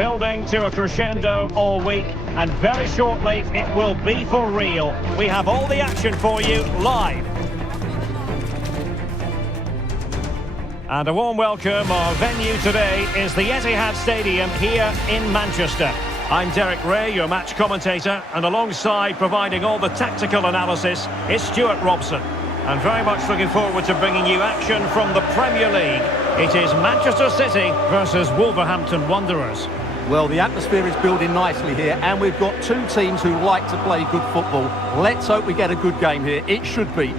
building to a crescendo all week, and very shortly it will be for real. We have all the action for you live. And a warm welcome. Our venue today is the Etihad Stadium here in Manchester. I'm Derek Ray, your match commentator, and alongside providing all the tactical analysis is Stuart Robson. And very much looking forward to bringing you action from the Premier League. It is Manchester City versus Wolverhampton Wanderers. Well, the atmosphere is building nicely here, and we've got two teams who like to play good football. Let's hope we get a good game here. It should be.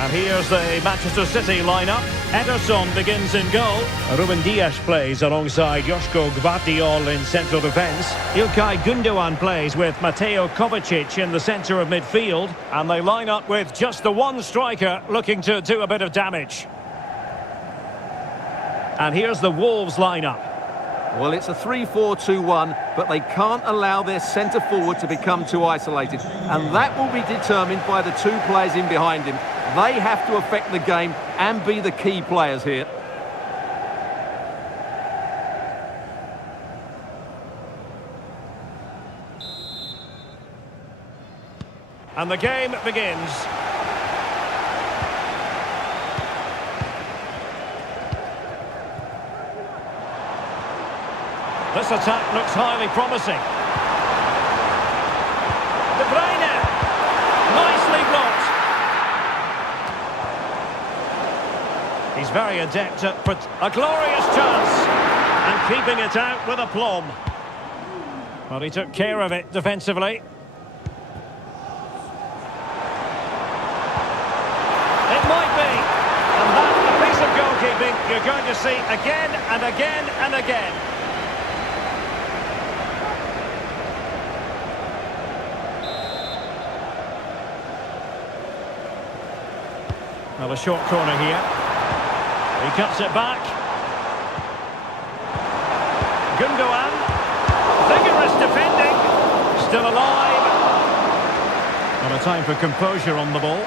And here's the Manchester City lineup. Ederson begins in goal. Ruben Dias plays alongside Joško Gvardiol in central defence. Ilkay Gundogan plays with Mateo Kovacic in the centre of midfield. And they line up with just the one striker looking to do a bit of damage. And here's the Wolves lineup. Well, it's a 3-4-2-1, but they can't allow their centre-forward to become too isolated. And that will be determined by the two players in behind him. They have to affect the game and be the key players here. And the game begins. This attack looks highly promising. De Bruyne! Nicely blocked. He's very adept at a glorious chance. And keeping it out with aplomb. Well, he took care of it defensively. It might be. And that's a piece of goalkeeping you're going to see again and again and again. Well, a short corner here. He cuts it back. Gundogan. Vigorous defending. Still alive. And a time for composure on the ball.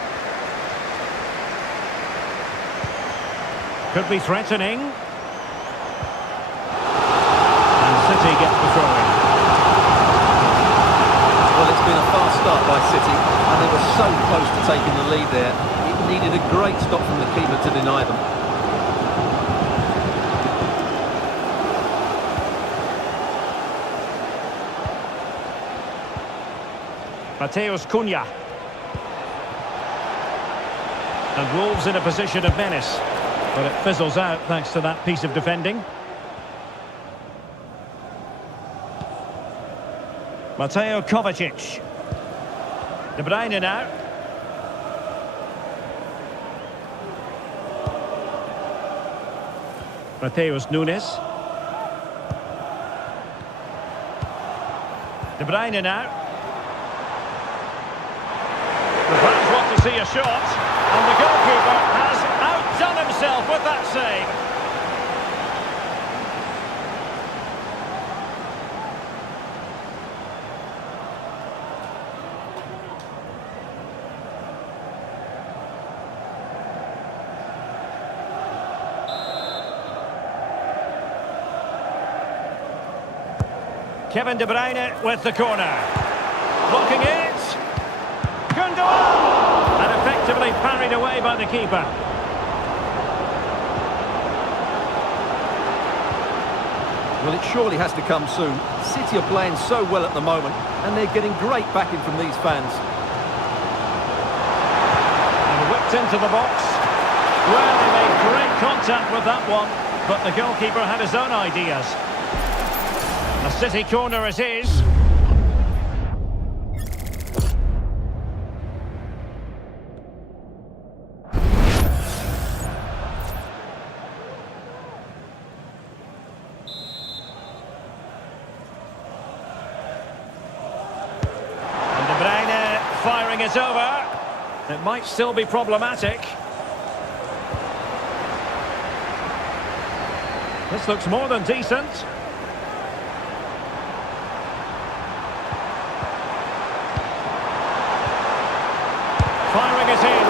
Could be threatening. And City get the throw-in. Well, it's been a fast start by City, and they were so close to taking the lead there. Needed a great stop from the keeper to deny them. Matheus Cunha. And Wolves in a position of menace. But it fizzles out thanks to that piece of defending. Mateo Kovacic. De Bruyne now. Matheus Nunes. De Bruyne now. The fans want to see a shot, and the goalkeeper has outdone himself with that save. Kevin De Bruyne with the corner. Blocking it. Gundogan! And effectively parried away by the keeper. Well, it surely has to come soon. City are playing so well at the moment, and they're getting great backing from these fans. And whipped into the box. Well, he made great contact with that one, but the goalkeeper had his own ideas. City corner it is. And De Bruyne firing it over. It might still be problematic. This looks more than decent. Firing it in.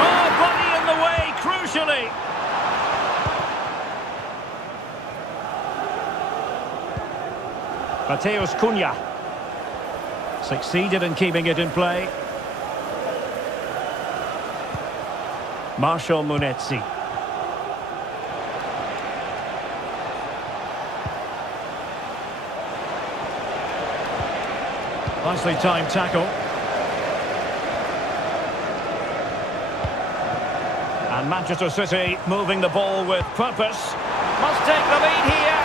Oh, body in the way, crucially. Mateus Cunha succeeded in keeping it in play. Marshall Munetsi. Nicely timed tackle. And Manchester City moving the ball with purpose. Must take the lead here.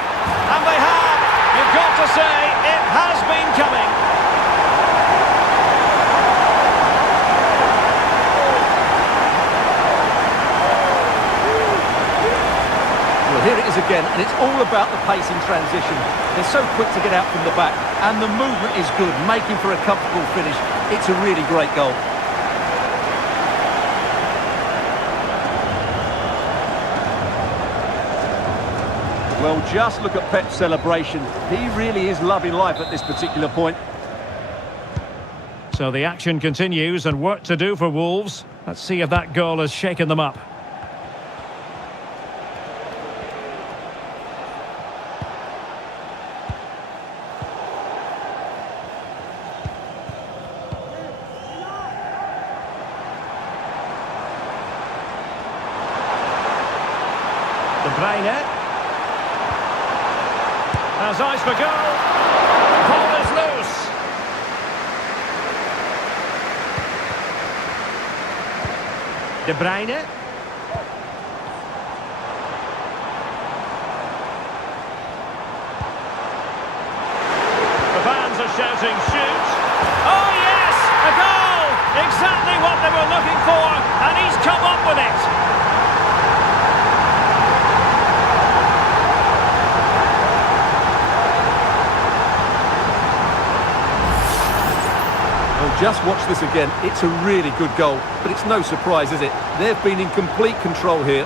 And they have. You've got to say, it has been coming. Well, here it is again, and it's all about the pace in transition. They're so quick to get out from the back, and the movement is good, making for a comfortable finish. It's a really great goal. Well, just look at Pep's celebration. He really is loving life at this particular point. So the action continues and work to do for Wolves. Let's see if that goal has shaken them up. De Bruyne has eyes for goal. Ball is loose. De Bruyne. The fans are shouting, shoot. Oh yes, a goal! Exactly what they were looking for, and he's come up with it. Just watch this again. It's a really good goal, but it's no surprise, is it? They've been in complete control here.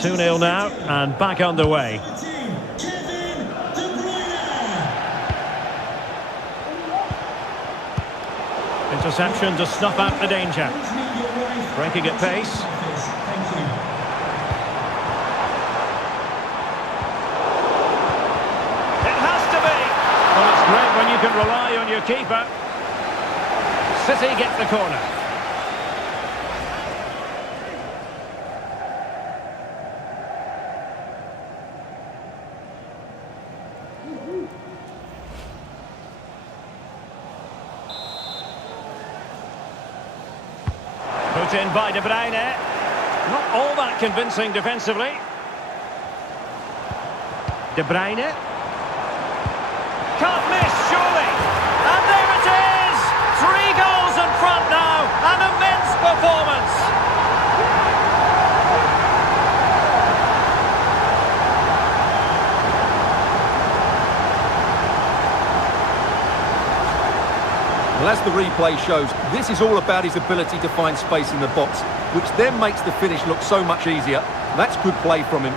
Two 2-0 now, and back underway. Interception to snuff out the danger. Breaking at pace. It has to be. Well, it's great when you can rely on your keeper. City get the corner. Put in by De Bruyne. Not all that convincing defensively. De Bruyne. Can't miss, surely. And there it is! 3 goals in front now. An immense performance. Well, as the replay shows, this is all about his ability to find space in the box, which then makes the finish look so much easier. That's good play from him.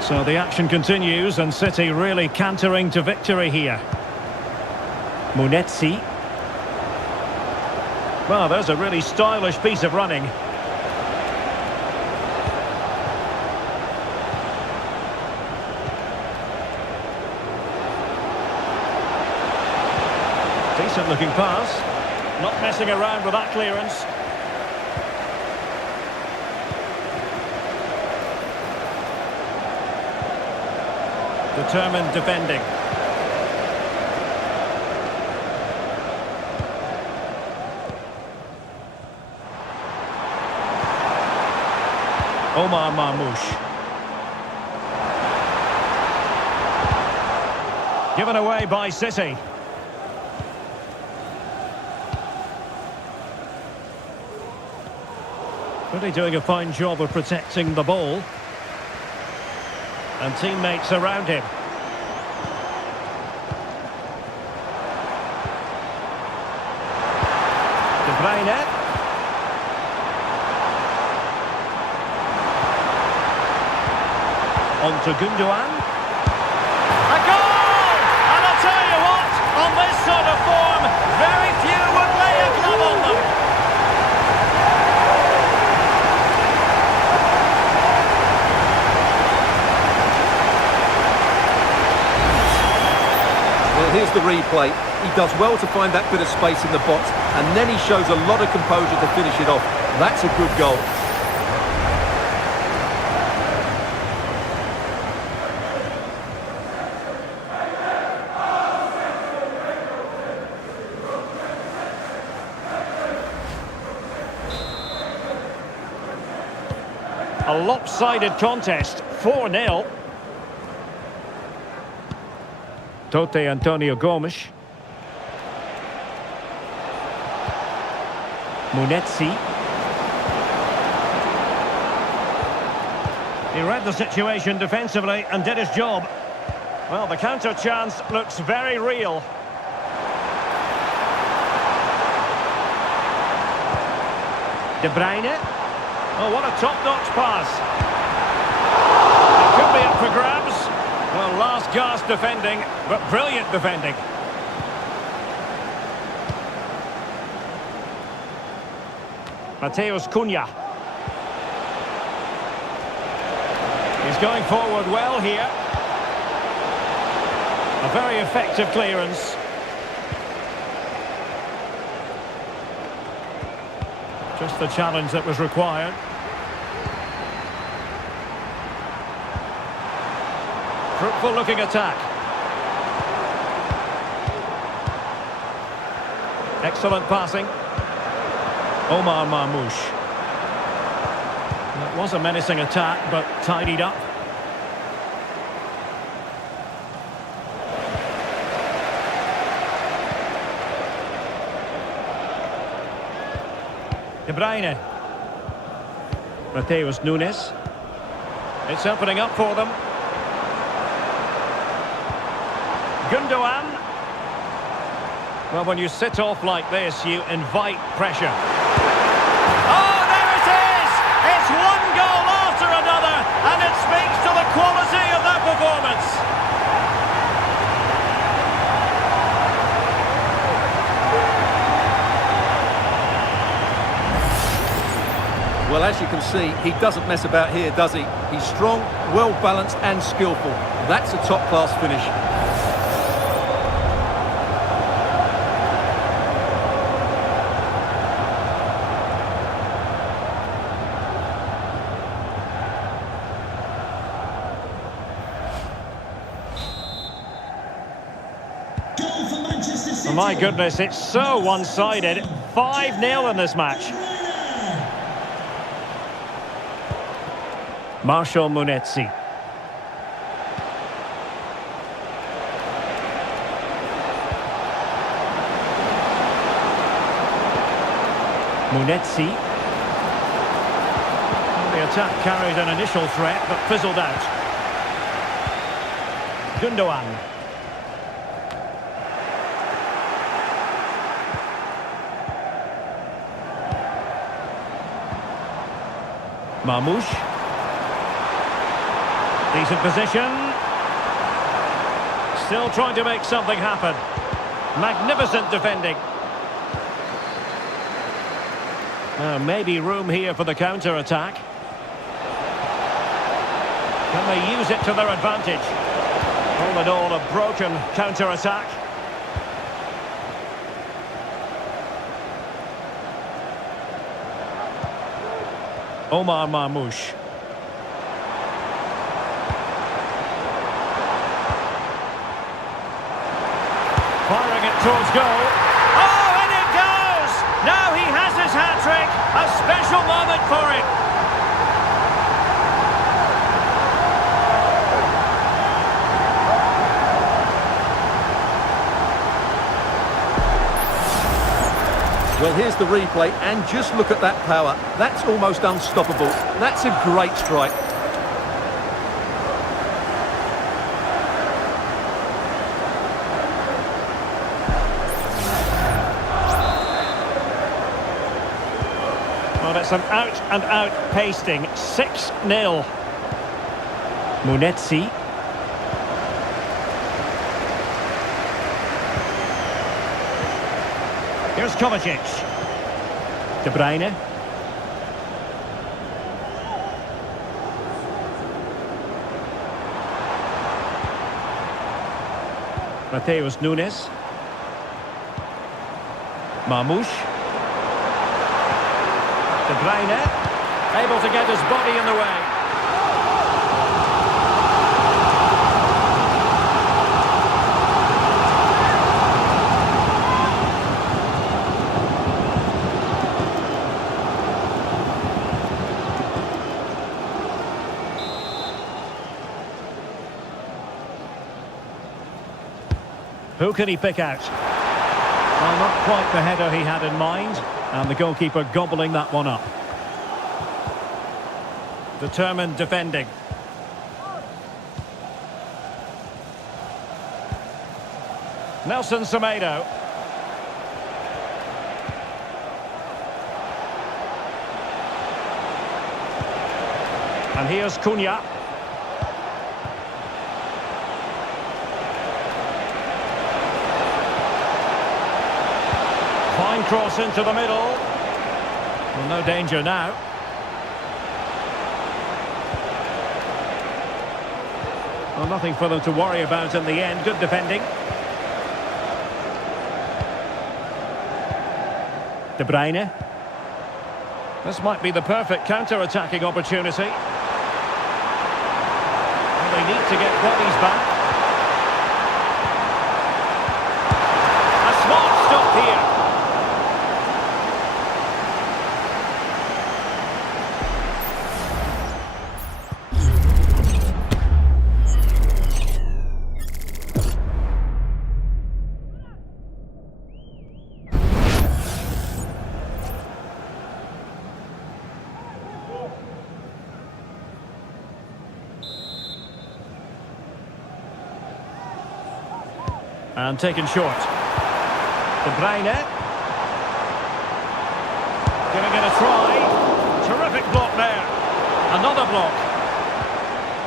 So the action continues and City really cantering to victory here. Munetsi. Well, there's a really stylish piece of running. Decent looking pass. Not messing around with that clearance. Determined defending. Omar Marmoush. Given away by City. Really doing a fine job of protecting the ball. And teammates around him. De Bruyne. On to Gundogan. A goal! And I'll tell you what, on this sort of form, very few would lay a glove on them. Well, here's the replay. He does well to find that bit of space in the box, and then he shows a lot of composure to finish it off. That's a good goal. A lopsided contest, 4-0. Tote Antonio Gomes. Munetsi. He read the situation defensively and did his job. Well, the counter chance looks very real. De Bruyne. Oh, what a top-notch pass. It could be up for grabs. Well, last gasp defending, but brilliant defending. Mateus Cunha. He's going forward well here. A very effective clearance. Just the challenge that was required. Fruitful looking attack. Excellent passing. Omar Marmoush. It was a menacing attack, but tidied up. De Bruyne. Mateus Nunes. It's opening up for them. Gundogan. Well, when you sit off like this, you invite pressure. Oh, there it is! It's one goal after another, and it speaks to the quality of that performance. Well, as you can see, he doesn't mess about here, does he? He's strong, well-balanced and skillful. That's a top-class finish. Oh, my goodness, it's so one-sided. 5-0 in this match. Marshall Munetsi. Munetsi. The attack carried an initial threat, but fizzled out. Gundogan. Marmoush. Decent position. Still trying to make something happen. Magnificent defending. Maybe room here for the counter-attack. Can they use it to their advantage? All in all, a broken counter-attack. Omar Marmoush. Firing it towards goal. Oh, and it goes! Now he has his hat-trick. A special moment for him. Well, here's the replay, and just look at that power. That's almost unstoppable. That's a great strike. Well, it's an out-and-out pasting. 6-0. Munetsi. Here's Kovacic. De Bruyne. Mateus Nunes. Marmoush. De Bruyne. Able to get his body in the way. Who can he pick out? Well, not quite the header he had in mind, and the goalkeeper gobbling that one up. Determined defending. Nelson Semedo. And here's Cunha. Fine cross into the middle. Well, no danger now. Well, nothing for them to worry about in the end. Good defending. De Bruyne. This might be the perfect counter-attacking opportunity. Well, they need to get bodies back. A smart stop here. And taken short. De Bruyne. Giving it a try. Terrific block there. Another block.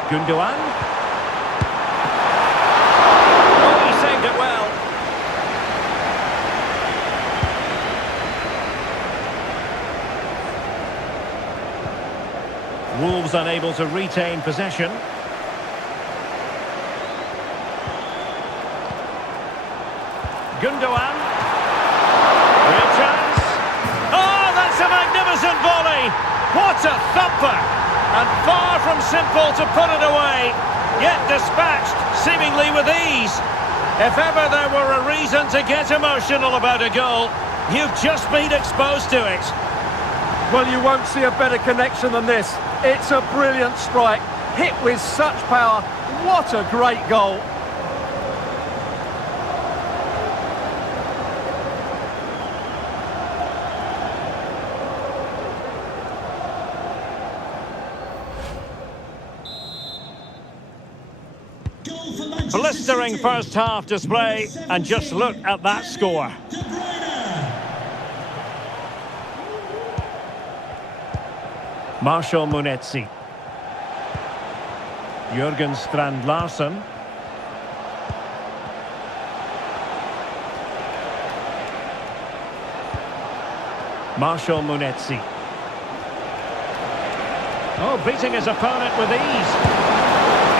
Gundogan. Oh, he saved it well. Wolves unable to retain possession. Gundogan. Real chance. Oh, that's a magnificent volley. What a thumper. And far from simple to put it away. Yet dispatched, seemingly with ease. If ever there were a reason to get emotional about a goal, you've just been exposed to it. Well, you won't see a better connection than this. It's a brilliant strike. Hit with such power. What a great goal. Blistering first half display, and just look at that score. Marshall Munetsi. Jürgen Strand Larsen. Marshall Munetsi. Oh, beating his opponent with ease.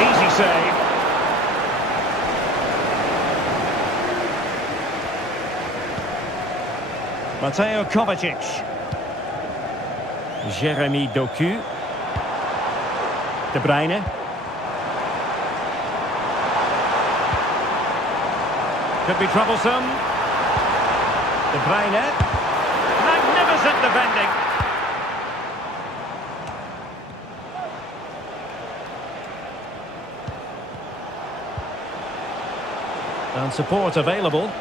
Easy save. Mateo Kovacic. Jeremy Doku. De Bruyne. Could be troublesome. De Bruyne. Magnificent defending. And support available.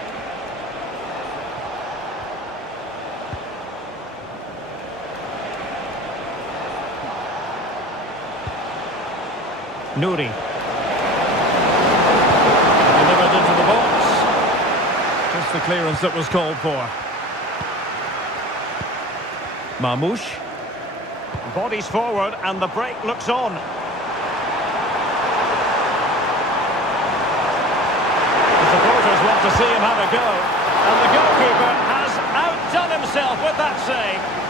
Nouri. Delivered into the box. Just the clearance that was called for. Marmoush. Bodies forward and the break looks on. The supporters want to see him have a go. And the goalkeeper has outdone himself with that save.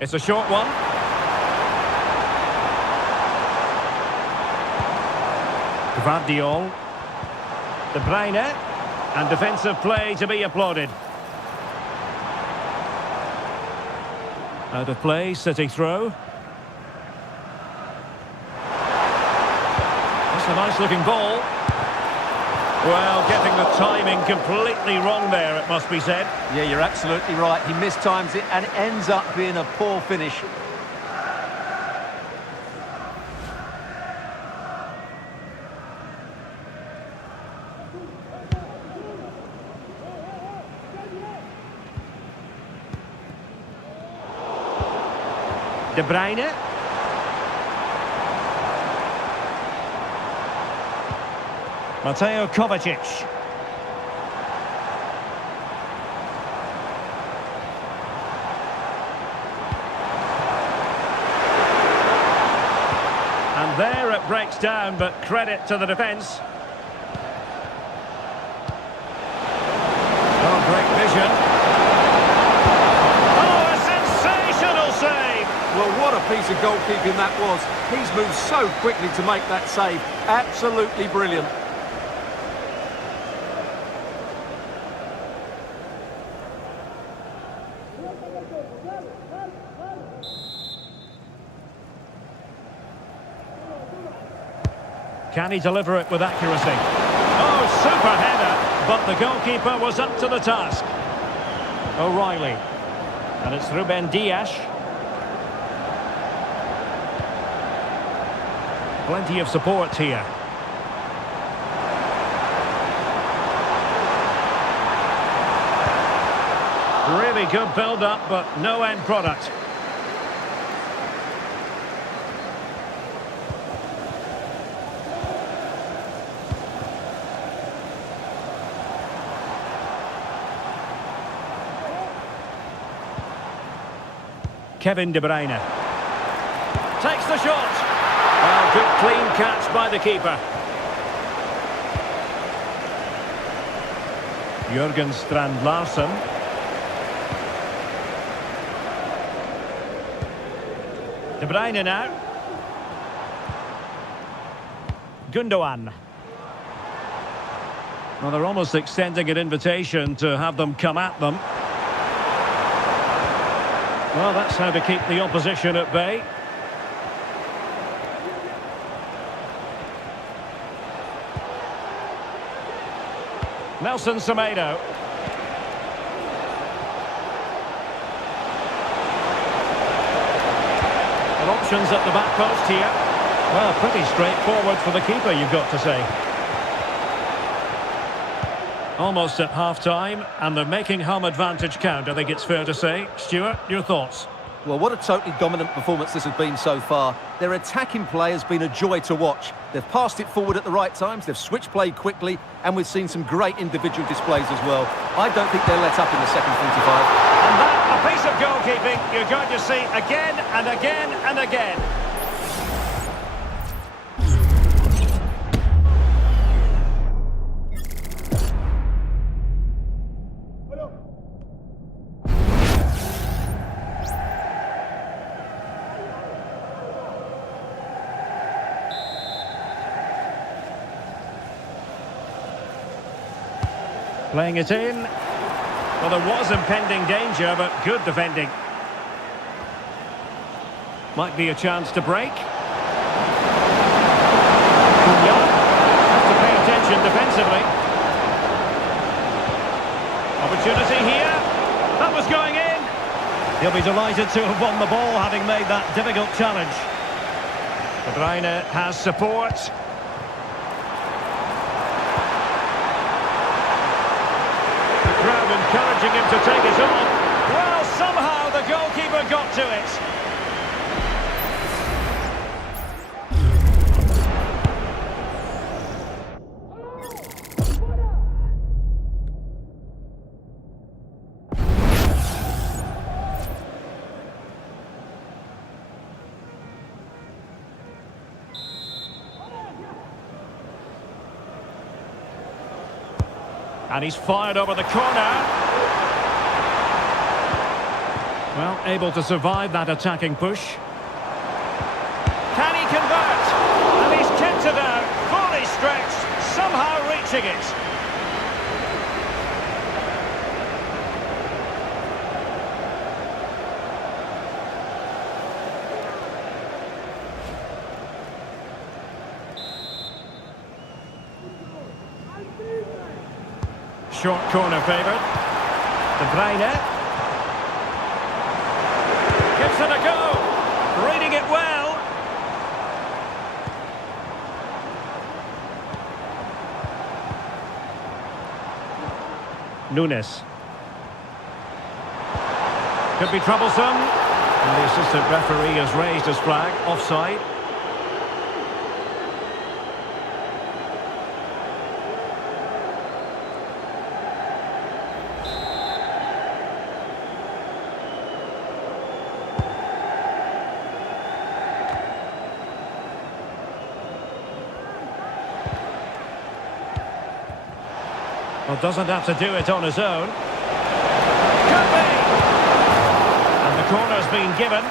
It's a short one. Gvardiol. De Bruyne. And defensive play to be applauded. Out of play, City throw. That's a nice looking ball. Well, getting the timing completely wrong there, it must be said. Yeah, you're absolutely right. He mistimes it and it ends up being a poor finish. De Bruyne. Mateo Kovacic. And there it breaks down, but credit to the defence. Oh, great vision. Oh, a sensational save! Well, what a piece of goalkeeping that was. He's moved so quickly to make that save. Absolutely brilliant. Can he deliver it with accuracy? Oh, super header, but the goalkeeper was up to the task. O'Reilly. And it's Ruben Dias. Plenty of support here. Really good build-up, but no end product. Kevin De Bruyne. Takes the shot. Well, good clean catch by the keeper. Jurgen Strand Larsen. De Bruyne now. Gundogan. Well, they're almost extending an invitation to have them come at them. Well, that's how to keep the opposition at bay. Nelson Semedo. And options at the back post here. Well, pretty straightforward for the keeper, you've got to say. Almost at half-time, and they're making home advantage count, I think it's fair to say. Stuart, your thoughts? Well, what a totally dominant performance this has been so far. Their attacking play has been a joy to watch. They've passed it forward at the right times, they've switched play quickly, and we've seen some great individual displays as well. I don't think they'll let up in the second 45. And that, a piece of goalkeeping you're going to see again and again and again. Playing it in. Well, there was impending danger, but good defending. Might be a chance to break. Cunha has to pay attention defensively. Opportunity here. That was going in. He'll be delighted to have won the ball, having made that difficult challenge. De Bruyne has support. The crowd encouraging him to take it on. Well, somehow the goalkeeper got to it. And he's fired over the corner. Well, able to survive that attacking push. Can he convert? And he's kept it out, fully stretched, somehow reaching it. Short corner favoured. De Bruyne. Gives it a go. Reading it well. Nunes. Could be troublesome. And the assistant referee has raised his flag. Offside. Well, doesn't have to do it on his own. Could be! And the corner's been given.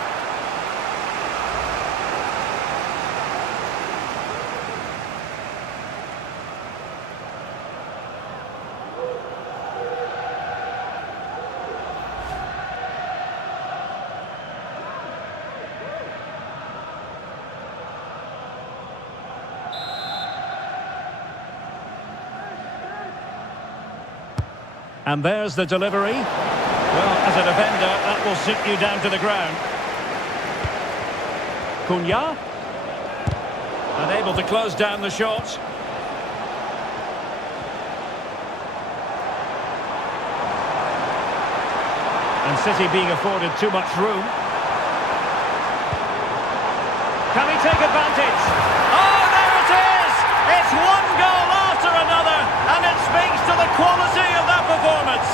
And there's the delivery. Well, as a defender, that will sit you down to the ground. Cunha. Unable to close down the shot. And City being afforded too much room. Can he take advantage? Oh, there it is! It's one goal after another, and it speaks to the quality of that performance.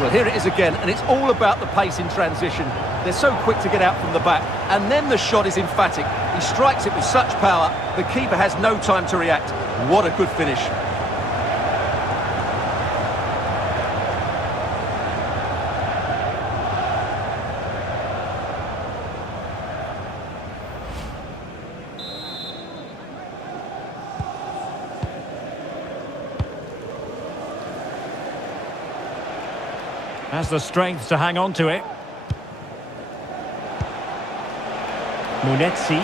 Well, here it is again, and it's all about the pace in transition. They're so quick to get out from the back, and then the shot is emphatic. He strikes it with such power, the keeper has no time to react. What a good finish. Has the strength to hang on to it. Munetsi.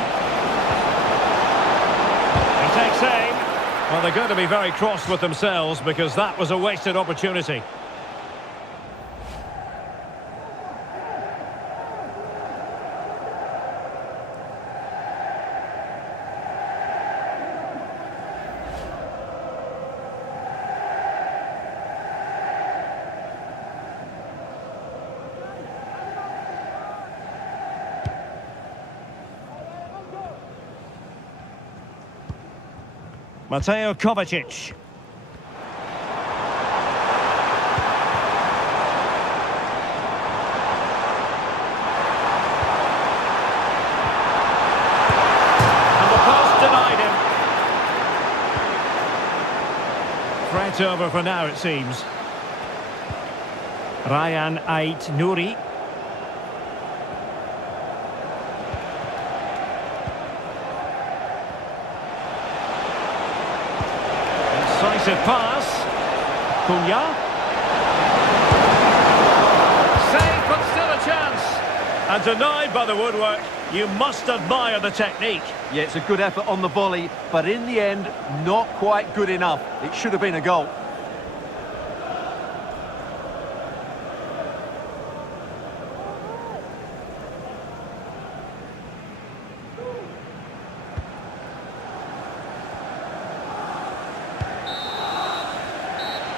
He takes aim. Well, they're going to be very cross with themselves because that was a wasted opportunity. Mateo Kovacic. And the post denied him. Threat over for now, it seems. Ryan Ait Nouri. Decisive pass. Cunha. Save, but still a chance. And denied by the woodwork. You must admire the technique. Yeah, it's a good effort on the volley, but in the end, not quite good enough. It should have been a goal.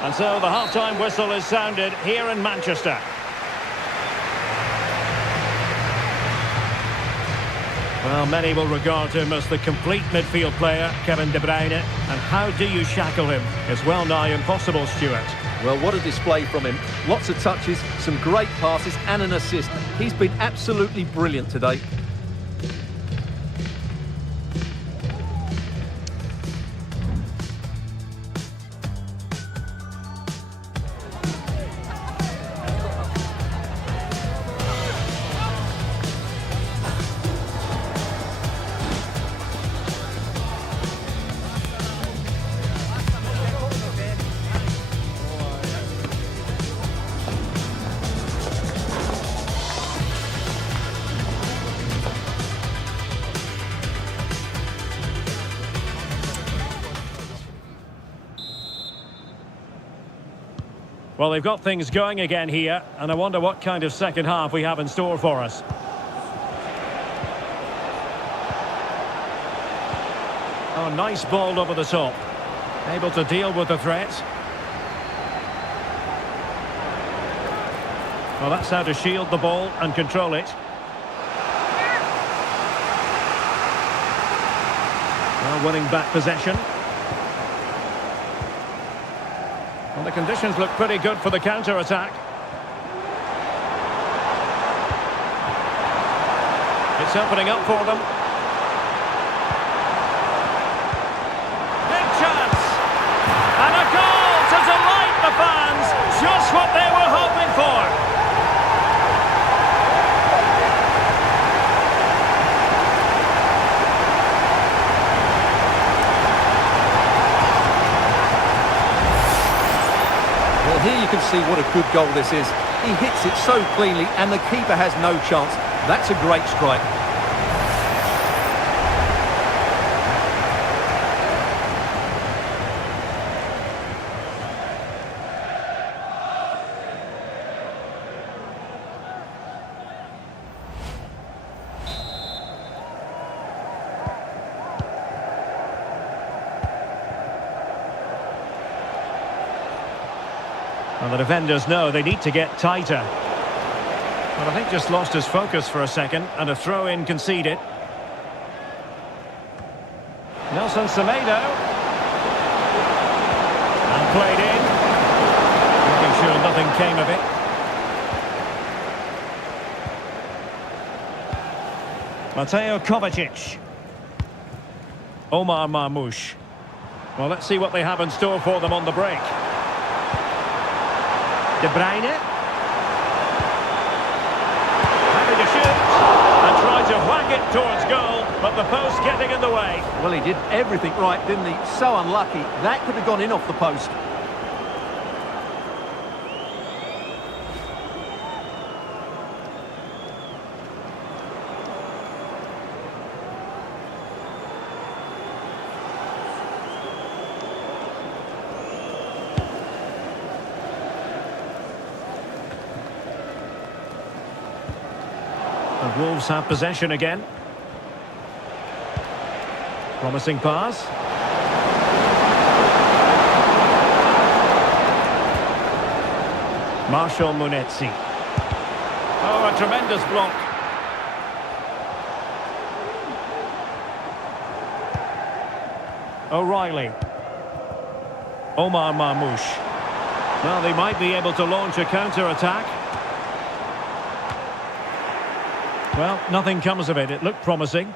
And so the half-time whistle is sounded here in Manchester. Well, many will regard him as the complete midfield player, Kevin De Bruyne. And how do you shackle him? It's well nigh impossible, Stuart. Well, what a display from him. Lots of touches, some great passes and an assist. He's been absolutely brilliant today. Well, they've got things going again here, and I wonder what kind of second half we have in store for us. Oh, nice ball over the top. Able to deal with the threat. Well, that's how to shield the ball and control it. Well, winning back possession. Well, the conditions look pretty good for the counter-attack. It's opening up for them. Big chance! And a goal to delight the fans! Just what they were hoping for! Here you can see what a good goal this is. He hits it so cleanly and the keeper has no chance. That's a great strike. Well, the defenders know they need to get tighter. But I think just lost his focus for a second, and a throw-in conceded. Nelson Semedo. And played in. Making sure nothing came of it. Mateo Kovacic. Omar Marmoush. Well, let's see what they have in store for them on the break. De Bruyne. Happy to shoot. And tried to whack it towards goal, but the post getting in the way. Well, he did everything right, didn't he? So unlucky. That could have gone in off the post. And Wolves have possession again. Promising pass. Marshall Munetsi. Oh, a tremendous block. O'Reilly. Omar Marmoush. Well, they might be able to launch a counter-attack. Well, nothing comes of it. It looked promising.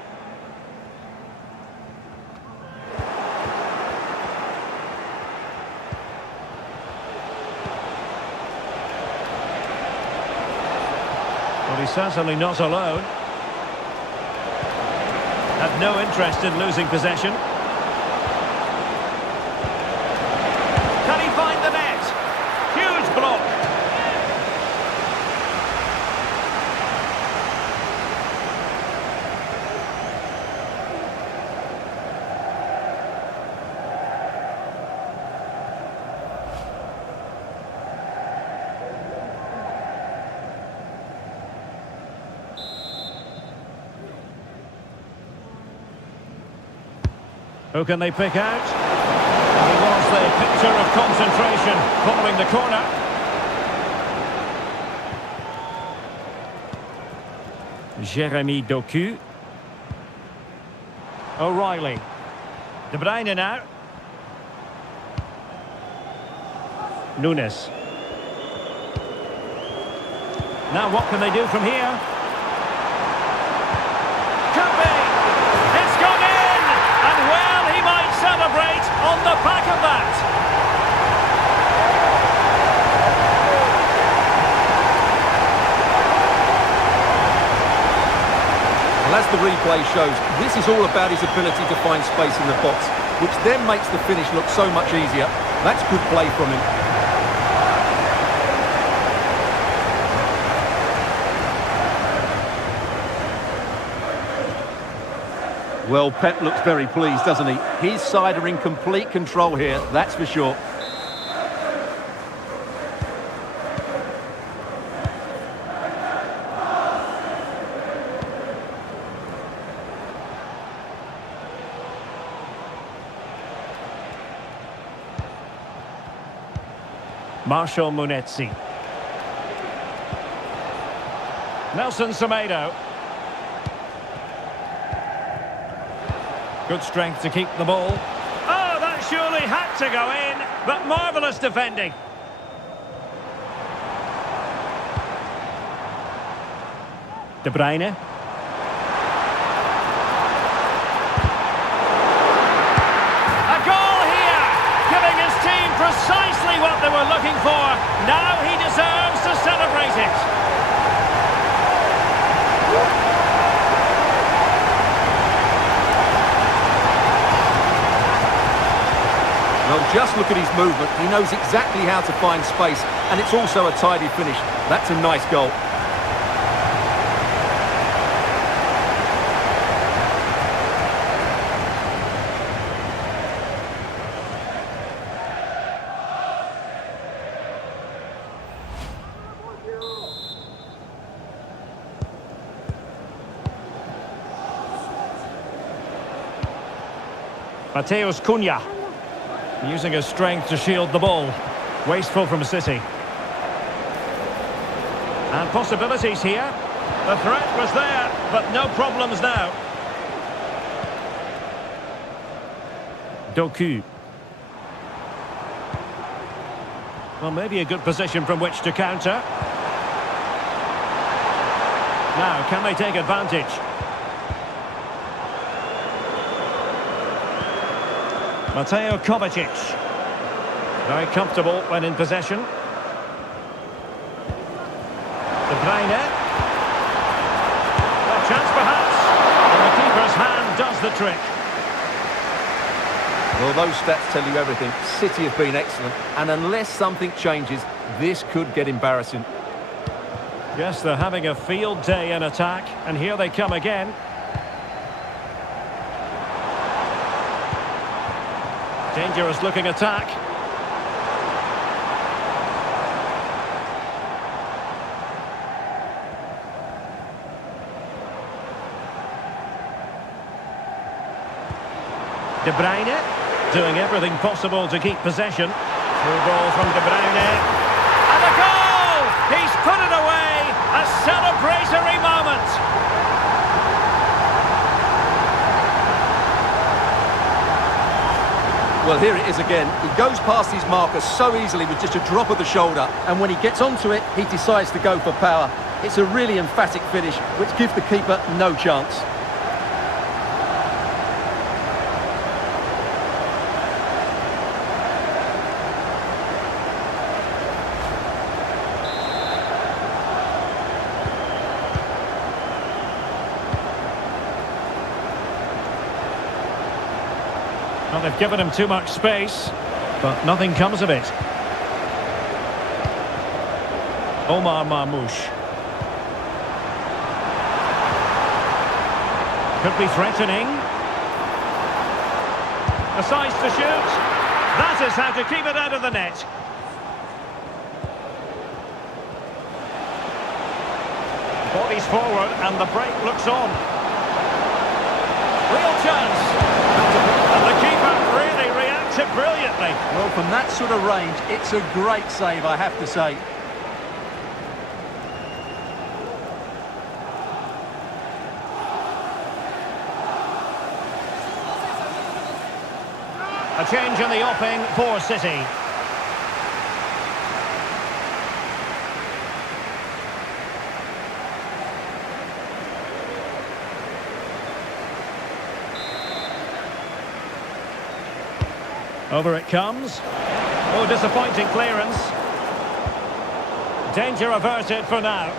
Well, he's certainly not alone. Had no interest in losing possession. Who can they pick out? He was the picture of concentration following the corner. Jeremy Doku. O'Reilly. De Bruyne now. Nunes. Now what can they do from here? Could be! It's gone in! And well, he might celebrate on the back of that. Well, as the replay shows, this is all about his ability to find space in the box, which then makes the finish look so much easier. That's good play from him. Well, Pep looks very pleased, doesn't he? His side are in complete control here, that's for sure. Marshall Munetsi. Nelson Semedo. Good strength to keep the ball. Oh, that surely had to go in, but marvellous defending. De Bruyne. A goal here, giving his team precisely what they were looking for. Now he deserves to celebrate it. Well, just look at his movement. He knows exactly how to find space, and it's also a tidy finish. That's a nice goal. Mateus Cunha. Using his strength to shield the ball. Wasteful from City. And possibilities here. The threat was there, but no problems now. Doku. Well, maybe a good position from which to counter. Now, can they take advantage? Mateo Kovacic. Very comfortable when in possession. De Bruyne. A chance perhaps. And the keeper's hand does the trick. Well, those stats tell you everything. City have been excellent, and unless something changes, this could get embarrassing. Yes, they're having a field day in attack, and here they come again. Dangerous looking attack. De Bruyne doing everything possible to keep possession. Through ball from De Bruyne. And a goal! He's put it away! A celebratory moment! Well, here it is again. He goes past his marker so easily with just a drop of the shoulder, and when he gets onto it, he decides to go for power. It's a really emphatic finish, which gives the keeper no chance. Well, they've given him too much space, but nothing comes of it. Omar Marmoush. Could be threatening. A size to shoot. That is how to keep it out of the net. Bodies forward and the break looks on. Real chance. And the keeper blocked it brilliantly. Well, from that sort of range, it's a great save, I have to say. A change in the offing for City. Over it comes. Oh, disappointing clearance. Danger averted for now.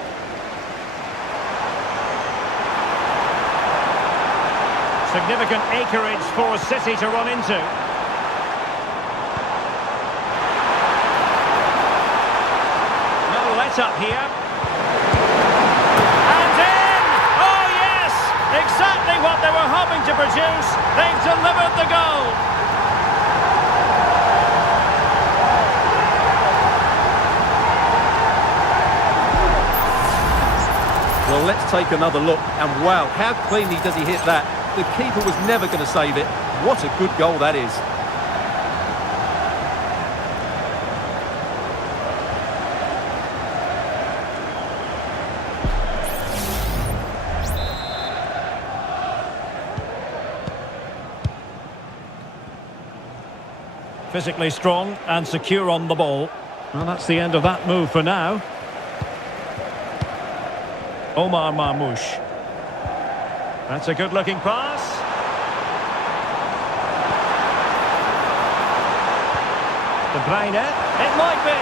Significant acreage for City to run into. No let up here. And in! Oh yes! Exactly what they were hoping to produce. They've delivered the goal. Well, let's take another look, and wow, how cleanly does he hit that? The keeper was never going to save it. What a good goal that is. Physically strong and secure on the ball. Well, that's the end of that move for now. Omar Marmoush. That's a good-looking pass. De Bruyne. It might be.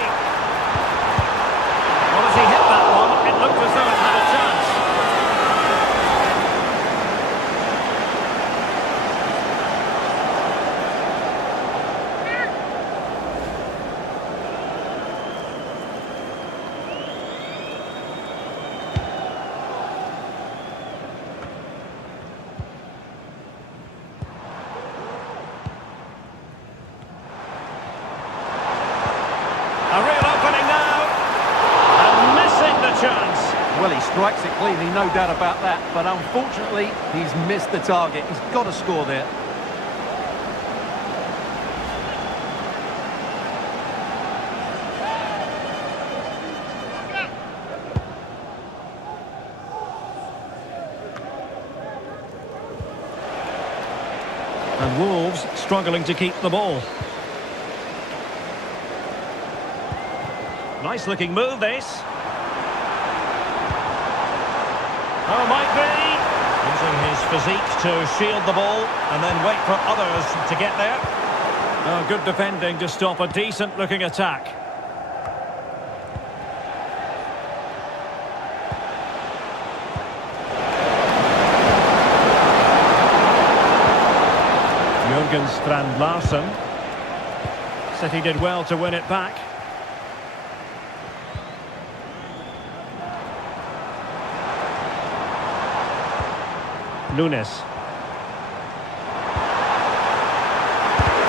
Well, as he hit that one, it looked as though it had a chance. A real opening now, and missing the chance. Well, he strikes it cleanly, no doubt about that, but unfortunately, he's missed the target. He's got to score there. And Wolves struggling to keep the ball. Nice looking move, this. Oh, might be. Using his physique to shield the ball and then wait for others to get there. Oh, good defending to stop a decent looking attack. Jürgen Strand Larsen. City did well to win it back. Nunes.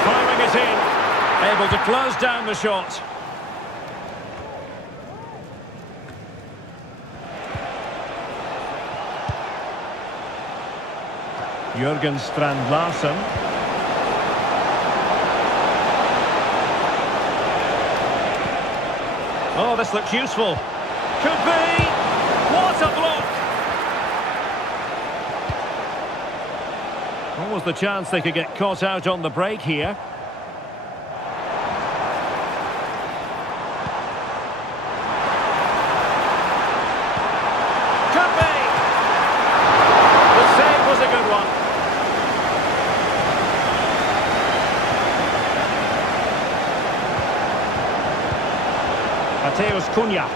Firing it in. Able to close down the shot. Jürgen Strand Larsen. Oh, this looks useful. Could be. What a block. What was the chance they could get caught out on the break here? Could be! The save was a good one. Mateus Cunha.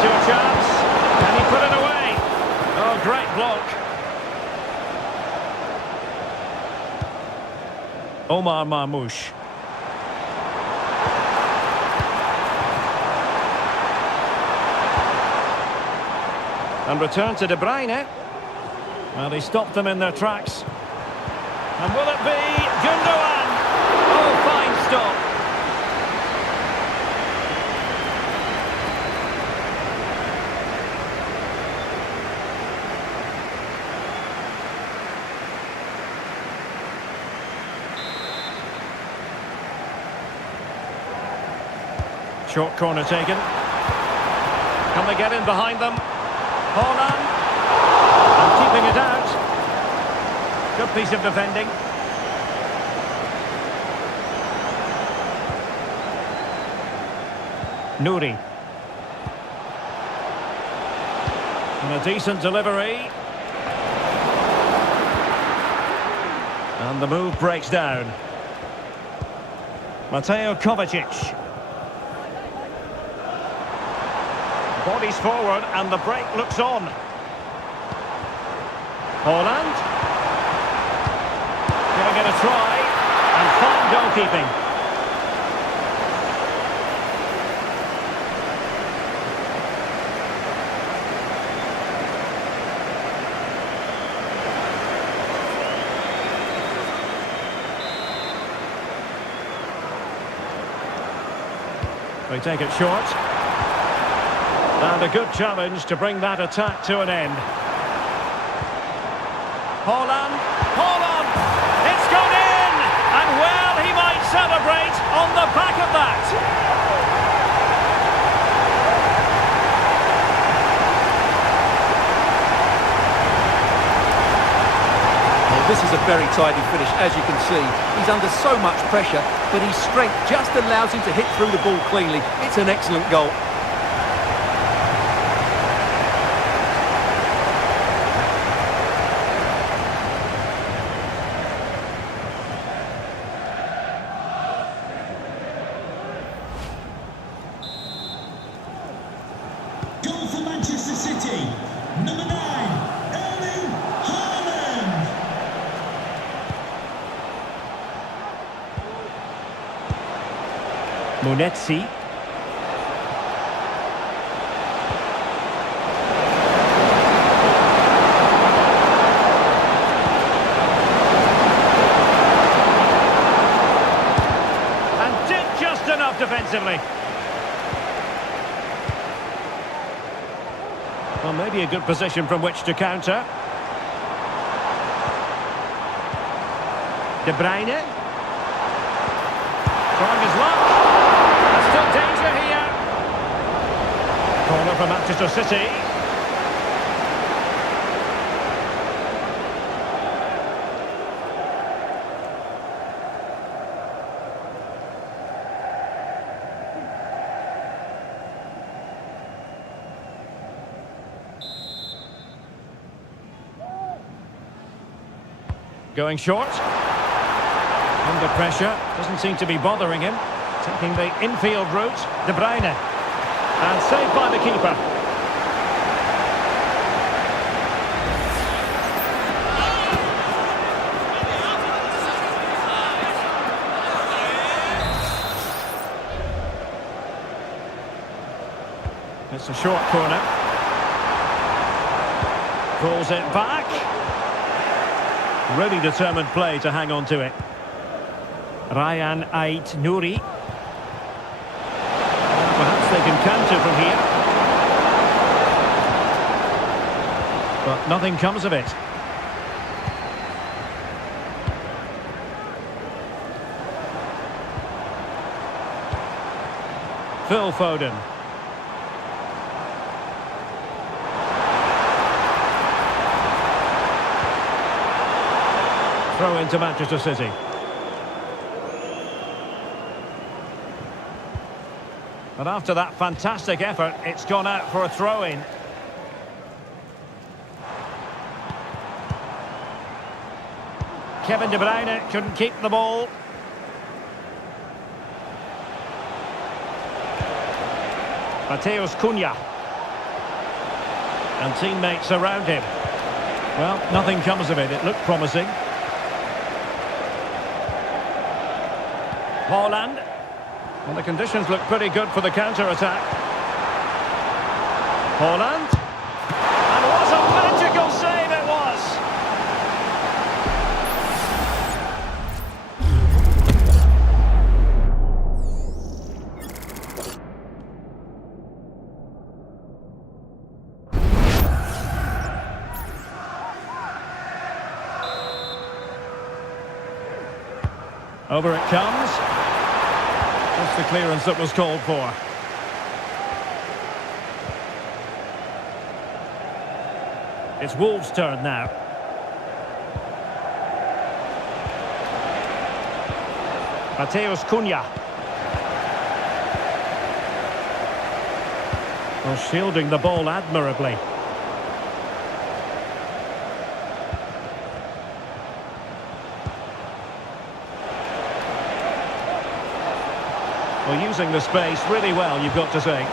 To a chance, and he put it away. Oh, great block. Omar Marmoush. And return to De Bruyne. Well, he stopped them in their tracks. And will it be Gundogan? Oh, fine stop. Short corner taken. Can they get in behind them? Haaland. And keeping it out. Good piece of defending. Nouri. And a decent delivery. And the move breaks down. Mateo Kovacic. Bodies forward and the break looks on. Haaland. Giving it a try. And fine goalkeeping. They take it short. And a good challenge to bring that attack to an end. Haaland. Haaland! It's gone in! And well, he might celebrate on the back of that. Well, this is a very tidy finish, as you can see. He's under so much pressure, but his strength just allows him to hit through the ball cleanly. It's an excellent goal. Goal for Manchester City, number 9, Erling Haaland. Munetsi. And did just enough defensively. Well, maybe a good position from which to counter. De Bruyne. Trying his luck. There's still danger here. Corner for Manchester City. Going short. Under pressure. Doesn't seem to be bothering him. Taking the infield route. De Bruyne. And saved by the keeper. It's a short corner. Pulls it back. Really determined play to hang on to it. Ryan Ait-Nouri. Perhaps they can counter from here. But nothing comes of it. Phil Foden. Throw into Manchester City. But after that fantastic effort, it's gone out for a throw-in. Kevin De Bruyne couldn't keep the ball. Mateus Cunha. And teammates around him. Well, nothing comes of it. It looked promising. Haaland. And the conditions look pretty good for the counter-attack. Haaland. And what a magical save it was! Over it comes. Just the clearance that was called for. It's Wolves' turn now. Mateus Cunha. Well, shielding the ball admirably. Well, using the space really well, you've got to say.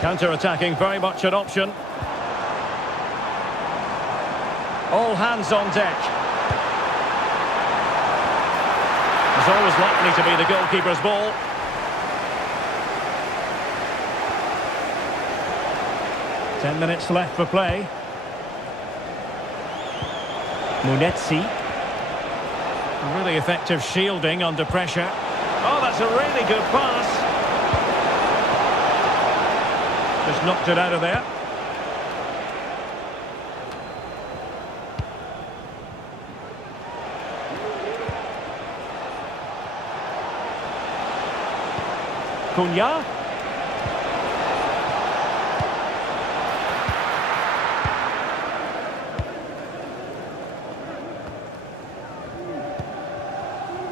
Counter-attacking, very much an option. All hands on deck. It's always likely to be the goalkeeper's ball. Ten minutes left for play. Munetsi. Really effective shielding under pressure. Oh, that's a really good pass. Just knocked it out of there. Cunha.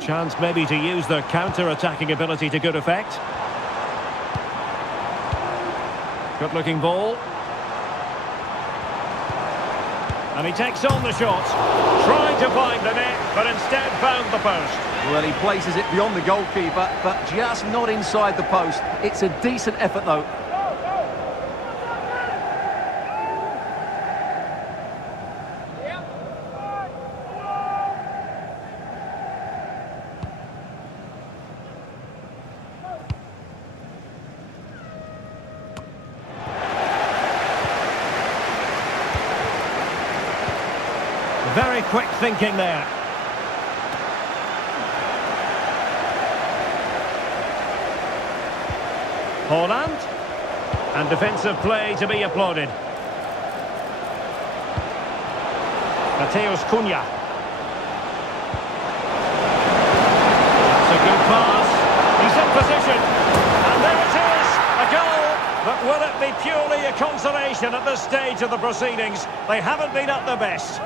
Chance maybe to use the counter-attacking ability to good effect. Good-looking ball. And he takes on the shot. Trying to find the net, but instead found the post. Well, he places it beyond the goalkeeper, but just not inside the post. It's a decent effort, though. Very quick thinking there. Haaland. And defensive play to be applauded. Mateus Cunha. That's a good pass. He's in position. And there it is, a goal. But will it be purely a consolation at this stage of the proceedings? They haven't been at their best.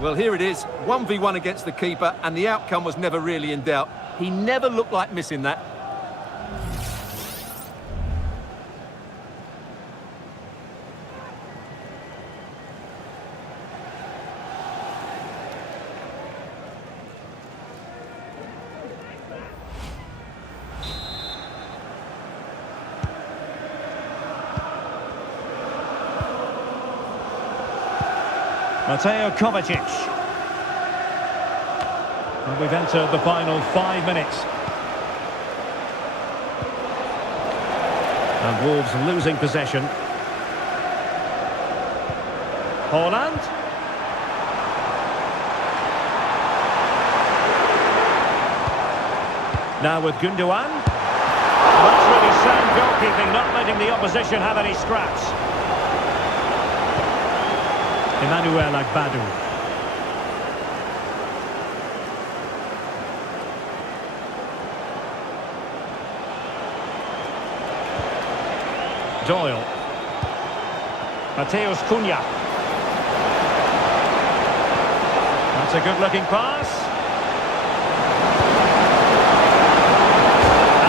Well, here it is, 1v1 against the keeper, and the outcome was never really in doubt. He never looked like missing that. Mateo Kovacic. And we've entered the final 5 minutes. And Wolves losing possession. Haaland. Now with Gundogan. That's really sound goalkeeping, not letting the opposition have any scraps. Emmanuel Agbadou. Doyle. Mateus Cunha. That's a good-looking pass.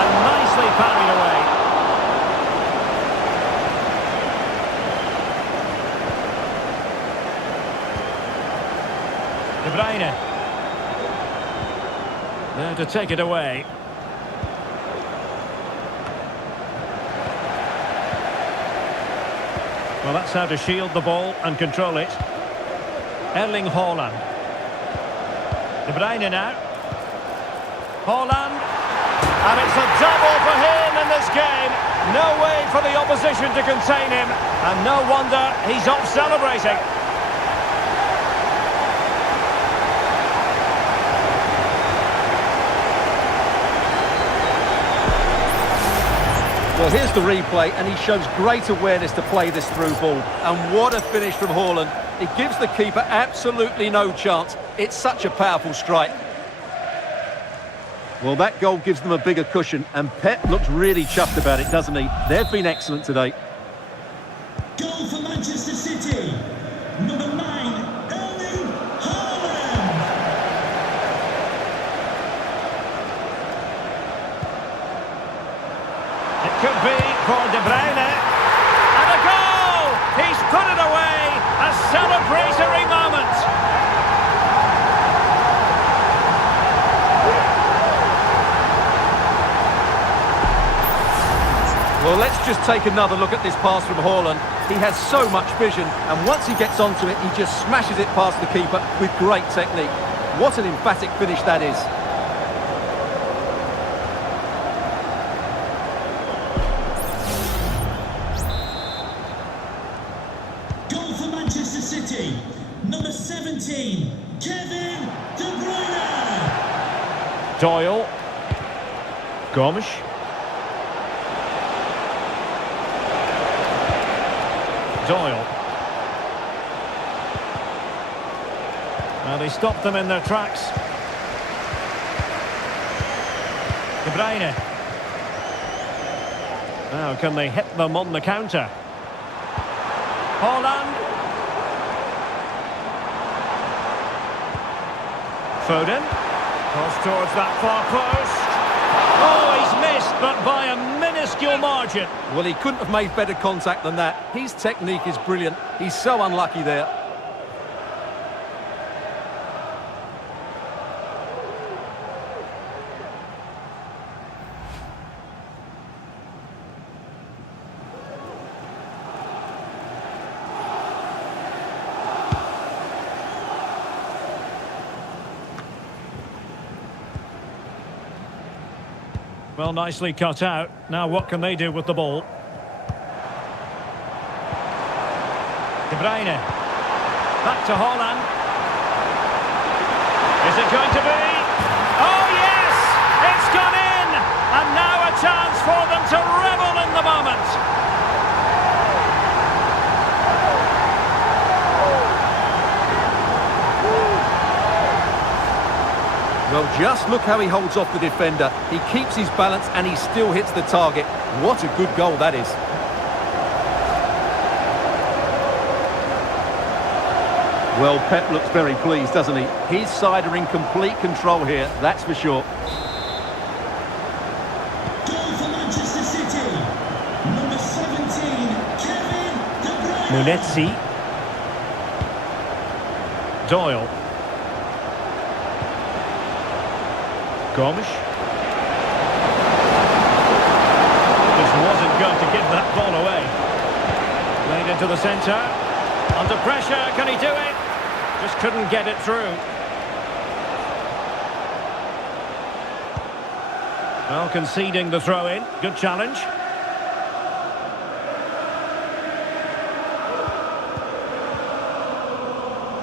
And nicely parried away. De Bruyne. There to take it away. Well, that's how to shield the ball and control it. Erling Haaland. De Bruyne now. Haaland. And it's a double for him in this game. No way for the opposition to contain him. And no wonder he's off celebrating. Well, here's the replay, and he shows great awareness to play this through ball. And what a finish from Haaland. It gives the keeper absolutely no chance. It's such a powerful strike. Well, that goal gives them a bigger cushion, and Pep looks really chuffed about it, doesn't he? They've been excellent today. Goal for Manchester City. Number 9, Erling Haaland. It could be for De Bruyne. And a goal! He's put it away! A celebratory moment! Well, let's just take another look at this pass from Haaland. He has so much vision, and once he gets onto it, he just smashes it past the keeper with great technique. What an emphatic finish that is. Goal for Manchester City. Number 17, Kevin De Bruyne. Doyle. Gomes. Doyle. Well, he stopped them in their tracks. De Bruyne. Now, can they hit them on the counter? Haaland. Foden. Cross towards that far post. Oh, he's missed, but by a minuscule margin. Well, he couldn't have made better contact than that. His technique is brilliant. He's so unlucky there. Well, nicely cut out. Now what can they do with the ball? De Bruyne. Back to Haaland. Is it going to be? Oh, yes! It's gone in! And now a chance for them to revel in the moment. Well, just look how he holds off the defender. He keeps his balance and he still hits the target. What a good goal that is. Well, Pep looks very pleased, doesn't he? His side are in complete control here, that's for sure. Goal for Manchester City. Number 17, Kevin De Bruyne. Munetsi. Doyle. Gomes. Just wasn't going to give that ball away. Played into the centre. Under pressure, can he do it? Just couldn't get it through. Well, conceding the throw-in. Good challenge.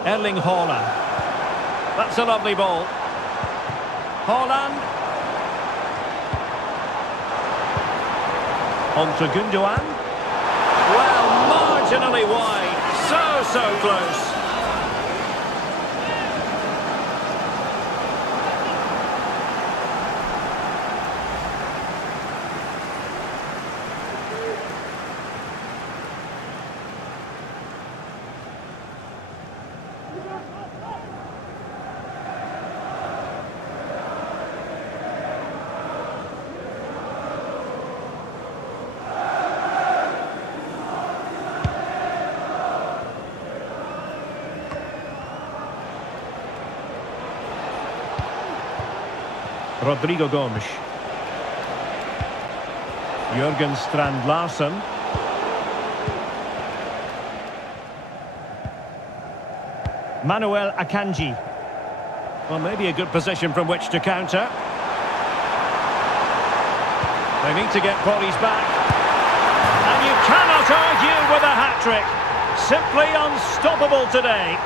Erling Haaland. That's a lovely ball. Haaland. On to Gundogan. Well, marginally wide. So close. Rodrigo Gomes. Jürgen Strand Larsen. Manuel Akanji. Well, maybe a good position from which to counter. They need to get bodies back. And you cannot argue with a hat-trick. Simply unstoppable today.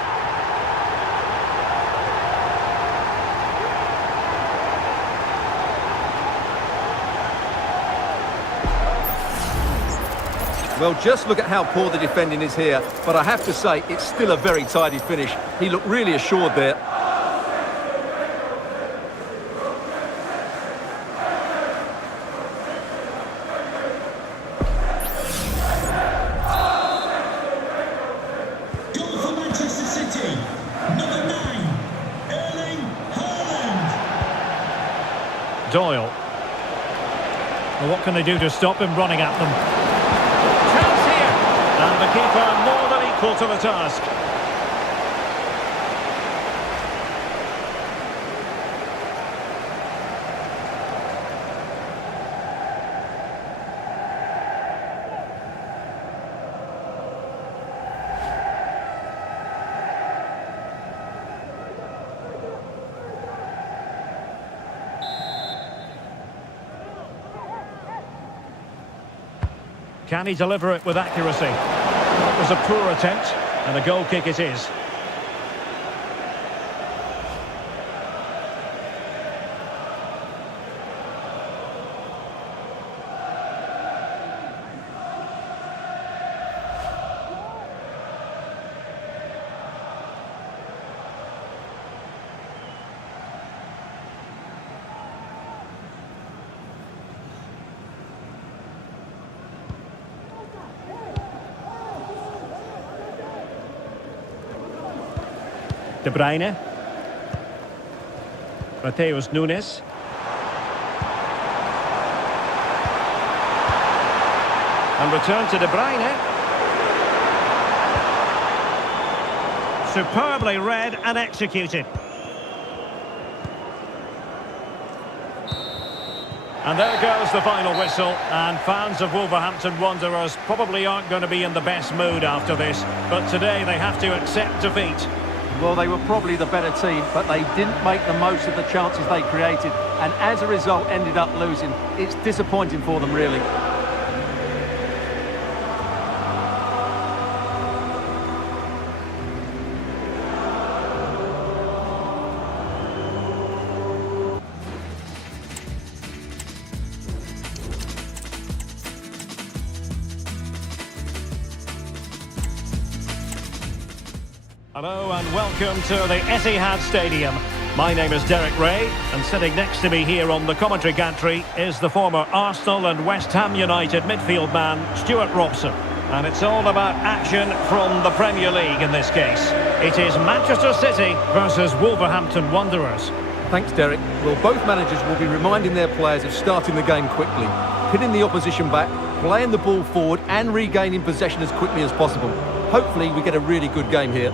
Well, just look at how poor the defending is here. But I have to say, it's still a very tidy finish. He looked really assured there. Goal for Manchester City. Number 9, Erling Haaland. Doyle. Well, what can they do to stop him running at them? Chance here! And the keeper more than equal to the task. Can he deliver it with accuracy? It was a poor attempt, and a goal kick it is. De Bruyne. Mateus Nunes. And return to De Bruyne. Superbly read and executed. And there goes the final whistle, and fans of Wolverhampton Wanderers probably aren't going to be in the best mood after this, but today they have to accept defeat. Well, they were probably the better team, but they didn't make the most of the chances they created, and as a result ended up losing. It's disappointing for them, really. Hello and welcome to the Etihad Stadium. My name is Derek Ray, and sitting next to me here on the commentary gantry is the former Arsenal and West Ham United midfield man, Stuart Robson. And it's all about action from the Premier League in this case. It is Manchester City versus Wolverhampton Wanderers. Thanks, Derek. Well, both managers will be reminding their players of starting the game quickly, pinning the opposition back, playing the ball forward and regaining possession as quickly as possible. Hopefully we get a really good game here.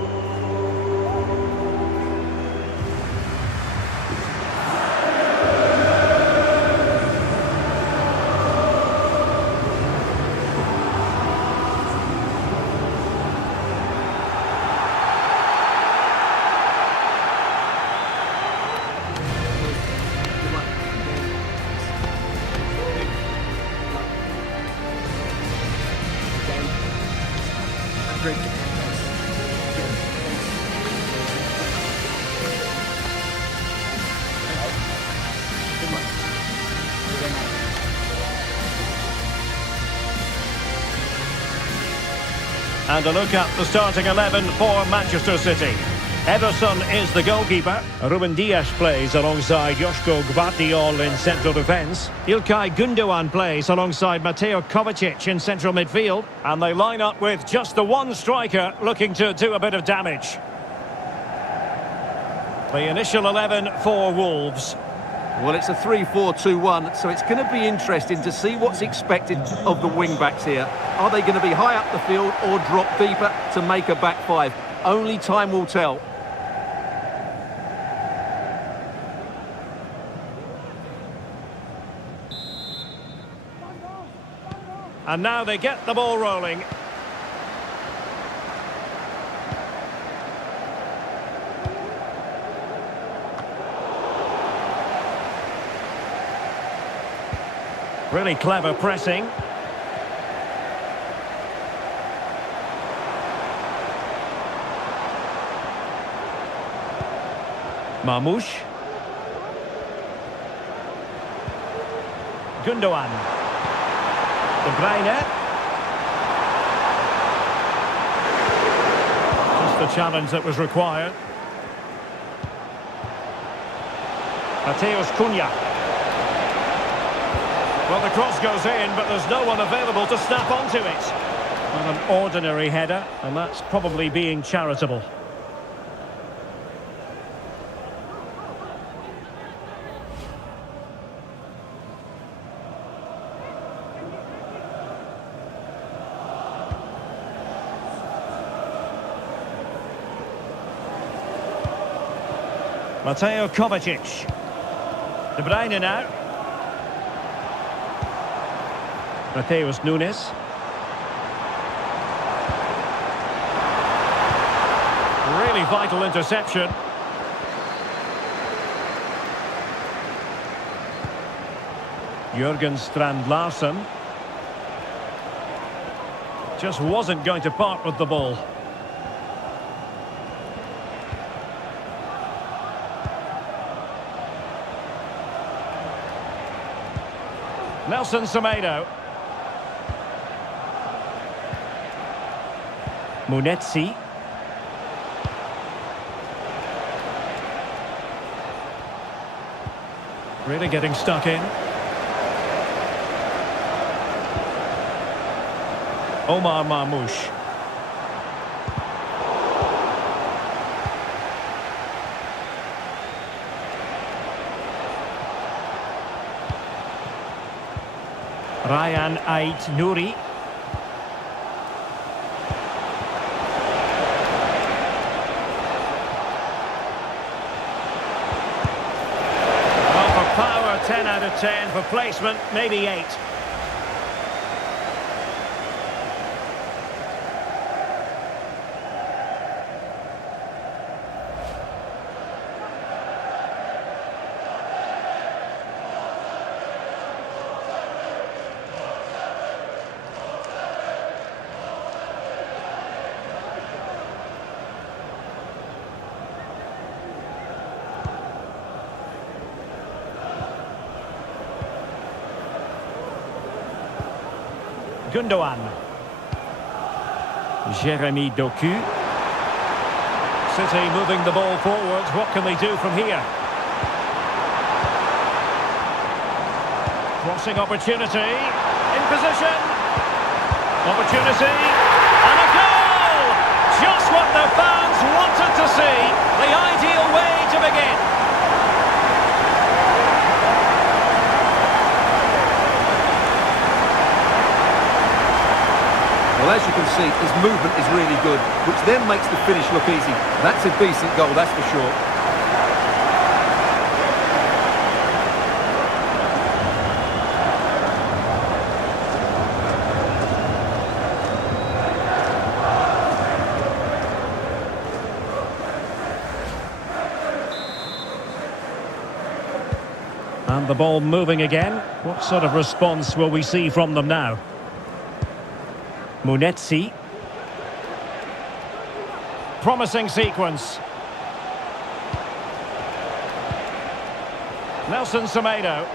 And a look at the starting 11 for Manchester City. Ederson is the goalkeeper. Ruben Dias plays alongside Joško Gvardiol in central defence. Ilkay Gundogan plays alongside Mateo Kovacic in central midfield. And they line up with just the one striker looking to do a bit of damage. The initial 11 for Wolves. Well, it's a 3-4-2-1, so it's going to be interesting to see what's expected of the wing-backs here. Are they going to be high up the field or drop deeper to make a back five? Only time will tell. And now they get the ball rolling. Really clever pressing. Marmoush. Gundogan. De Bruyne. Just the challenge that was required. Mateus Cunha. Well, the cross goes in, but there's no one available to snap onto it. Well, an ordinary header, and that's probably being charitable. Mateo Kovacic. De Bruyne now. Mateus Nunes. Really vital interception. Jurgen Strand Larsen. Just wasn't going to part with the ball. Nelson Semedo. Munetsi. Really getting stuck in. Omar Marmoush. Ryan Ait Nouri. Well, for power, 10 out of 10. For placement, maybe 8. Gundogan. Jeremy Doku. City moving the ball forwards. What can they do from here? Crossing opportunity. In position. Opportunity. And a goal! Just what the fans wanted to see. The ideal way to begin. Well, as you can see, his movement is really good, which then makes the finish look easy. That's a decent goal, that's for sure. And the ball moving again. What sort of response will we see from them now? Munetsi. Promising sequence. Nelson Semedo.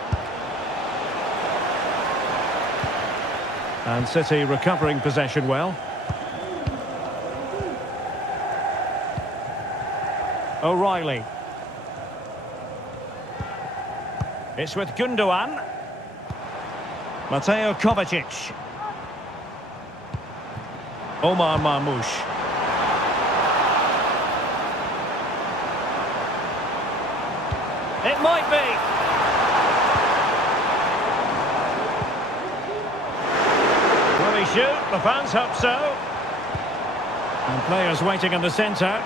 And City recovering possession well. O'Reilly. It's with Gundogan. Mateo Kovacic. Omar Marmoush. It might be. Will he shoot? The fans hope so. And players waiting in the centre.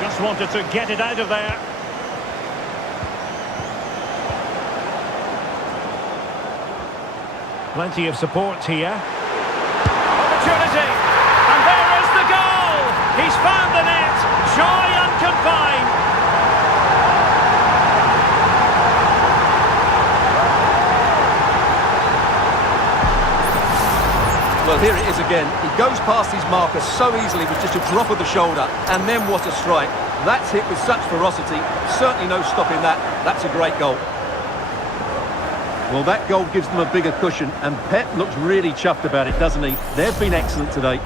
Just wanted to get it out of there. Plenty of support here. Opportunity! And there is the goal! He's found the net! Joy unconfined! Well, Here it is again. He goes past his marker so easily with just a drop of the shoulder, and then what a strike. That's hit with such ferocity. Certainly no stopping that. That's a great goal. Well, that goal gives them a bigger cushion, and Pep looks really chuffed about it, doesn't he? They've been excellent today.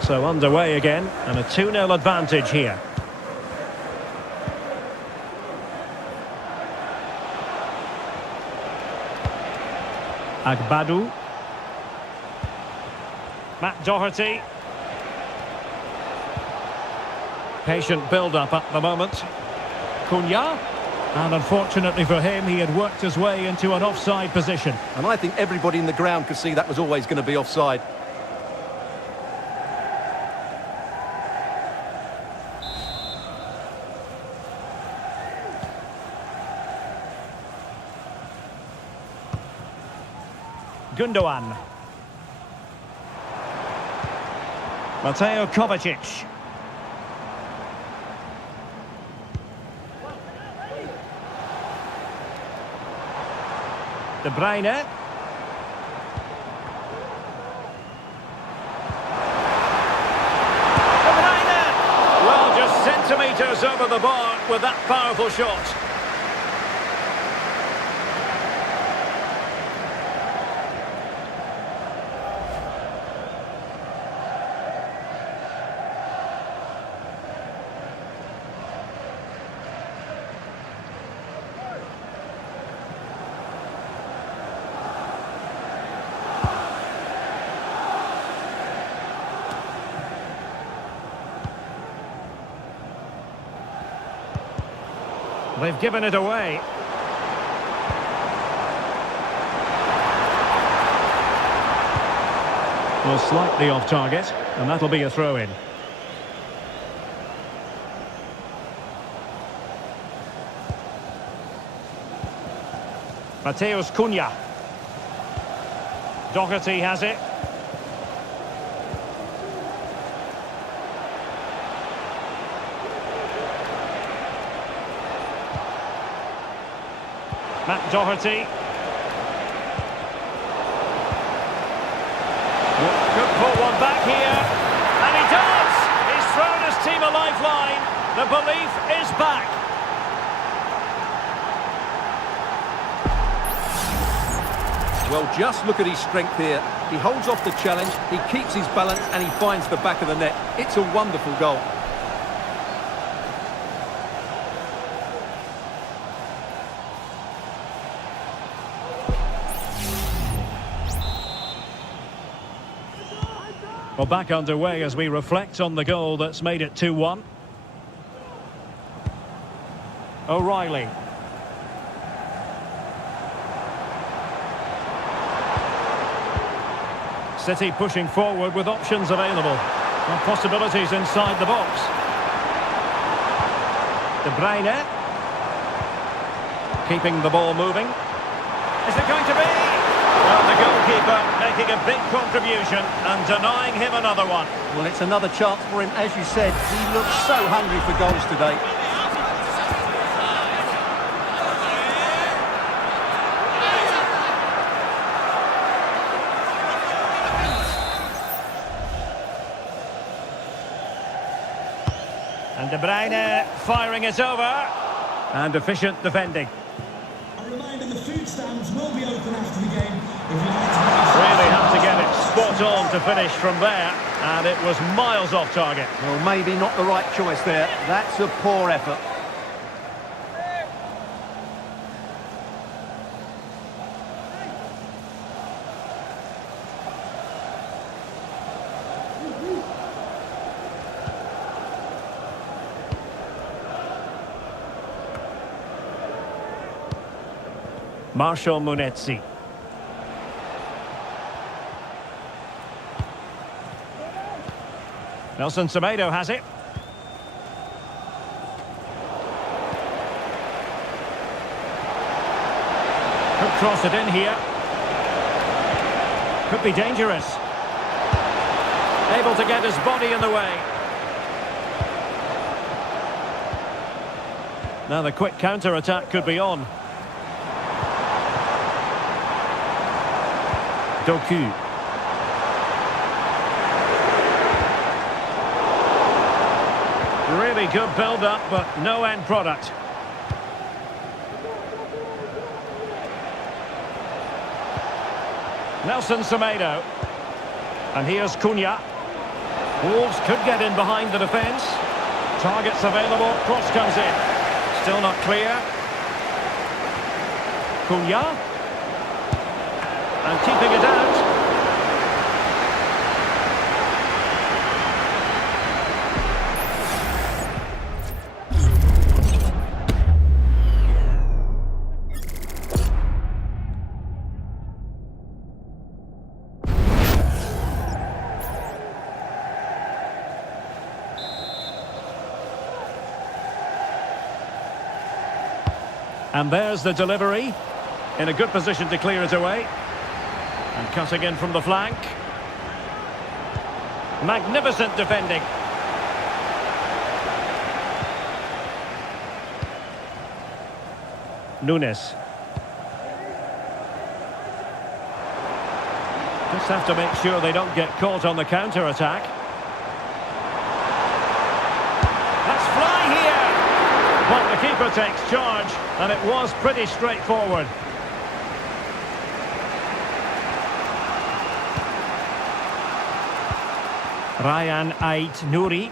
So underway again, and a 2-0 advantage here. Agbadu. Matt Doherty. Patient build-up at the moment. Cunha. And unfortunately for him, he had worked his way into an offside position. And I think everybody in the ground could see that was always going to be offside. Gundogan. Mateo Kovacic. De Bruyne. Well, just centimetres over the bar with that powerful shot. They've given it away. Well, slightly off target, and that'll be a throw-in. Mateus Cunha. Doherty has it. Matt Doherty. Could pull one back here. And he does! He's thrown his team a lifeline. The belief is back. Well, just look at his strength here. He holds off the challenge, he keeps his balance, and he finds the back of the net. It's a wonderful goal. Well, back underway as we reflect on the goal that's made it 2-1. O'Reilly. City pushing forward with options available. And possibilities inside the box. De Bruyne. Keeping the ball moving. Is it going to be? Well, the goalkeeper making a big contribution and denying him another one. Well, it's another chance for him. As you said, he looks so hungry for goals today. And De Bruyne firing it over. And efficient defending. A reminder, the food stands will be open after the game. If you'd like to Really have to get it spot on to finish from there. And it was miles off target. Well, maybe not the right choice there. That's a poor effort. Marshall Munetsi. Nelson Semedo has it. Could cross it in here. Could be dangerous. Able to get his body in the way. Now the quick counter-attack could be on. Doku. Really good build-up, but no end product. Nelson Semedo. And here's Cunha. Wolves could get in behind the defence. Targets available, cross comes in. Still not clear. Cunha. And keeping it out. And there's the delivery. In a good position to clear it away. And cutting in from the flank. Magnificent defending. Nunes. Just have to make sure they don't get caught on the counter-attack. Let's fly here! But the keeper takes charge, and it was pretty straightforward. Ryan Ait-Nouri.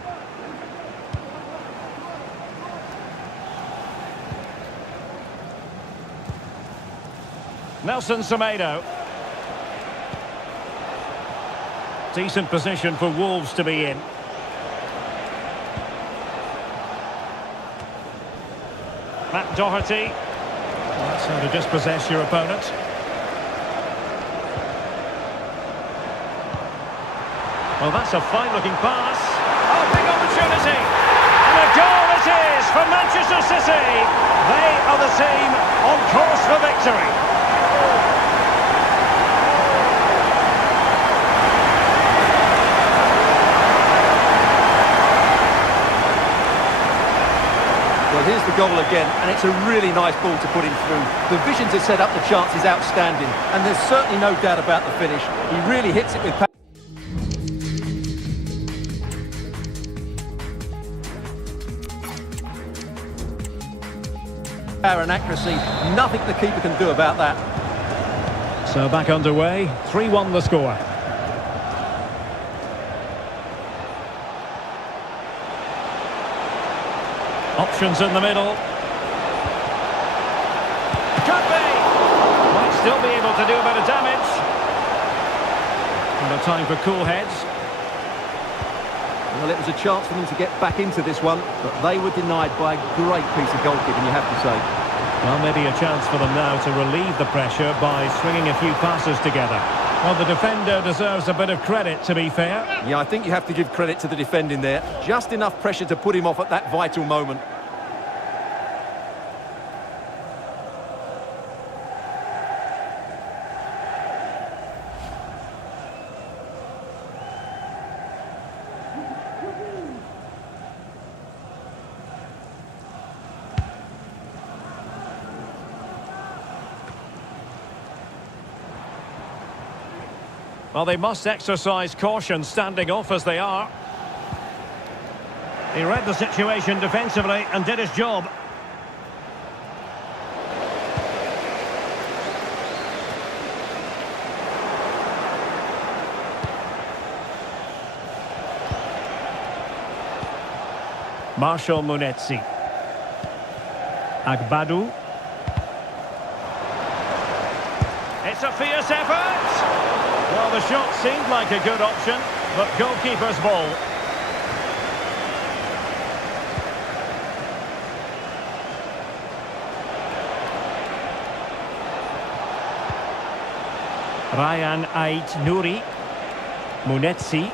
Nelson Semedo. Decent position for Wolves to be in. Matt Doherty. That's how to dispossess your opponent. Well, that's a fine-looking pass. Oh, big opportunity! And a goal it is for Manchester City! They are the team on course for victory. Well, here's the goal again, and it's a really nice ball to put him through. The vision to set up the chance is outstanding, and there's certainly no doubt about the finish. He really hits it with power. And accuracy, nothing the keeper can do about that. So back underway, 3-1 the score. Options in the middle. Could be! Might still be able to do a bit of damage. And a time for cool heads. Well, it was a chance for them to get back into this one, but they were denied by a great piece of goalkeeping, you have to say. Well, maybe a chance for them now to relieve the pressure by swinging a few passes together. Well, the defender deserves a bit of credit, to be fair. Yeah, I think you have to give credit to the defending there. Just enough pressure to put him off at that vital moment. Well, they must exercise caution standing off as they are. He read the situation defensively and did his job. Marshall Munetsi. Agbadu. It's a fierce effort! Well, the shot seemed like a good option, but goalkeeper's ball. Ryan Ait-Nouri. Munetsi.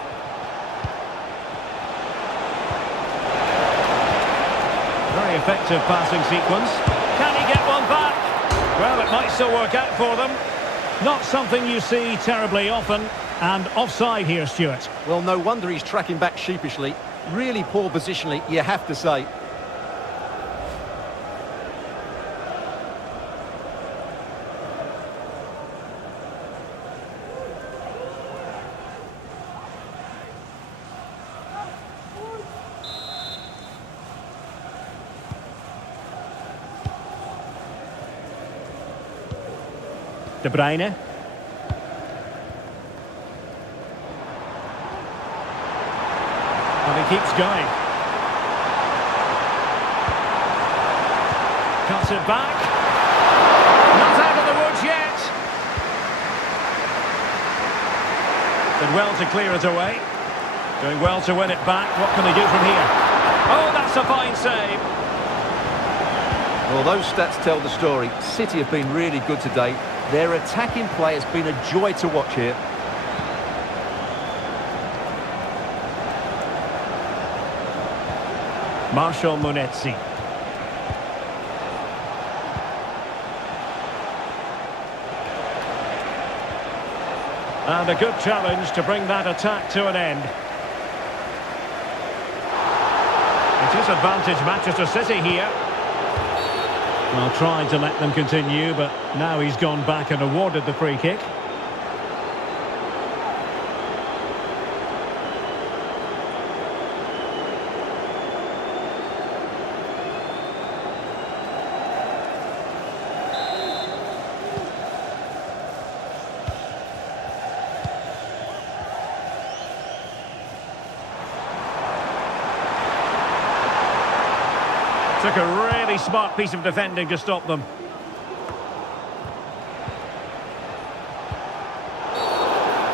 Very effective passing sequence. Can he get one back? Well, it might still work out for them. Not something you see terribly often, and offside here, Stuart. Well, no wonder he's tracking back sheepishly. Really poor positionally, you have to say. De Bruyne. And he keeps going. Cuts it back. Not out of the woods yet. Did well to clear it away. Doing well to win it back. What can they do from here? Oh, that's a fine save. Well, those stats tell the story. City have been really good today. Their attacking play has been a joy to watch here. Marshall Munetsi. And a good challenge to bring that attack to an end. It is advantage Manchester City here. Well, tried to let them continue, but now he's gone back and awarded the free kick. Took a really smart piece of defending to stop them.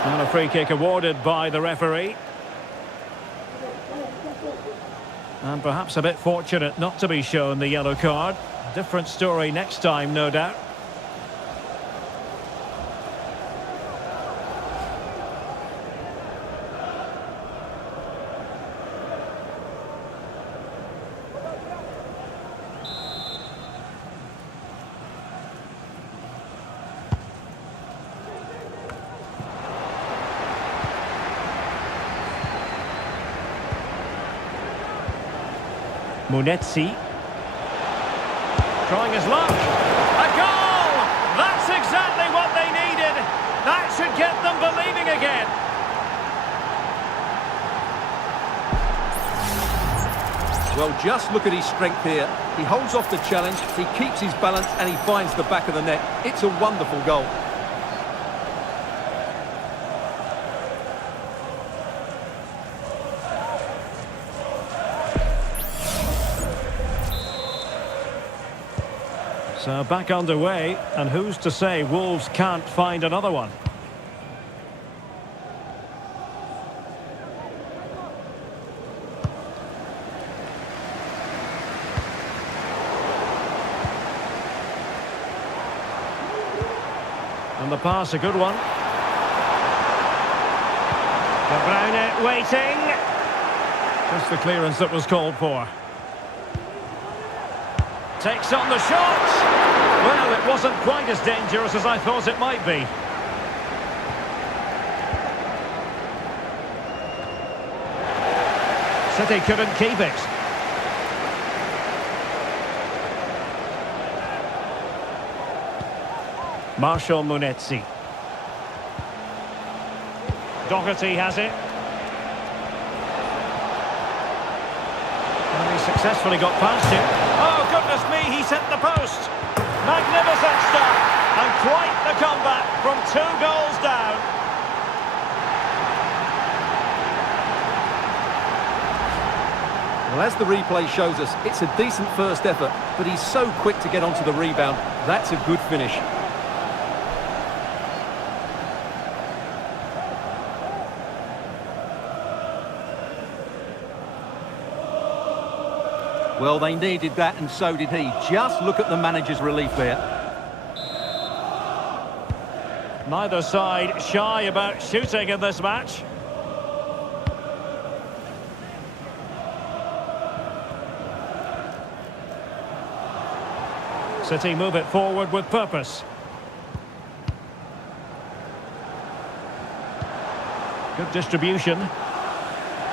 And a free kick awarded by the referee. And perhaps a bit fortunate not to be shown the yellow card. Different story next time, no doubt. Munetsi. Trying his luck. A goal! That's exactly what they needed. That should get them believing again. Well, just look at his strength here. He holds off the challenge, he keeps his balance and he finds the back of the net. It's a wonderful goal. So back underway, and who's to say Wolves can't find another one? And the pass, a good one. De Bruyne waiting. Just the clearance that was called for. Takes on the shot. Well, it wasn't quite as dangerous as I thought it might be. City couldn't keep it. Marshall Munetsi. Doherty has it. And he successfully got past him. Oh, goodness me, he's hit the post. Magnificent stuff. And quite the comeback from 2 goals down. Well, as the replay shows us, it's a decent first effort, but he's so quick to get onto the rebound. That's a good finish. Well, they needed that, and so did he. Just look at the manager's relief there. Neither side shy about shooting in this match. City move it forward with purpose. Good distribution.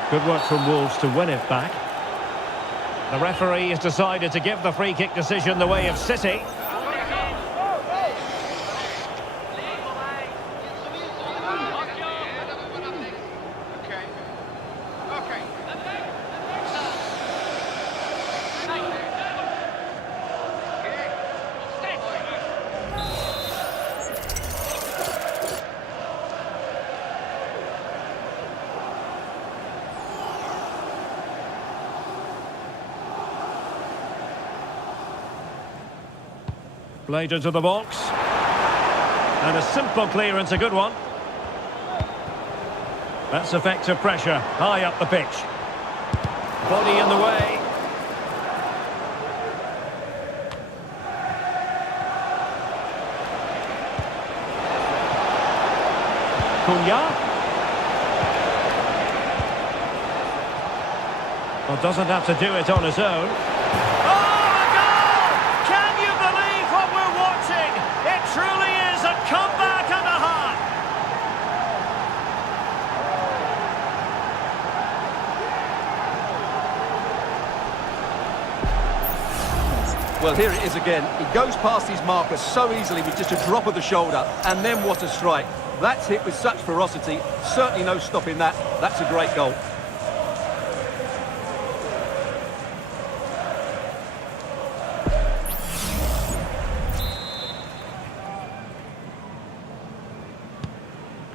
Good work from Wolves to win it back. The referee has decided to give the free kick decision the way of City. Played into the box. And a simple clearance, a good one. That's effective pressure, high up the pitch. Body in the way. Cunha. Well, doesn't have to do it on his own. Oh, a goal! Can you believe what we're watching? It truly is a comeback and a half. Well, here it is again. He goes past his marker so easily with just a drop of the shoulder, and then what a strike. That's hit with such ferocity. Certainly no stopping that. That's a great goal.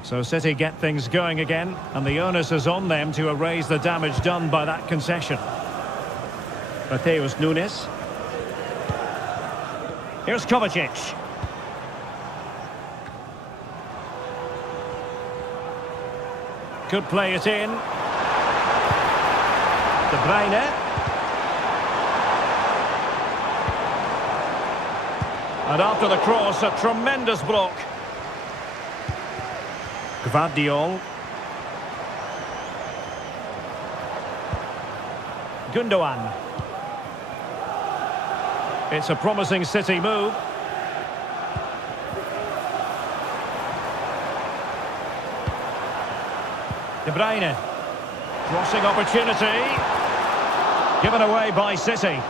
So City get things going again, and the onus is on them to erase the damage done by that concession. Matheus Nunes. Here's Kovacic. Could play it in. De Bruyne. And after the cross, a tremendous block. Gvardiol. Gundogan. It's a promising City move. De Bruyne. Crossing opportunity. Given away by City.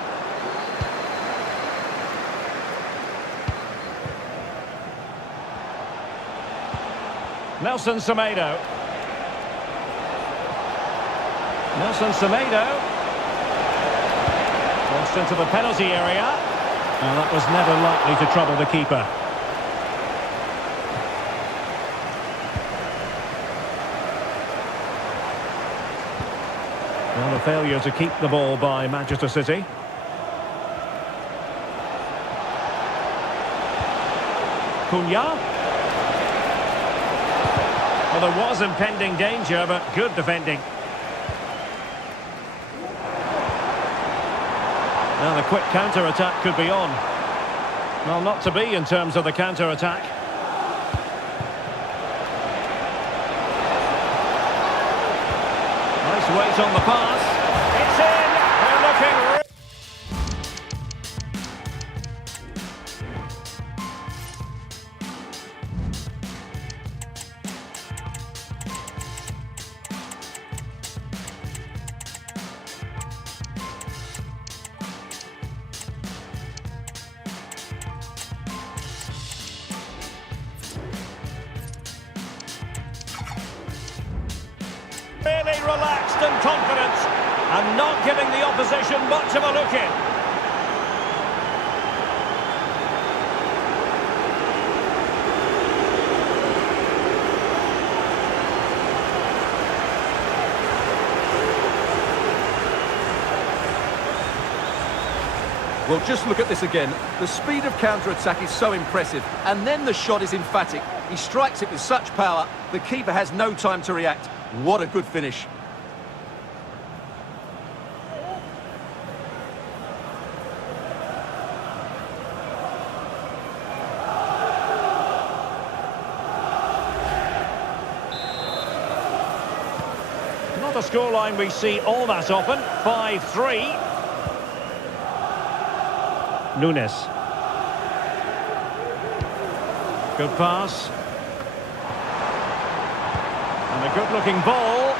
Nelson Semedo. Nelson Semedo. Crossed into the penalty area. And that was never likely to trouble the keeper. Well, a failure to keep the ball by Manchester City. Cunha. Well, there was impending danger, but good defending. Now the quick counter-attack could be on. Well, not to be in terms of the counter-attack. Nice weight on the pass. It's in! They're looking... really relaxed and confident, and not giving the opposition much of a look in. Well, just look at this again. The speed of counter-attack is so impressive, and then the shot is emphatic. He strikes it with such power, the keeper has no time to react. What a good finish. Not a scoreline we see all that often. 5-3. Nunes. Good pass. And a good-looking ball.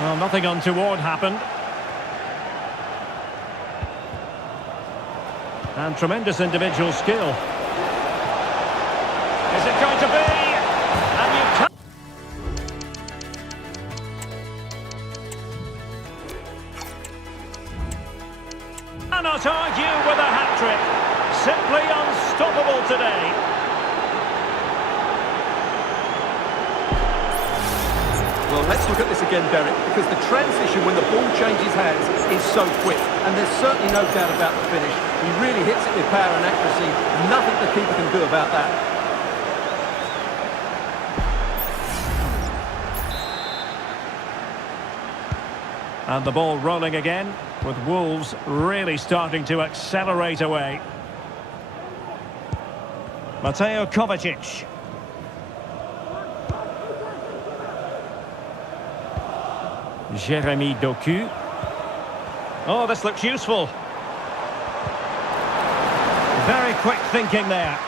Well, nothing untoward happened. And tremendous individual skill. Is it going to be? And you can't... cannot argue with a hat-trick. Simply unstoppable today. Well, let's look at this again, Derek, because the transition when the ball changes hands is so quick, and there's certainly no doubt about the finish. He really hits it with power and accuracy. Nothing the keeper can do about that. And the ball rolling again, with Wolves really starting to accelerate away. Mateo Kovacic. Jeremy Doku. Oh, this looks useful. Very quick thinking there.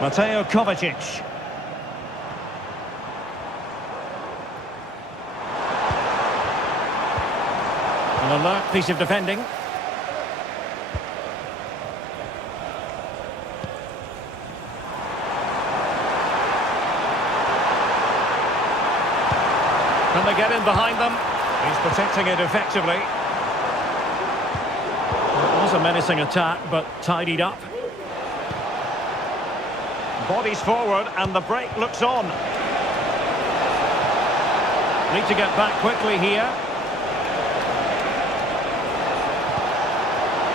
Mateo Kovacic. An alert piece of defending. Can they get in behind them? He's protecting it effectively. It was a menacing attack, but tidied up. Bodies forward, and the break looks on. Need to get back quickly here.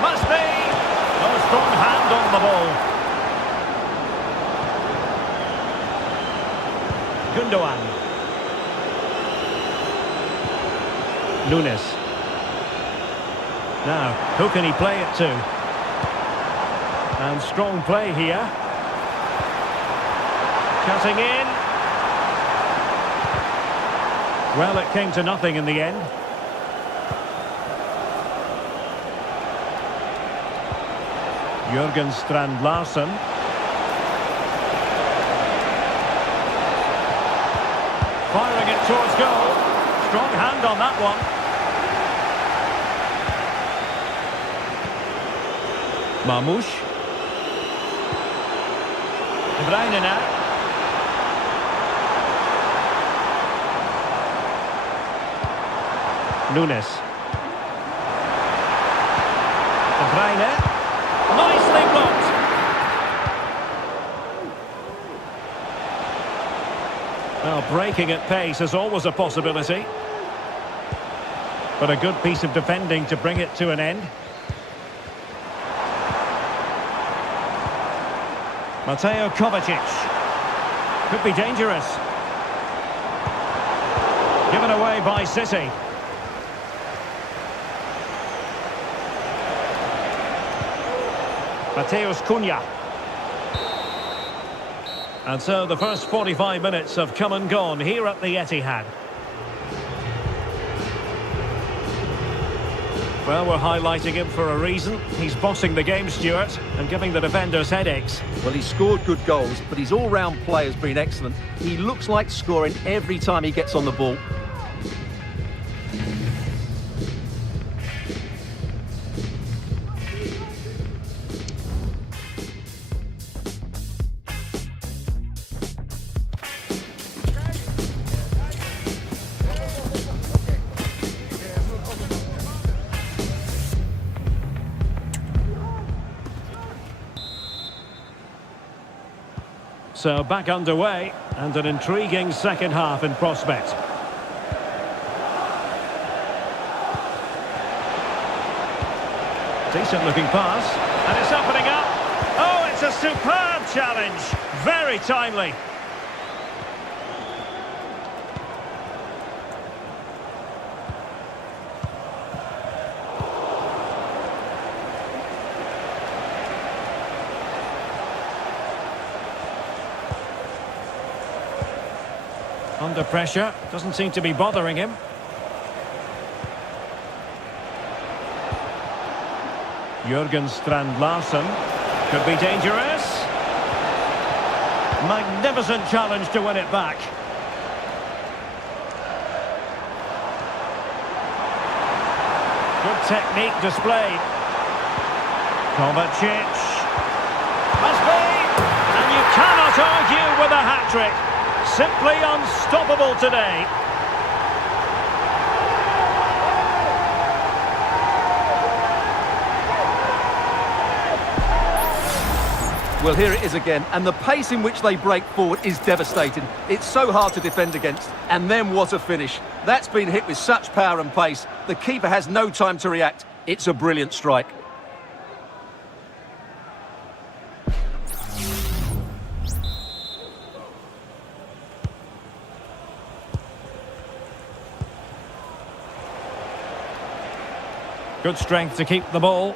Must be! Oh, strong hand on the ball. Gundogan. Nunes. Now, who can he play it to? And strong play here. Cutting in. Well, it came to nothing in the end. Jørgen Strand Larsen. Firing it towards goal. Strong hand on that one. Marmoush. De Bruyne now. Nunes. De Bruyne. Nicely blocked. Well, breaking at pace is always a possibility. But a good piece of defending to bring it to an end. Mateo Kovacic. Could be dangerous. Given away by City. Mateus Cunha. And so the first 45 minutes have come and gone here at the Etihad. Well, we're highlighting him for a reason. He's bossing the game, Stuart, and giving the defenders headaches. Well, he's scored good goals, but his all-round play has been excellent. He looks like scoring every time he gets on the ball. So back underway, and an intriguing second half in prospect. Decent looking pass, and it's opening up. Oh, it's a superb challenge. Very timely. Under pressure, doesn't seem to be bothering him. Jørgen Strand Larsen could be dangerous. Magnificent challenge to win it back. Good technique displayed. Kovacic. Must be! And you cannot argue with a hat-trick. Simply unstoppable today. Well, here it is again, and the pace in which they break forward is devastating. It's so hard to defend against. And then what a finish. That's been hit with such power and pace. The keeper has no time to react. It's a brilliant strike. Good strength to keep the ball.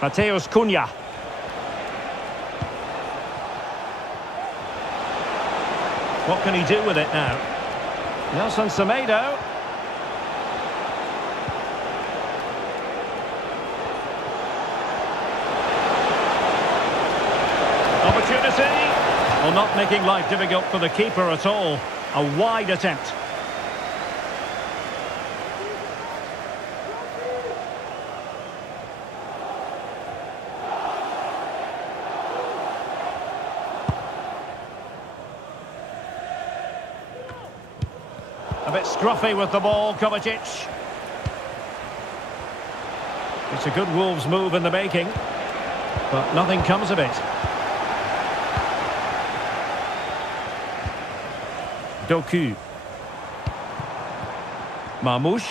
Matheus Cunha. What can he do with it now? Nelson Semedo. Opportunity. Well, not making life difficult for the keeper at all. A wide attempt. A bit scruffy with the ball, Kovacic. It's a good Wolves move in the making, but nothing comes of it. Doku. Marmoush.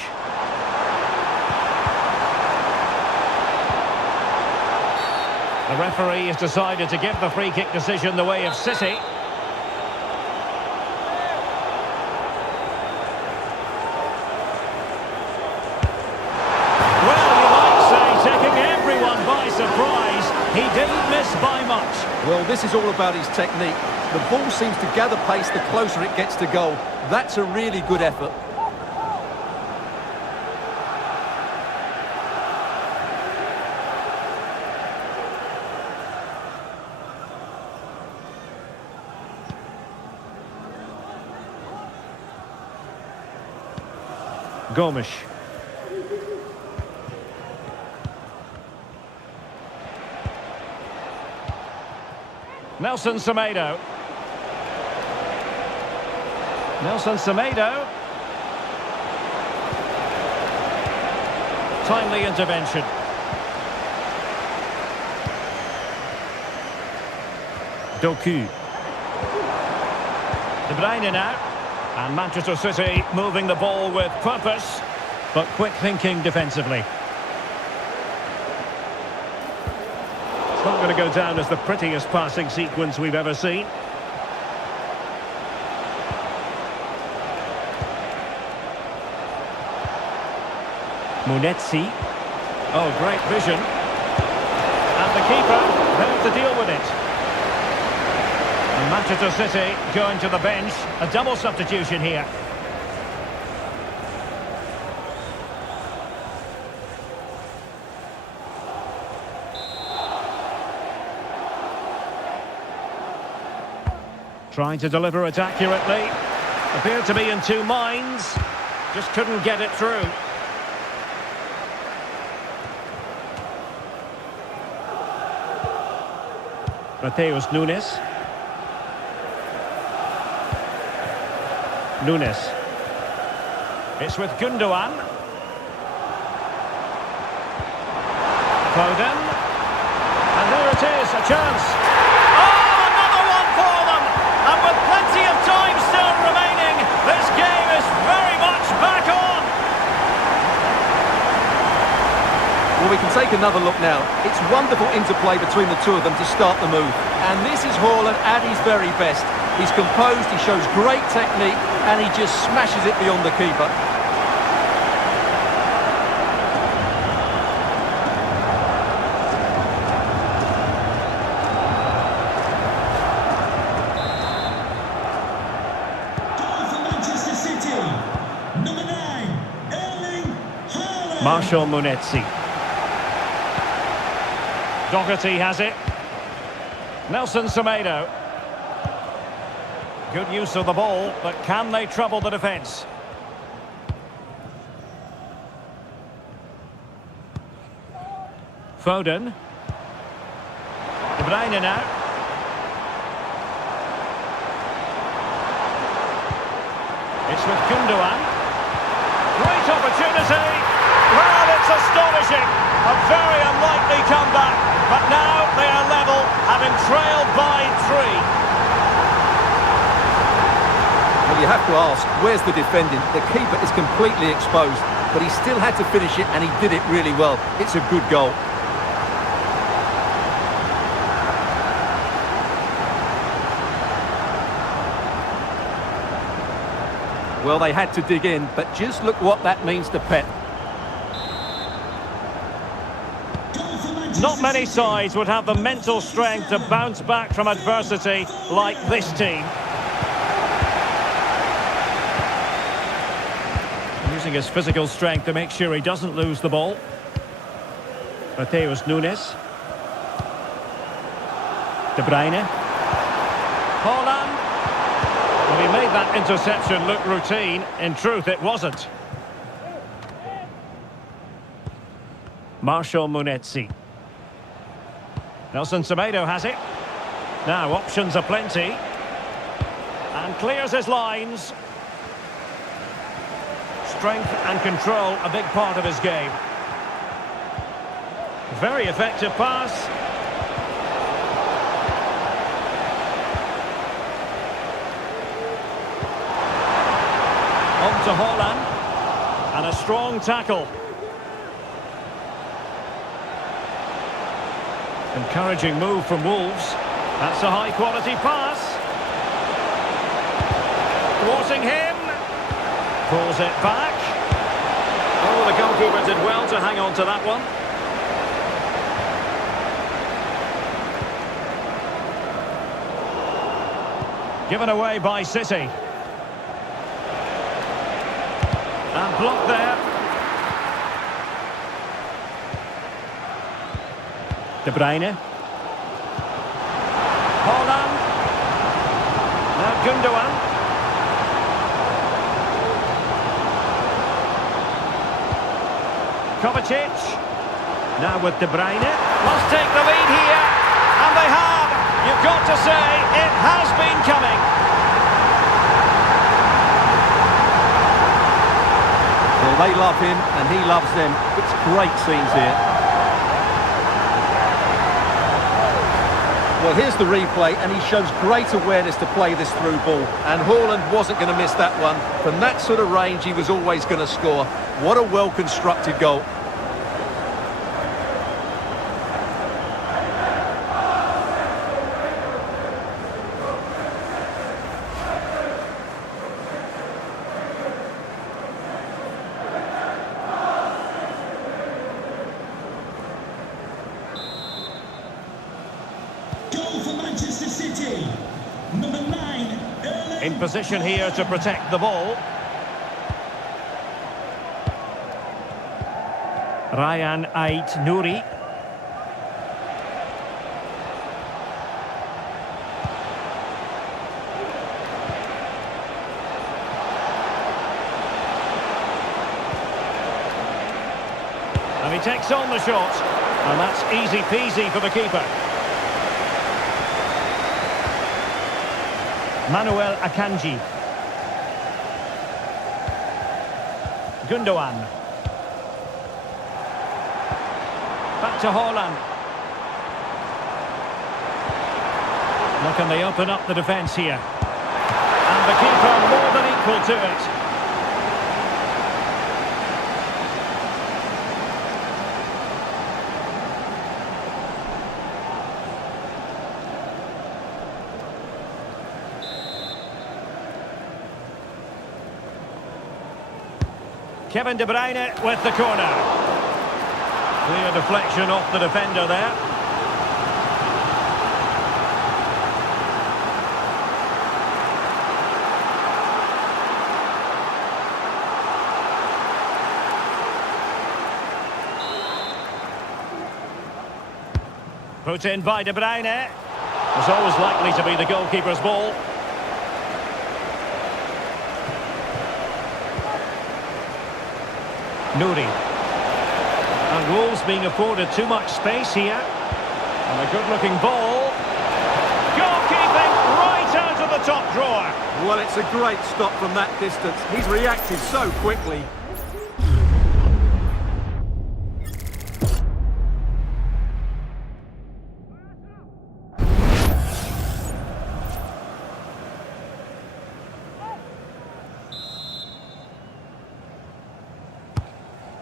The referee has decided to give the free kick decision the way of City. He didn't miss by much. Well, this is all about his technique. The ball seems to gather pace the closer it gets to goal. That's a really good effort. Gomes. Nelson Semedo. Nelson Semedo. Timely intervention. Doku. De Bruyne now. And Manchester City moving the ball with purpose, but quick thinking defensively. It's not going to go down as the prettiest passing sequence we've ever seen. Munetsi. Oh, great vision. And the keeper there to deal with it. And Manchester City going to the bench. A double substitution here. Trying to deliver it accurately. Appeared to be in two minds. Just couldn't get it through. Matheus Nunes. Nunes. It's with Gundogan. Foden. And there it is, a chance. Oh, another one for them! And with plenty of time still remaining, this game is very much back on! Well, we can take another look now. It's wonderful interplay between the two of them to start the move. And this is Haaland at his very best. He's composed, he shows great technique, and he just smashes it beyond the keeper. Goal for Manchester City. Number 9, Erling Haaland. Marshall Munetsi. Doherty has it. Nelson Semedo. Good use of the ball, but can they trouble the defence? Foden. De Bruyne now. It's with Gundogan. Great opportunity. Well, it's astonishing. A very unlikely comeback, but now they are level. having trailed by 3. Well, you have to ask, where's the defending? The keeper is completely exposed, but he still had to finish it, and he did it really well. It's a good goal. Well, they had to dig in, but just look what that means to Pep. Not many sides would have the mental strength to bounce back from adversity like this team. Using his physical strength to make sure he doesn't lose the ball. Matheus Nunes. De Bruyne. Haaland. Well, he made that interception look routine. In truth, it wasn't. Marshall Munetsi. Nelson Semedo has it. Now, options are plenty. And clears his lines. Strength and control, a big part of his game. Very effective pass. On to Haaland. And a strong tackle. Encouraging move from Wolves. That's a high-quality pass. Thwarting him. Pulls it back. Oh, the goalkeeper did well to hang on to that one. Given away by City. And blocked there. De Bruyne. Haaland. Now Gundogan. Kovacic. Now with De Bruyne. Must take the lead here. And they have. You've got to say, it has been coming. Well, they love him and he loves them. It's great scenes here. Well, here's the replay, and he shows great awareness to play this through ball. And Haaland wasn't going to miss that one. From that sort of range, he was always going to score. What a well-constructed goal. Goal for Manchester City. Number 9, Erling. In position here to protect the ball. Ryan Ait-Nouri. And he takes on the shot. And that's easy peasy for the keeper. Manuel Akanji. Gundogan. Back to Haaland. Now can they open up the defence here? And the keeper more than equal to it. Kevin De Bruyne with the corner. Clear deflection off the defender there. Put in by De Bruyne. Was always likely to be the goalkeeper's ball. Nouri. And Wolves being afforded too much space here. And a good-looking ball. Goalkeeping right out of the top drawer. Well, it's a great stop from that distance. He's reacted so quickly.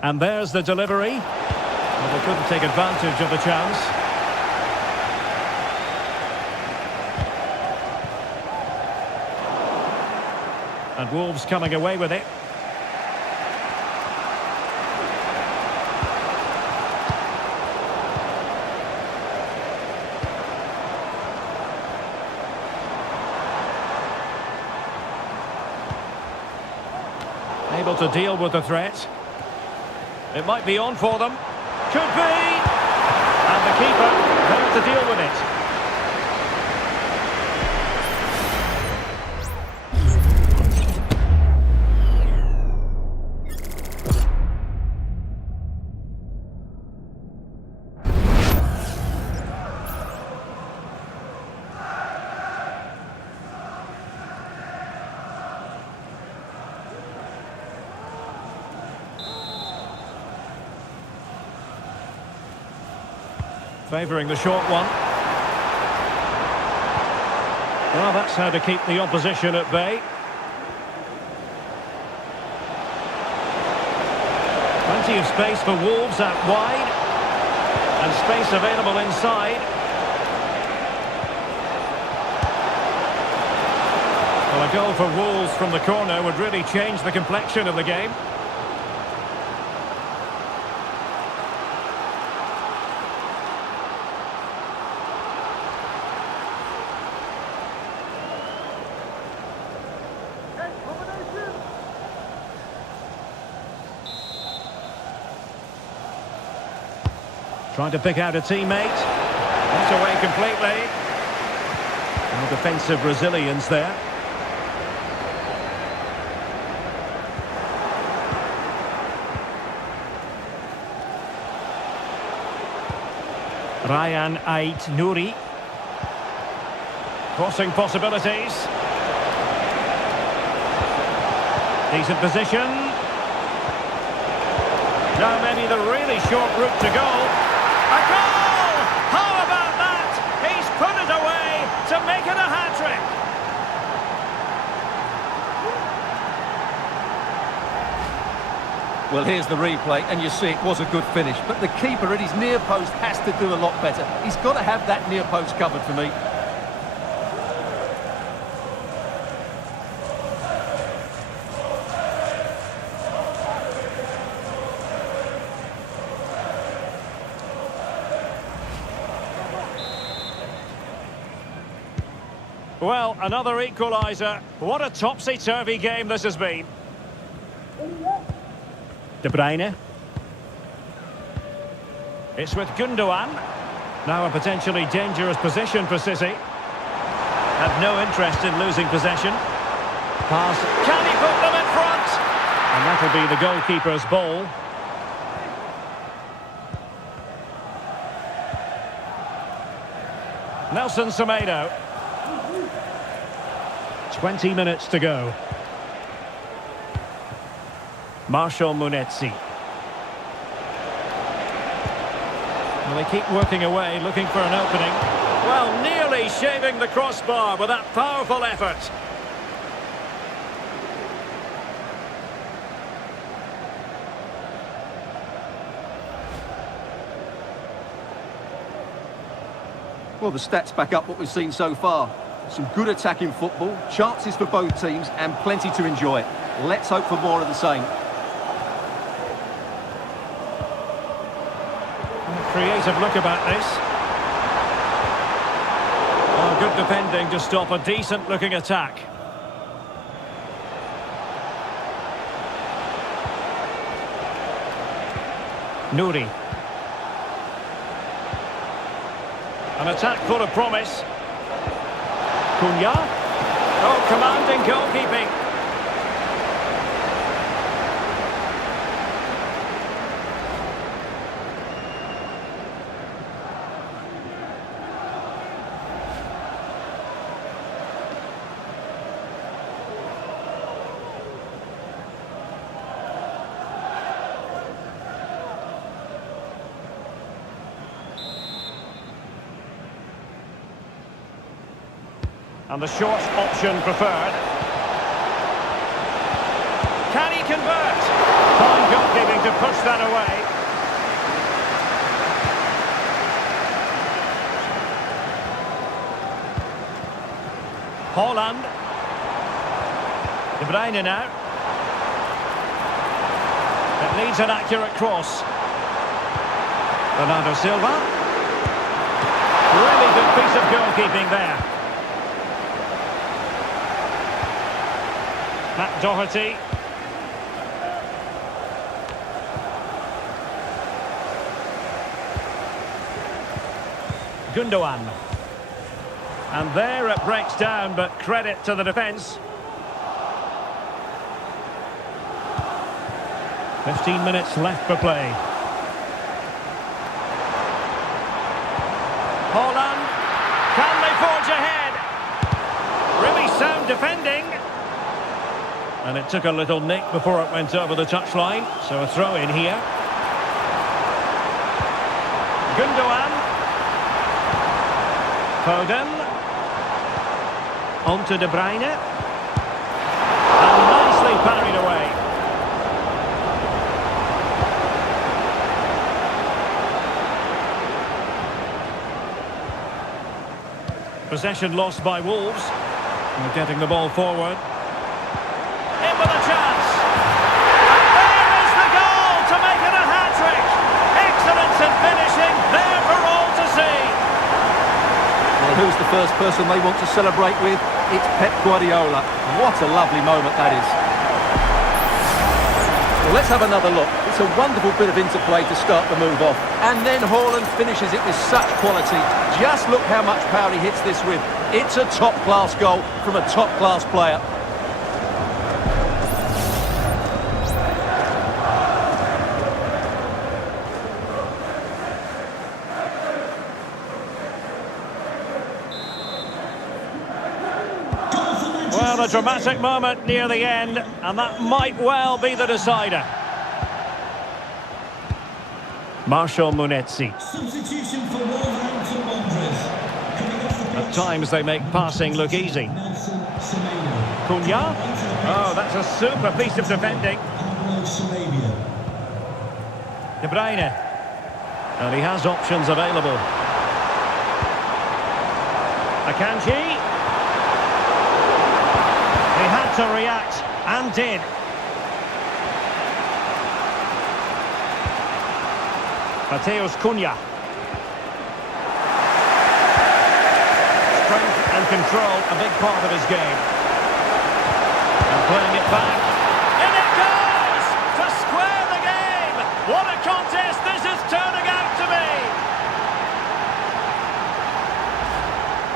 And there's the delivery. Well, they couldn't take advantage of the chance. And Wolves coming away with it. Able to deal with the threat. It might be on for them. Could be! And the keeper there to deal with it. Favouring the short one. Well, that's how to keep the opposition at bay. Plenty of space for Wolves out wide. And space available inside. Well, a goal for Wolves from the corner would really change the complexion of the game. Trying to pick out a teammate. Not away completely. No defensive resilience there. Ryan Ait-Nouri. Crossing possibilities. Decent position. Now maybe the really short route to goal. A goal! How about that? He's put it away to make it a hat-trick. Well, here's the replay, and you see it was a good finish. But the keeper at his near post has to do a lot better. He's got to have that near post covered for me. Well, another equaliser. What a topsy-turvy game this has been. De Bruyne. It's with Gundogan. Now a potentially dangerous position for City. Have no interest in losing possession. Pass. Can he put them in front? And that'll be the goalkeeper's ball. Nelson Semedo. 20 minutes to go. Marshall Munetsi. Well, they keep working away, looking for an opening. Well, nearly shaving the crossbar with that powerful effort. Well, the stats back up what we've seen so far. Some good attacking football, chances for both teams, and plenty to enjoy. Let's hope for more of the same. Creative look about this. Oh, good defending to stop a decent-looking attack. Nouri. An attack full of promise. Cunha. Oh, commanding goalkeeping. And the short option preferred. Can he convert? Fine goalkeeping to push that away. Haaland. De Bruyne now. It needs an accurate cross. Bernardo Silva. Really good piece of goalkeeping there. Matt Doherty. Gundogan. And there it breaks down, but credit to the defence. 15 minutes left for play. Haaland. Can they forge ahead? Really sound defending. And it took a little nick before it went over the touchline. So a throw in here. Gundogan. Foden. On to De Bruyne. And nicely parried away. Possession lost by Wolves. They're getting the ball forward. In with a chance. And there is the goal to make it a hat-trick. Excellence in finishing, there for all to see. Well, who's the first person they want to celebrate with? It's Pep Guardiola. What a lovely moment that is. Well, let's have another look. It's a wonderful bit of interplay to start the move off. And then Haaland finishes it with such quality. Just look how much power he hits this with. It's a top-class goal from a top-class player. Well, a dramatic moment near the end, and that might well be the decider. Marshall Munetsi. Substitution for Wolverhampton Wanderers. Coming off the pitch. At times they make passing look easy. Nelson Semedo. Cunha. Oh, that's a super piece of defending. Pablo Sarabia. De Bruyne. And he has options available. Akanji. He had to react, and did. Matheus Cunha. Strength and control, a big part of his game. And playing it back. In it goes! To square the game! What a contest this is turning out to be!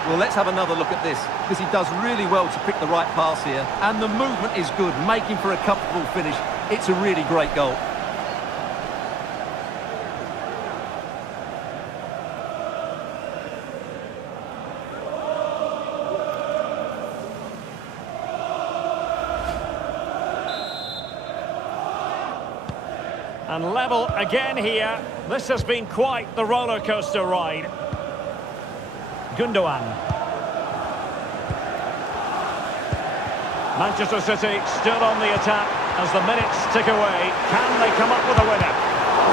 Well, let's have another look at this, because he does really well to pick the right pass here. And the movement is good, making for a comfortable finish. It's a really great goal. And level again here. This has been quite the roller coaster ride. Gundogan. Manchester City still on the attack as the minutes tick away. Can they come up with a winner?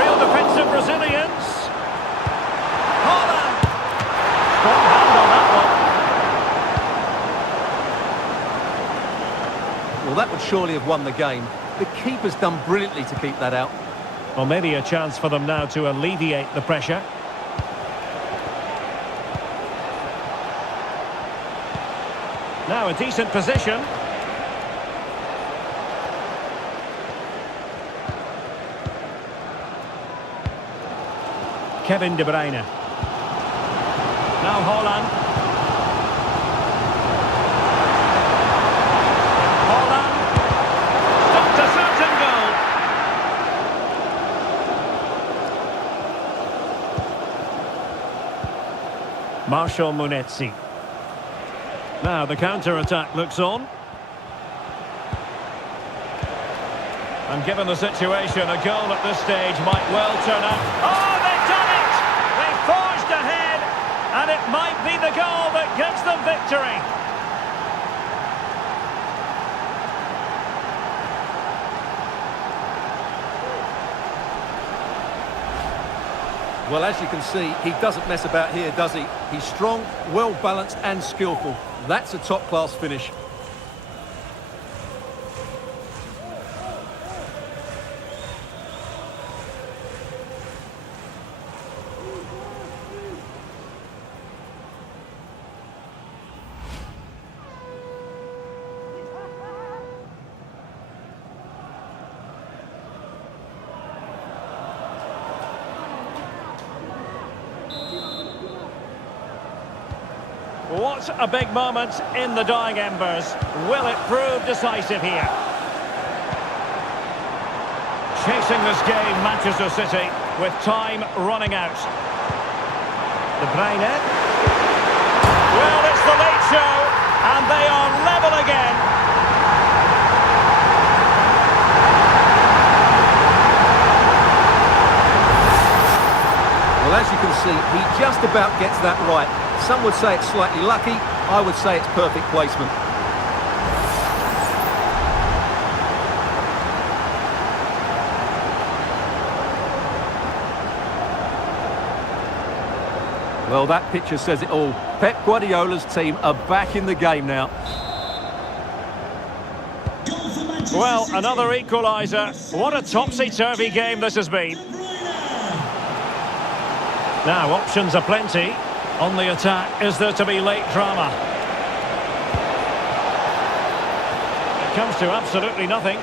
Real defensive resilience. Haaland. Strong hand on that one. Well, that would surely have won the game. The keeper's done brilliantly to keep that out. Well, maybe a chance for them now to alleviate the pressure. Now a decent position. Kevin De Bruyne. Now Haaland. Haaland. Stopped a certain goal. Marshall Munetsi. Now the counter-attack looks on. And given the situation, a goal at this stage might well turn out. Oh, they've done it! They forged ahead, and it might be the goal that gives them victory. Well, as you can see, he doesn't mess about here, does he? He's strong, well-balanced and skillful. That's a top-class finish. What a big moment in the dying embers. Will it prove decisive here? Chasing this game, Manchester City, with time running out. De Bruyne. Well, it's the late show, and they are level again. Well, as you can see, he just about gets that right. Some would say it's slightly lucky, I would say it's perfect placement. Well, that picture says it all. Pep Guardiola's team are back in the game now. Goal for Manchester Well, City. another equaliser. What a topsy-turvy game this has been. De Bruyne. Now, options are plenty. On the attack, is there to be late drama? It comes to absolutely nothing.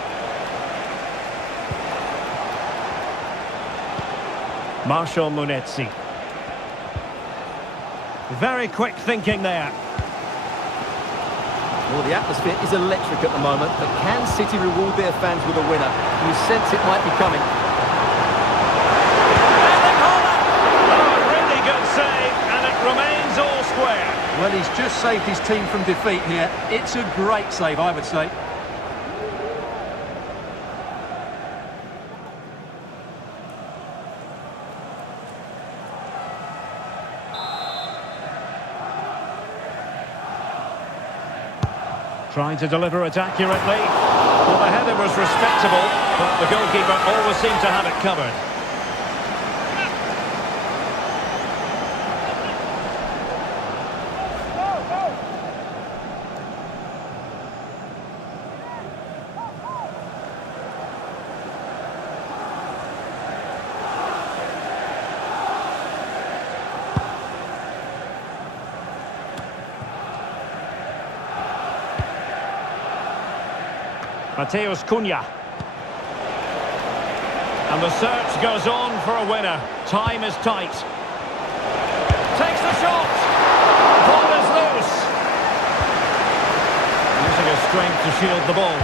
Marshall Munetsi. Very quick thinking there. Well, the atmosphere is electric at the moment, but can City reward their fans with a winner? You sense it might be coming. Remains all square. Well, he's just saved his team from defeat here. It's a great save, I would say. Trying to deliver it accurately. Well, the header was respectable, but the goalkeeper always seemed to have it covered. Mateus Cunha. And the search goes on for a winner. Time is tight. Takes the shot. Ball is loose. Using his strength to shield the ball.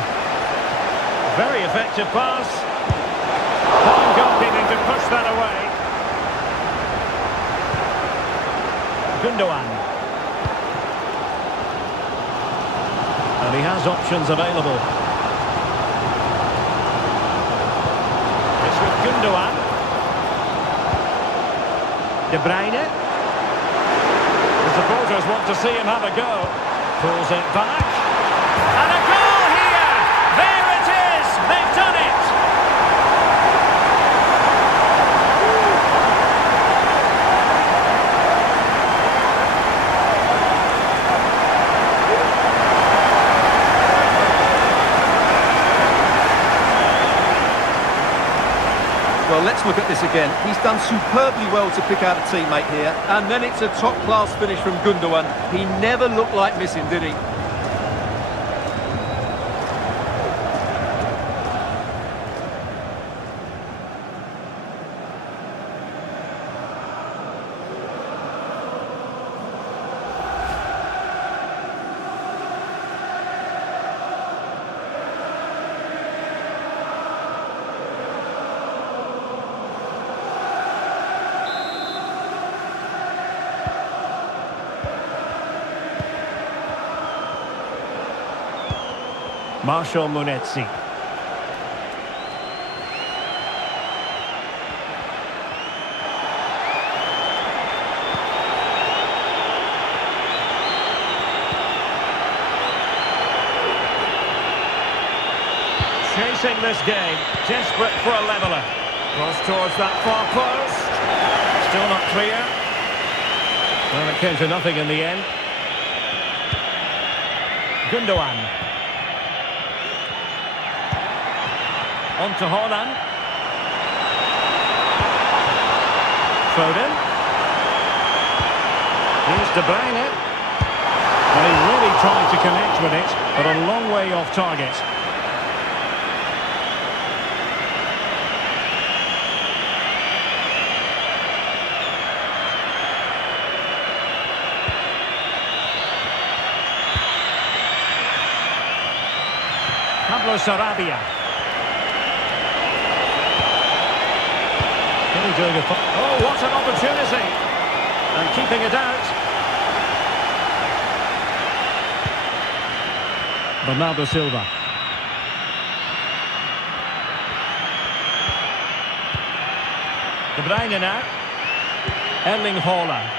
Very effective pass. Fine goalkeeping to push that away. Gundogan. And he has options available. Gundogan. De Bruyne. The supporters want to see him have a go. Pulls it back. And a goal here! There it is! They've done it! Well, let's look at this again. He's done superbly well to pick out a teammate here. And then it's a top-class finish from Gundogan. He never looked like missing, did he? Marshall Munetsi. Chasing this game, desperate for a leveller. Cross towards that far post. Still not clear. Well, it came to nothing in the end. Gundogan. On to Haaland. Foden. Here's De Bruyne. And he really tried to connect with it, but a long way off target. Pablo Sarabia. Really doing a... Oh, what an opportunity! And keeping it out. Bernardo Silva. De Bruyne now. Erling Haaland.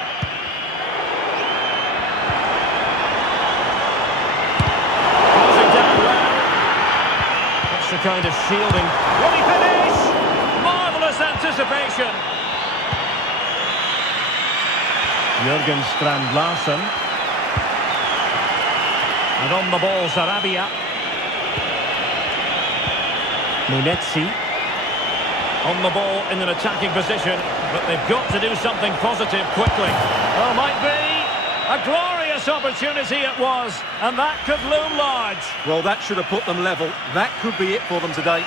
Closing down well. That's the kind of shielding. Will he finish? Marvellous anticipation. Jurgen Strand Larsen. And on the ball, Sarabia. Munetsi. On the ball in an attacking position, but they've got to do something positive quickly. Oh, might be. A glorious opportunity it was, and that could loom large. Well, that should have put them level. That could be it for them today.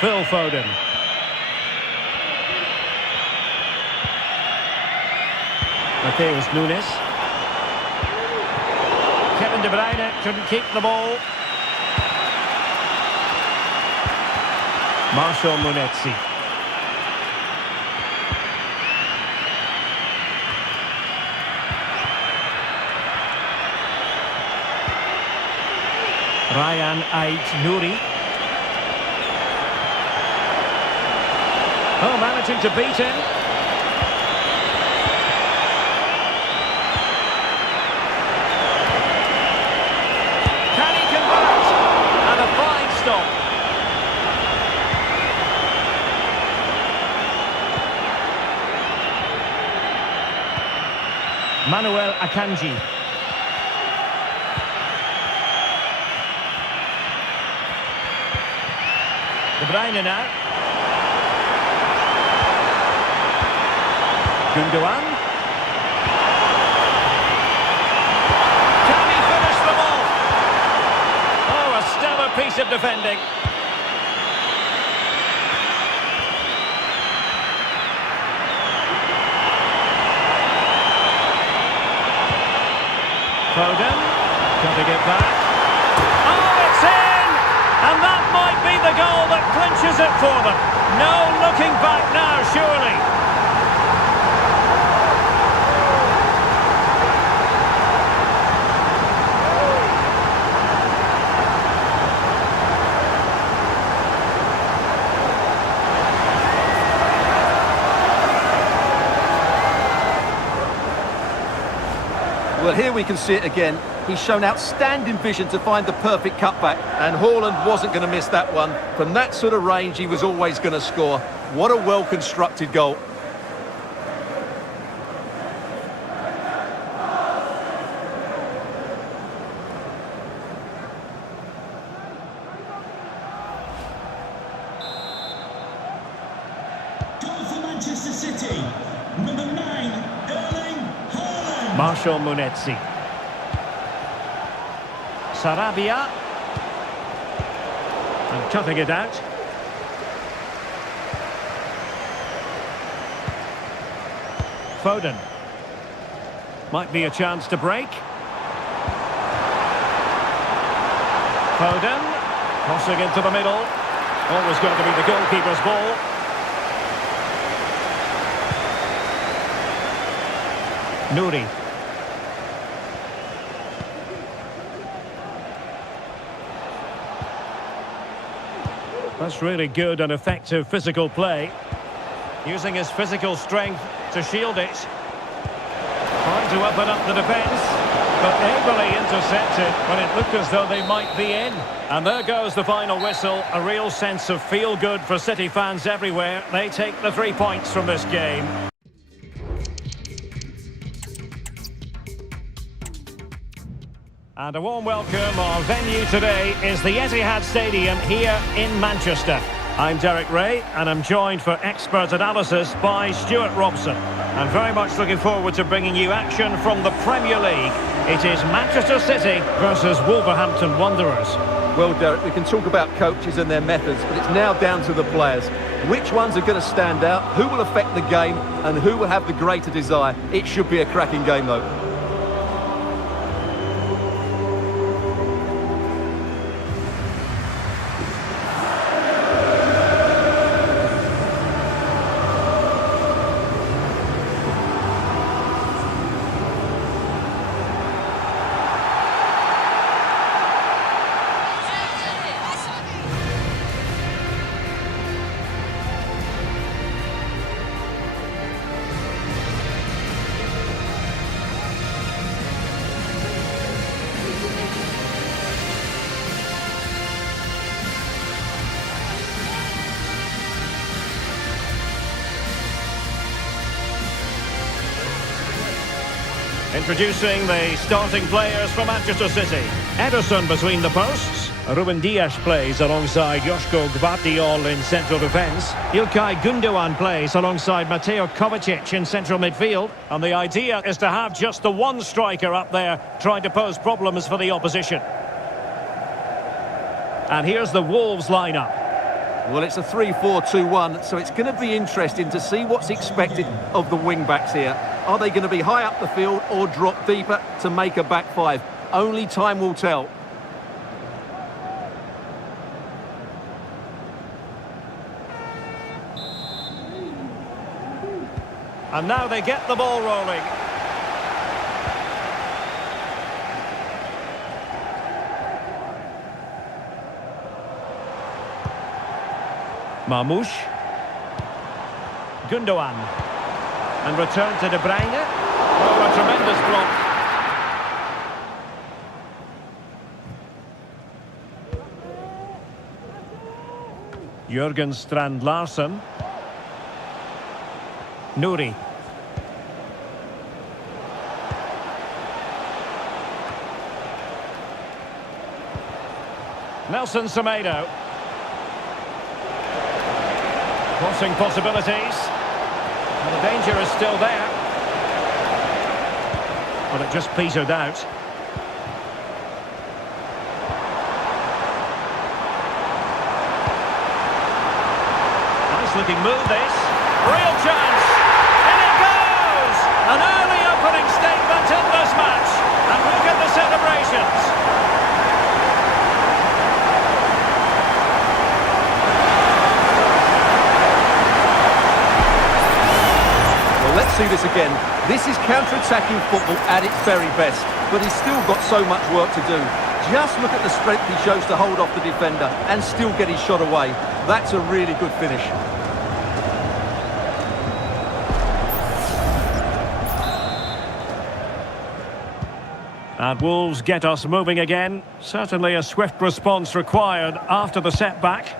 Phil Foden. Matheus Nunes. Kevin De Bruyne couldn't keep the ball. Marcel Munetsi. Ryan Ait-Nouri. Oh, managing to beat him. Can he convert? And a fine stop. Manuel Akanji. De Bruyne now. Gundogan. Can he finish them off? Oh, a stellar piece of defending. Foden, cutting it back. Oh, it's in! And that might be the goal that clinches it for them. No looking back now, surely. Well, here we can see it again. He's shown outstanding vision to find the perfect cutback, and Haaland wasn't going to miss that one. From that sort of range, he was always going to score. What a well-constructed goal. Goal for Manchester City. Number 9, Erling Haaland. Marcel Munetsi. Sarabia. And cutting it out. Foden. Might be a chance to break. Foden. Crossing into the middle. Always going to be the goalkeeper's ball. Nouri. That's really good and effective physical play. Using his physical strength to shield it. Trying to open up the defence, but ably intercepted when it looked as though they might be in. And there goes the final whistle. A real sense of feel-good for City fans everywhere. They take the 3 points from this game. And a warm welcome. Our venue today is the Etihad Stadium here in Manchester. I'm Derek Ray, and I'm joined for expert analysis by Stuart Robson. I'm very much looking forward to bringing you action from the Premier League. It is Manchester City versus Wolverhampton Wanderers. Well, Derek, we can talk about coaches and their methods, but it's now down to the players. Which ones are going to stand out, who will affect the game, and who will have the greater desire? It should be a cracking game, though. Introducing the starting players for Manchester City. Ederson between the posts. Ruben Dias plays alongside Joško Gvardiol in central defence. Ilkay Gundogan plays alongside Mateo Kovacic in central midfield. And the idea is to have just the one striker up there trying to pose problems for the opposition. And here's the Wolves lineup. Well, it's a 3-4-2-1, so it's going to be interesting to see what's expected of the wing-backs here. Are they going to be high up the field or drop deeper to make a back five? Only time will tell. And now they get the ball rolling. Marmoush. Gundogan. And return to De Bruyne. Oh, a tremendous block. Jurgen Strand Larsen. Nouri. Nelson Semedo. Crossing possibilities. And the danger is still there. But it just petered out. Nice looking move this. Real chance. And it goes! An early opening statement in this match. And look at the celebrations. Let's see this again. This is counter-attacking football at its very best, but he's still got so much work to do. Just look at the strength he shows to hold off the defender and still get his shot away. That's a really good finish. And Wolves get us moving again. Certainly a swift response required after the setback.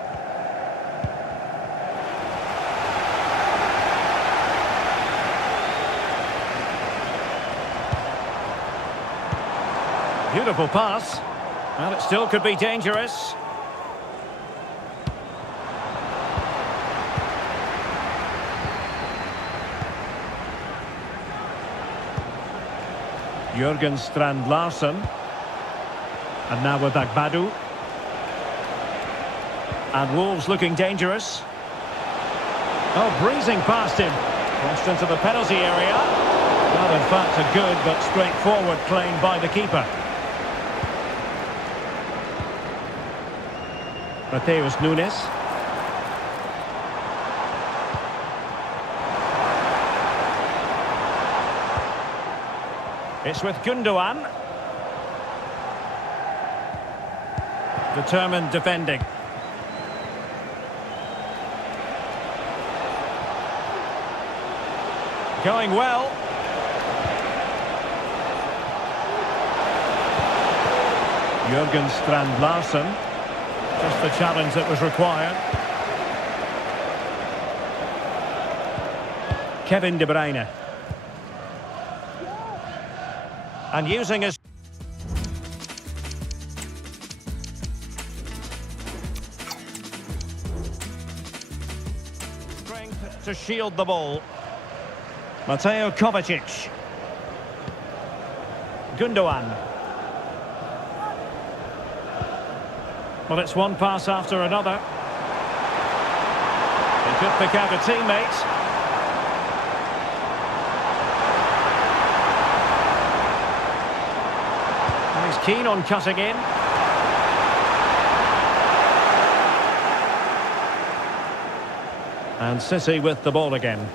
Beautiful pass. Well, it still could be dangerous. Jurgen Strand Larsen. And now with Agbadu. And Wolves looking dangerous. Oh, breezing past him. Crossed into the penalty area. Well, in fact, a good but straightforward claim by the keeper. Mateus Nunes. It's with Gundogan. Determined defending. Going well. Jürgen Strand Larsen. Just the challenge that was required. Kevin De Bruyne. And using his strength to shield the ball. Mateo Kovacic. Gundogan. Well, it's one pass after another. He could pick out a teammate. And he's keen on cutting in. And City with the ball again.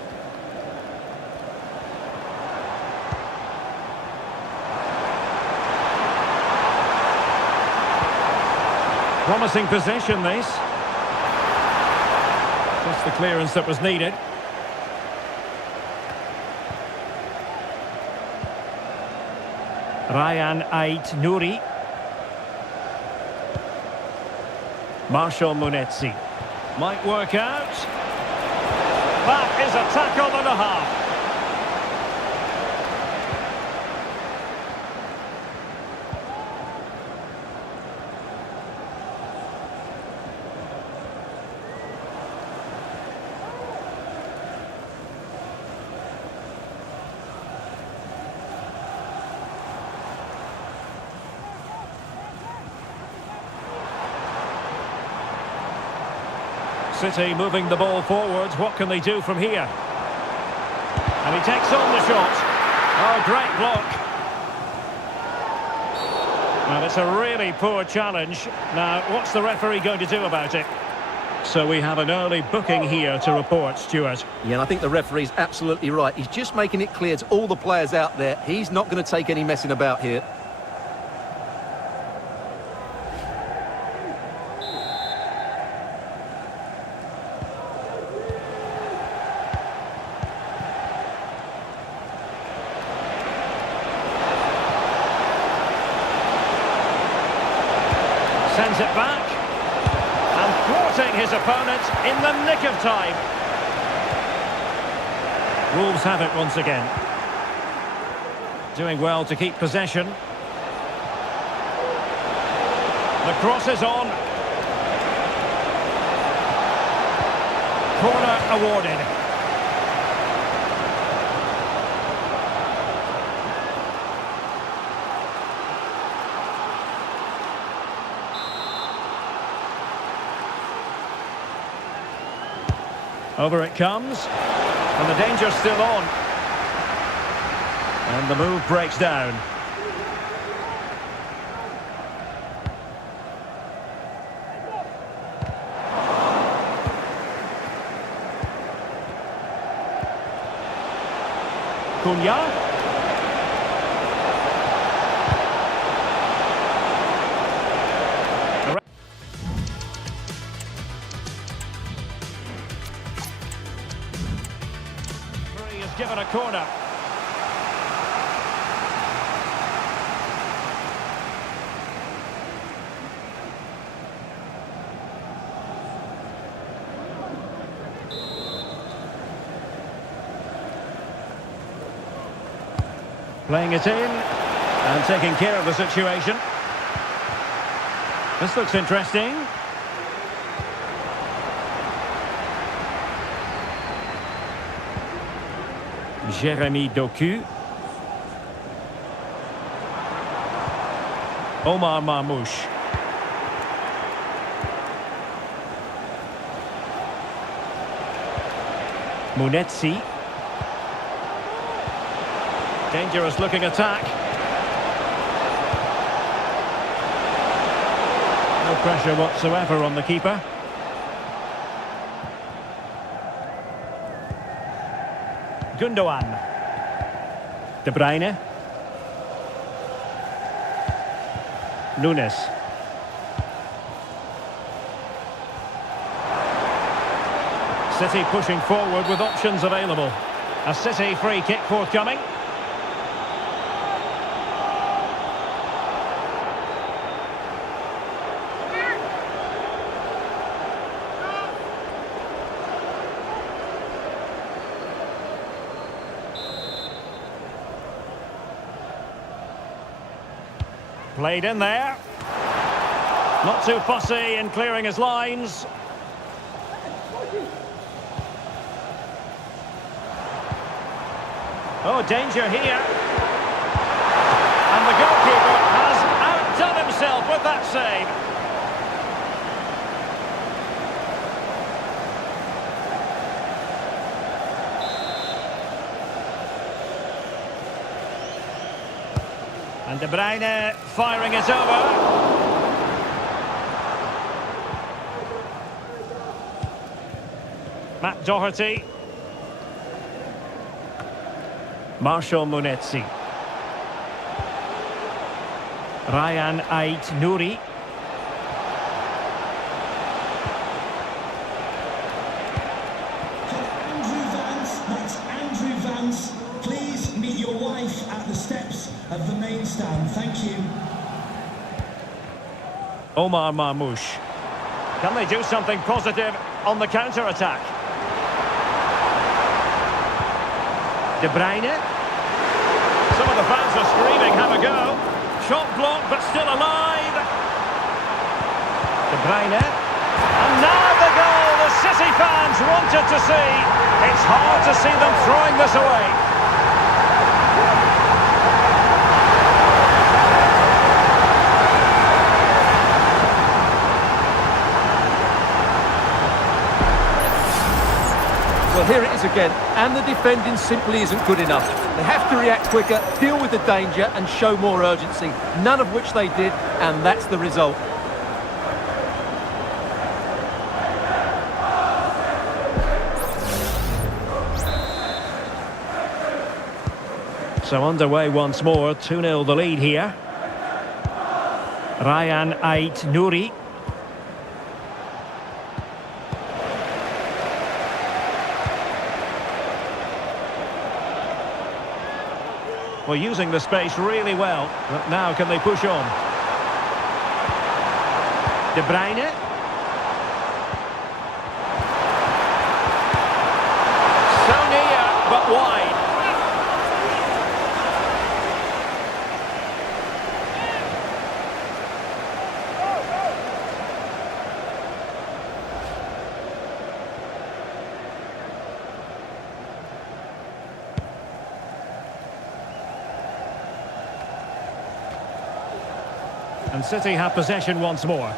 Promising possession, this. Just the clearance that was needed. Ryan Ait-Nouri. Marshal Munetsi. Might work out. That is a tackle and a half. City moving the ball forwards. What can they do from here? And he takes on the shot. Oh, great block. Well, it's a really poor challenge. Now, what's the referee going to do about it? So we have an early booking here to report, Stuart. Yeah, and I think the referee's absolutely right. He's just making it clear to all the players out there, he's not going to take any messing about here. Sends it back. And thwarting his opponent in the nick of time. Wolves have it once again. Doing well to keep possession. The cross is on. Corner awarded. Over it comes, and the danger's still on. And the move breaks down. Cunha. Given a corner. Playing it in and taking care of the situation. This looks interesting. Jeremy Doku. Omar Marmoush. Munetsi. Dangerous looking attack. No pressure whatsoever on the keeper. Gundogan. De Bruyne. Nunes. City pushing forward with options available. A City free kick forthcoming. Played in there. Not too fussy in clearing his lines. Oh, danger here. And the goalkeeper has outdone himself with that save. And De Bruyne firing it over. Matt Doherty. Marshall Munetsi. Ryan Ait-Nouri. Andrew Vance, that's Andrew Vance. Please meet your wife at the steps of the main stand. Thank you. Omar Marmoush. Can they do something positive on the counter-attack? De Bruyne. Some of the fans are screaming, have a go. Shot blocked, but still alive. De Bruyne. And now the goal the City fans wanted to see. It's hard to see them throwing this away. Well, here it is again, and the defending simply isn't good enough. They have to react quicker, deal with the danger and show more urgency, none of which they did, and that's the result. So underway once more, 2-0 the lead here. Ryan Ait-Nouri. Well, using the space really well, but now can they push on? De Bruyne. So near, but wide. And City have possession once more.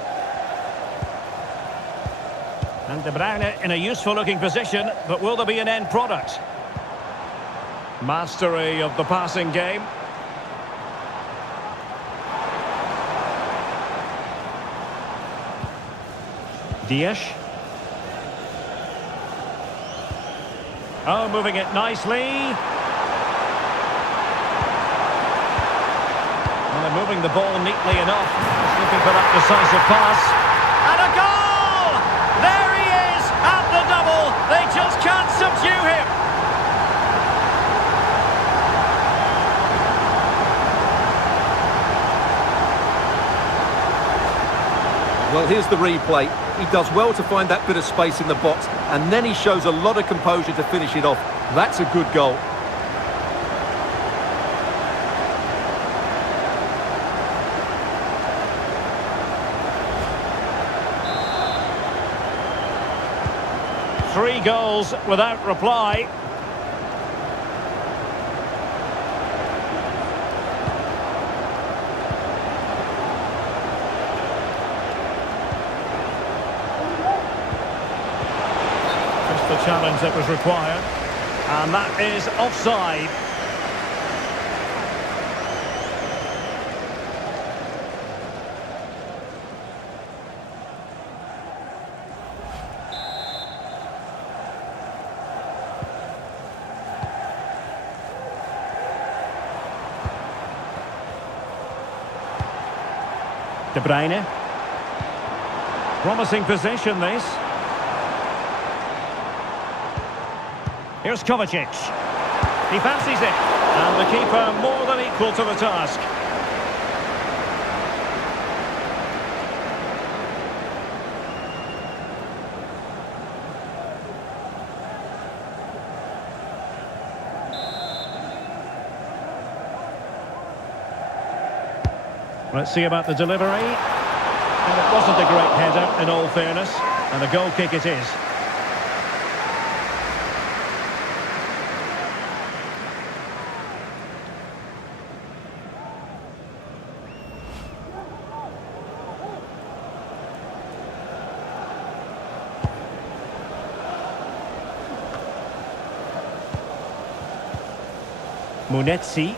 And De Bruyne in a useful-looking position, but will there be an end product? Mastery of the passing game. Dias. Oh, moving it nicely. And they're moving the ball neatly enough. Just looking for that decisive pass. And a goal! There he is at the double. They just can't subdue him. Well, here's the replay. He does well to find that bit of space in the box, and then he shows a lot of composure to finish it off. That's a good goal. Three goals without reply. Just the challenge that was required. And that is offside. De Bruyne. Promising possession, this. Here's Kovacic. He fancies it. And the keeper more than equal to the task. Let's see about the delivery. And it wasn't a great header, in all fairness. And a goal kick it is. Munetsi.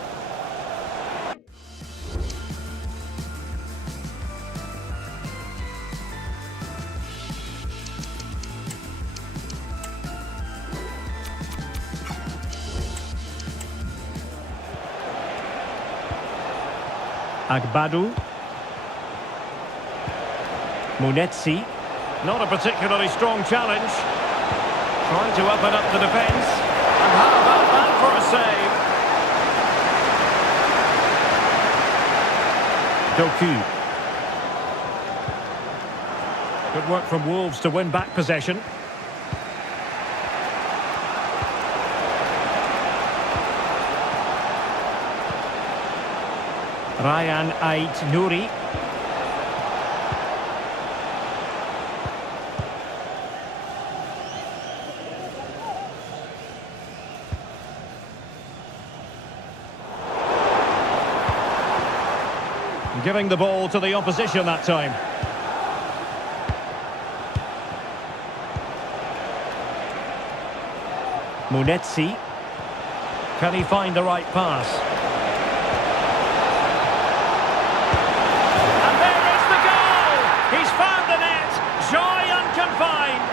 Agbadu. Munetsi. Not a particularly strong challenge. Trying to open up the defence. And how about that for a save? Doku. Good work from Wolves to win back possession. Ryan Ait Nouri. Giving the ball to the opposition that time. Munetsi. Can he find the right pass? And there is the goal! He's found the net! Joy unconfined!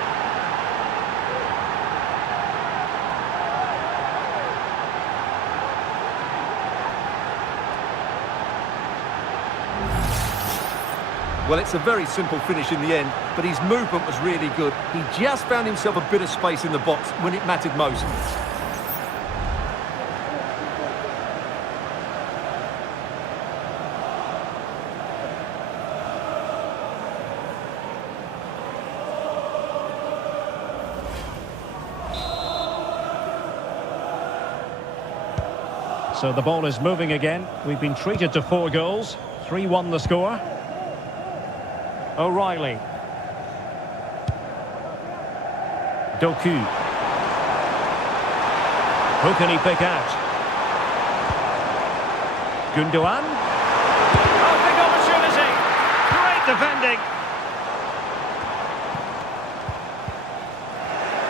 Well, it's a very simple finish in the end, but his movement was really good. He just found himself a bit of space in the box when it mattered most. So the ball is moving again. We've been treated to 4 goals. 3-1 the score. O'Reilly. Doku. Who can he pick out? Gundogan. Oh, big opportunity. Great defending.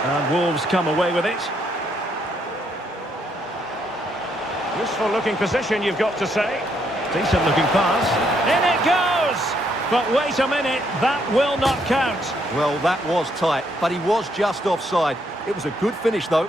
And Wolves come away with it. Useful looking position, you've got to say. Decent looking pass. In it goes! But wait a minute, that will not count. Well, that was tight, but he was just offside. It was a good finish, though.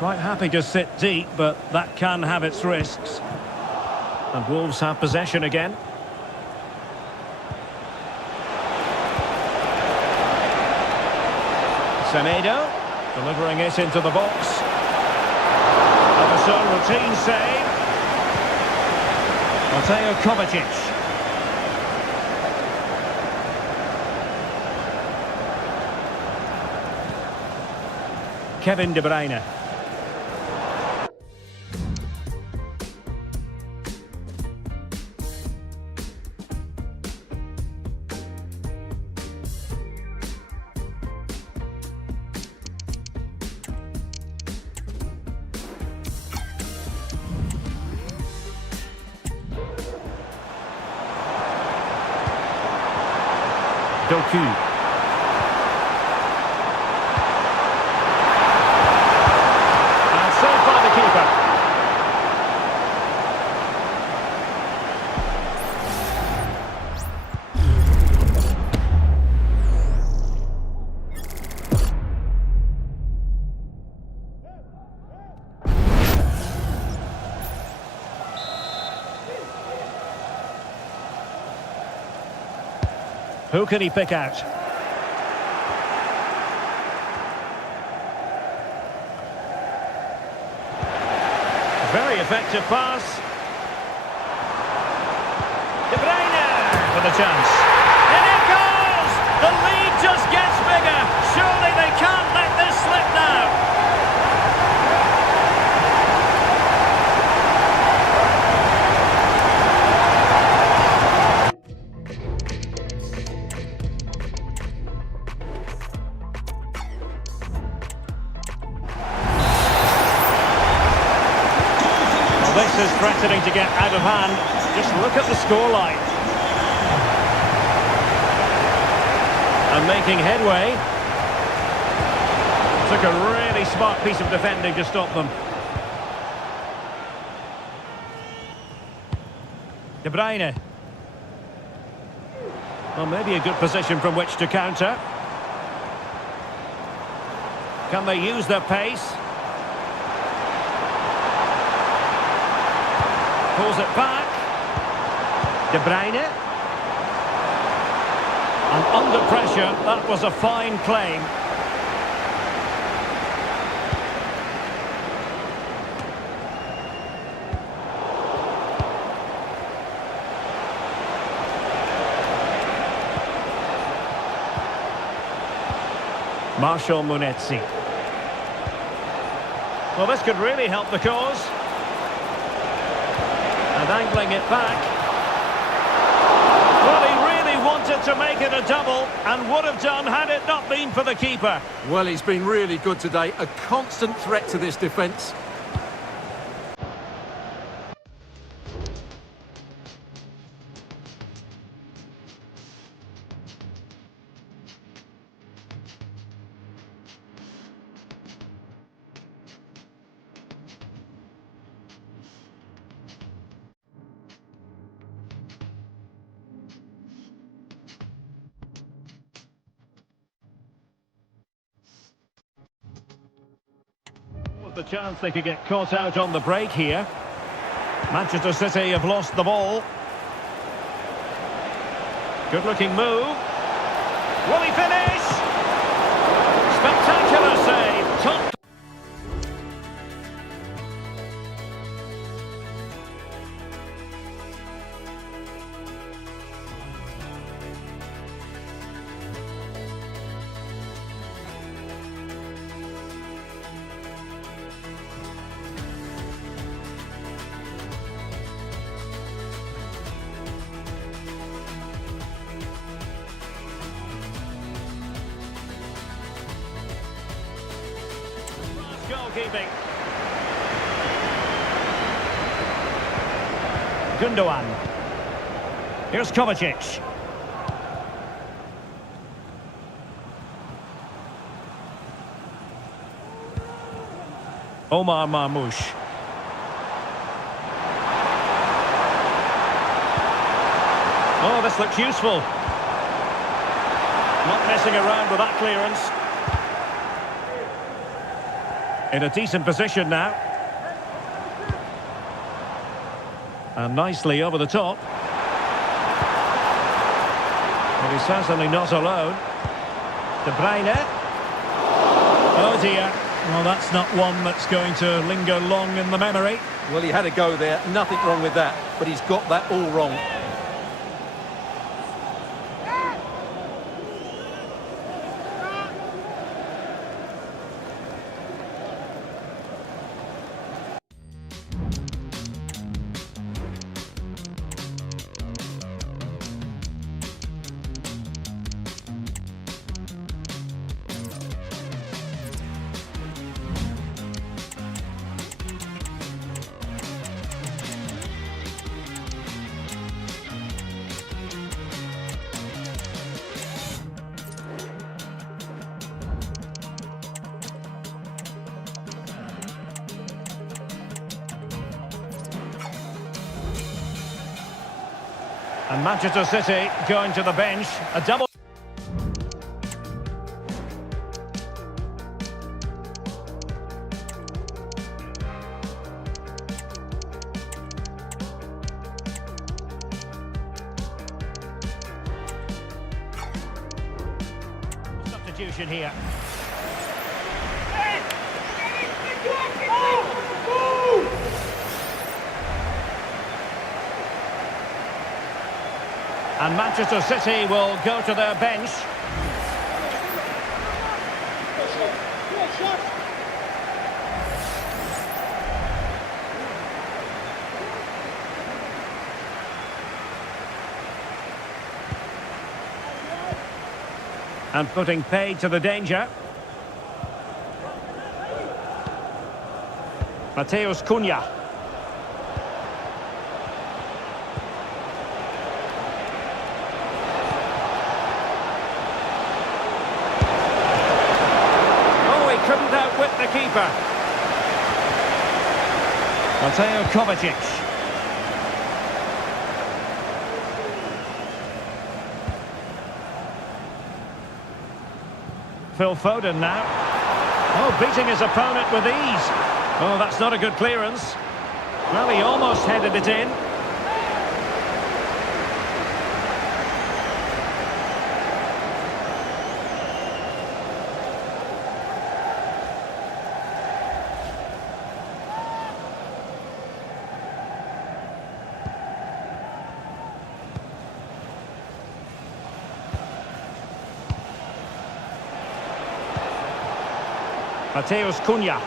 Quite happy to sit deep, but that can have its risks. And Wolves have possession again. Semedo, delivering it into the box. Ederson, routine save. Mateo Kovacic. Kevin De Bruyne. Doku. And saved by the keeper. Who can he pick out? Very effective pass. De Bruyne with a chance. And it goes! The lead just gets bigger. Surely they can't let this slip now. This is threatening to get out of hand. Just look at the scoreline. And making headway. Took a really smart piece of defending to stop them. De Bruyne. Well, maybe a good position from which to counter. Can they use their pace? Pulls it back. De Bruyne. And under pressure, that was a fine claim. Marshall Munetsi. Well, this could really help the cause. And angling it back. Well, he really wanted to make it a double and would have done had it not been for the keeper. Well, he's been really good today. A constant threat to this defence. The chance they could get caught out on the break here. Manchester City have lost the ball. Good looking move. Will he finish? Spectacular save. Top. Goalkeeping. Gundogan. Here's Kovacic. Omar Marmoush. Oh, this looks useful. Not messing around with that clearance. In a decent position now. And nicely over the top. But he's certainly not alone. De Bruyne. Oh dear. Well, that's not one that's going to linger long in the memory. Well, he had a go there. Nothing wrong with that. But he's got that all wrong. And Manchester City going to the bench. A double. substitution here. And Manchester City will go to their bench. And putting paid to the danger. Matheus Cunha. Oh, he couldn't outwit the keeper. Mateo Kovacic. Phil Foden now. Oh, beating his opponent with ease. Oh, that's not a good clearance. Well, he almost headed it in. Matheus Cunha.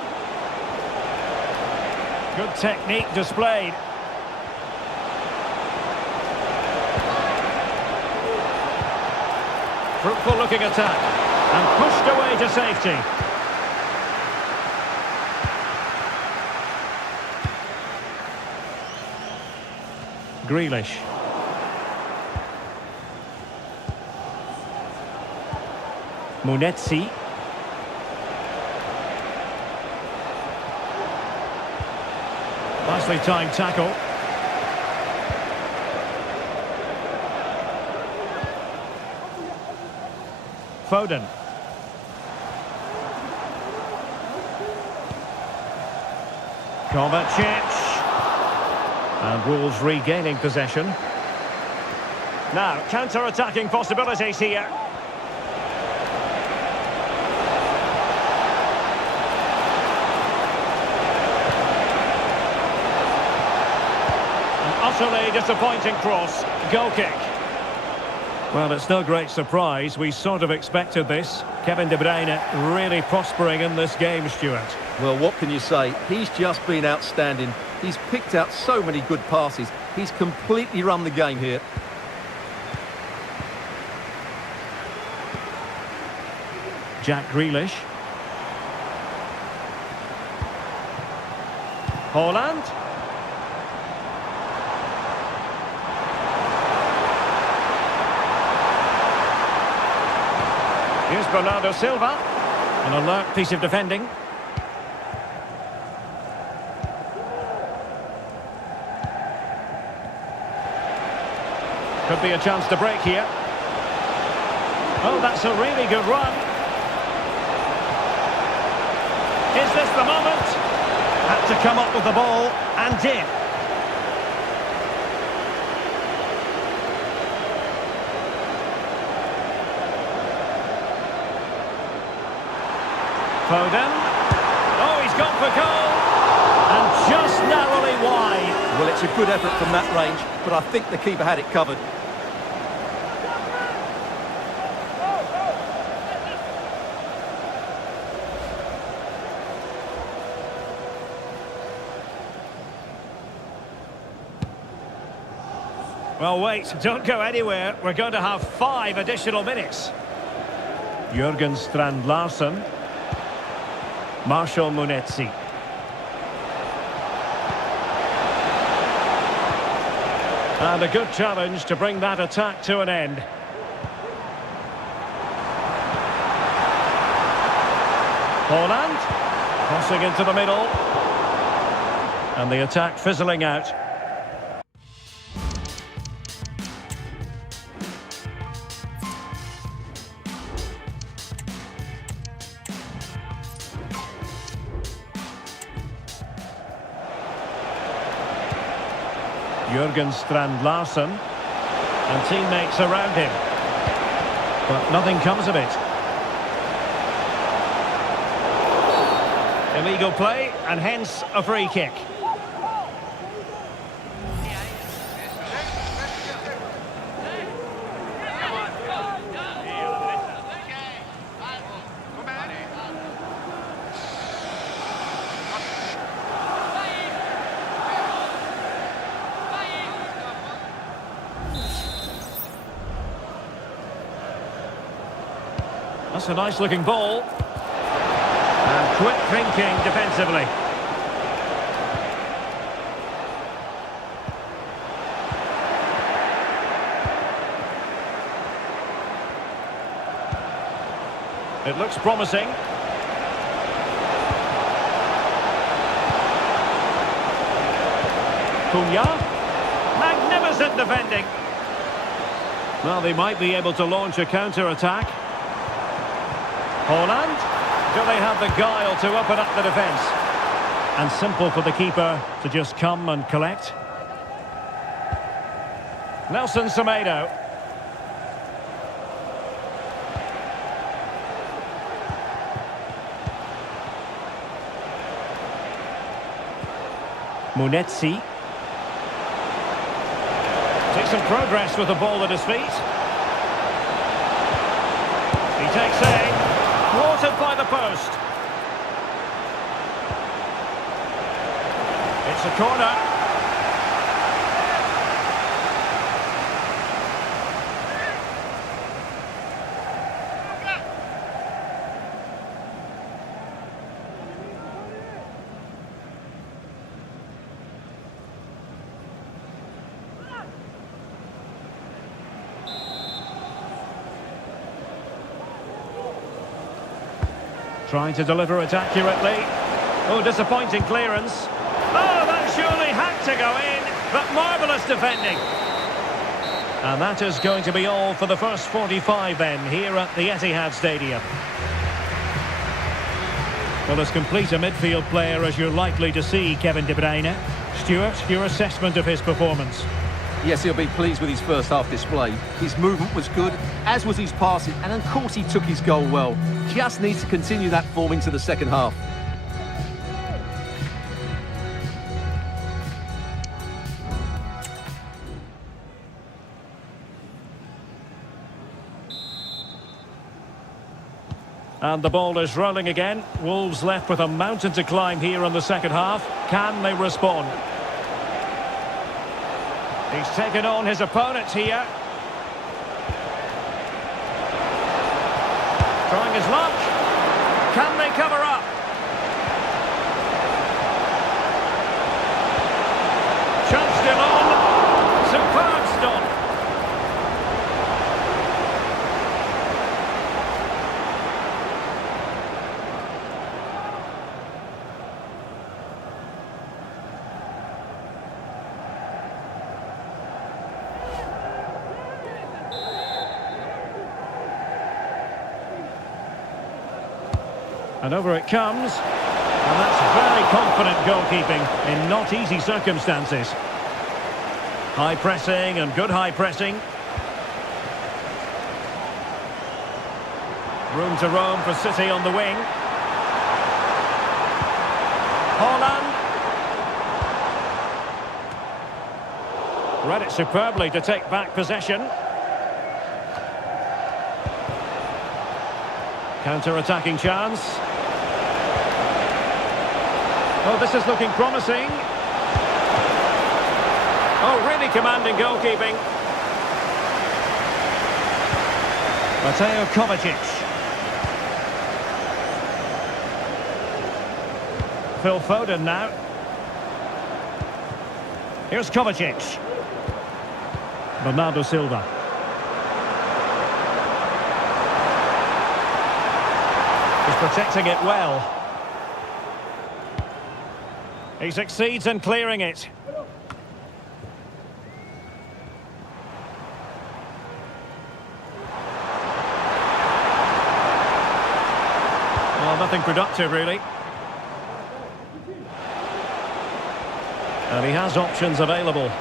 Good technique displayed. Fruitful looking attack. And pushed away to safety. Grealish. Munetsi. Nicely timed tackle. Foden. Kovacic. And Wolves regaining possession. Now, counter-attacking possibilities here. Utterly disappointing cross. Goal kick. Well, it's no great surprise. We sort of expected this. Kevin De Bruyne really prospering in this game, Stuart. Well, what can you say? He's just been outstanding. He's picked out so many good passes. He's completely run the game here. Jack Grealish. Haaland. Here's Bernardo Silva. An alert piece of defending. Could be a chance to break here. Oh, that's a really good run. Is this the moment? Had to come up with the ball and did. Foden. Oh, he's gone for goal. And just narrowly wide. Well, it's a good effort from that range, but I think the keeper had it covered. Well, wait, don't go anywhere. We're going to have 5 additional minutes. Jürgen Strand Larsen. Marshall Munetsi. And a good challenge to bring that attack to an end. Haaland. Crossing into the middle. And the attack fizzling out. Jürgen Strand Larsen and teammates around him, but nothing comes of it. Illegal play, and hence a free kick. That's a nice-looking ball. And quick thinking defensively. It looks promising. Cunha. Magnificent defending. Well, they might be able to launch a counter-attack. Haaland. Do they have the guile to open up the defence? And simple for the keeper to just come and collect. Nelson Semedo. Munetsi. Takes some progress with the ball at his feet. He takes aim. Thwarted by the post. It's a corner. Trying to deliver it accurately. Oh, disappointing clearance. Oh, that surely had to go in, but marvellous defending. And that is going to be all for the first 45 then, here at the Etihad Stadium. Well, as complete a midfield player as you're likely to see, Kevin De Bruyne. Stuart, your assessment of his performance? Yes, he'll be pleased with his first half display. His movement was good, as was his passing, and of course he took his goal well. Just needs to continue that form into the second half. And the ball is rolling again. Wolves left with a mountain to climb here in the second half. Can they respond? He's taken on his opponent here. Trying his luck. Can they cover up? Chance still on. Superb stop. And over it comes. And that's very confident goalkeeping in not easy circumstances. High pressing and good high pressing. Room to roam for City on the wing. Haaland. Read it superbly to take back possession. Counter-attacking chance. Oh, this is looking promising. Oh, really commanding goalkeeping. Mateo Kovacic. Phil Foden now. Here's Kovacic. Bernardo Silva. He's protecting it well. He succeeds in clearing it. Well, nothing productive, really. And he has options available.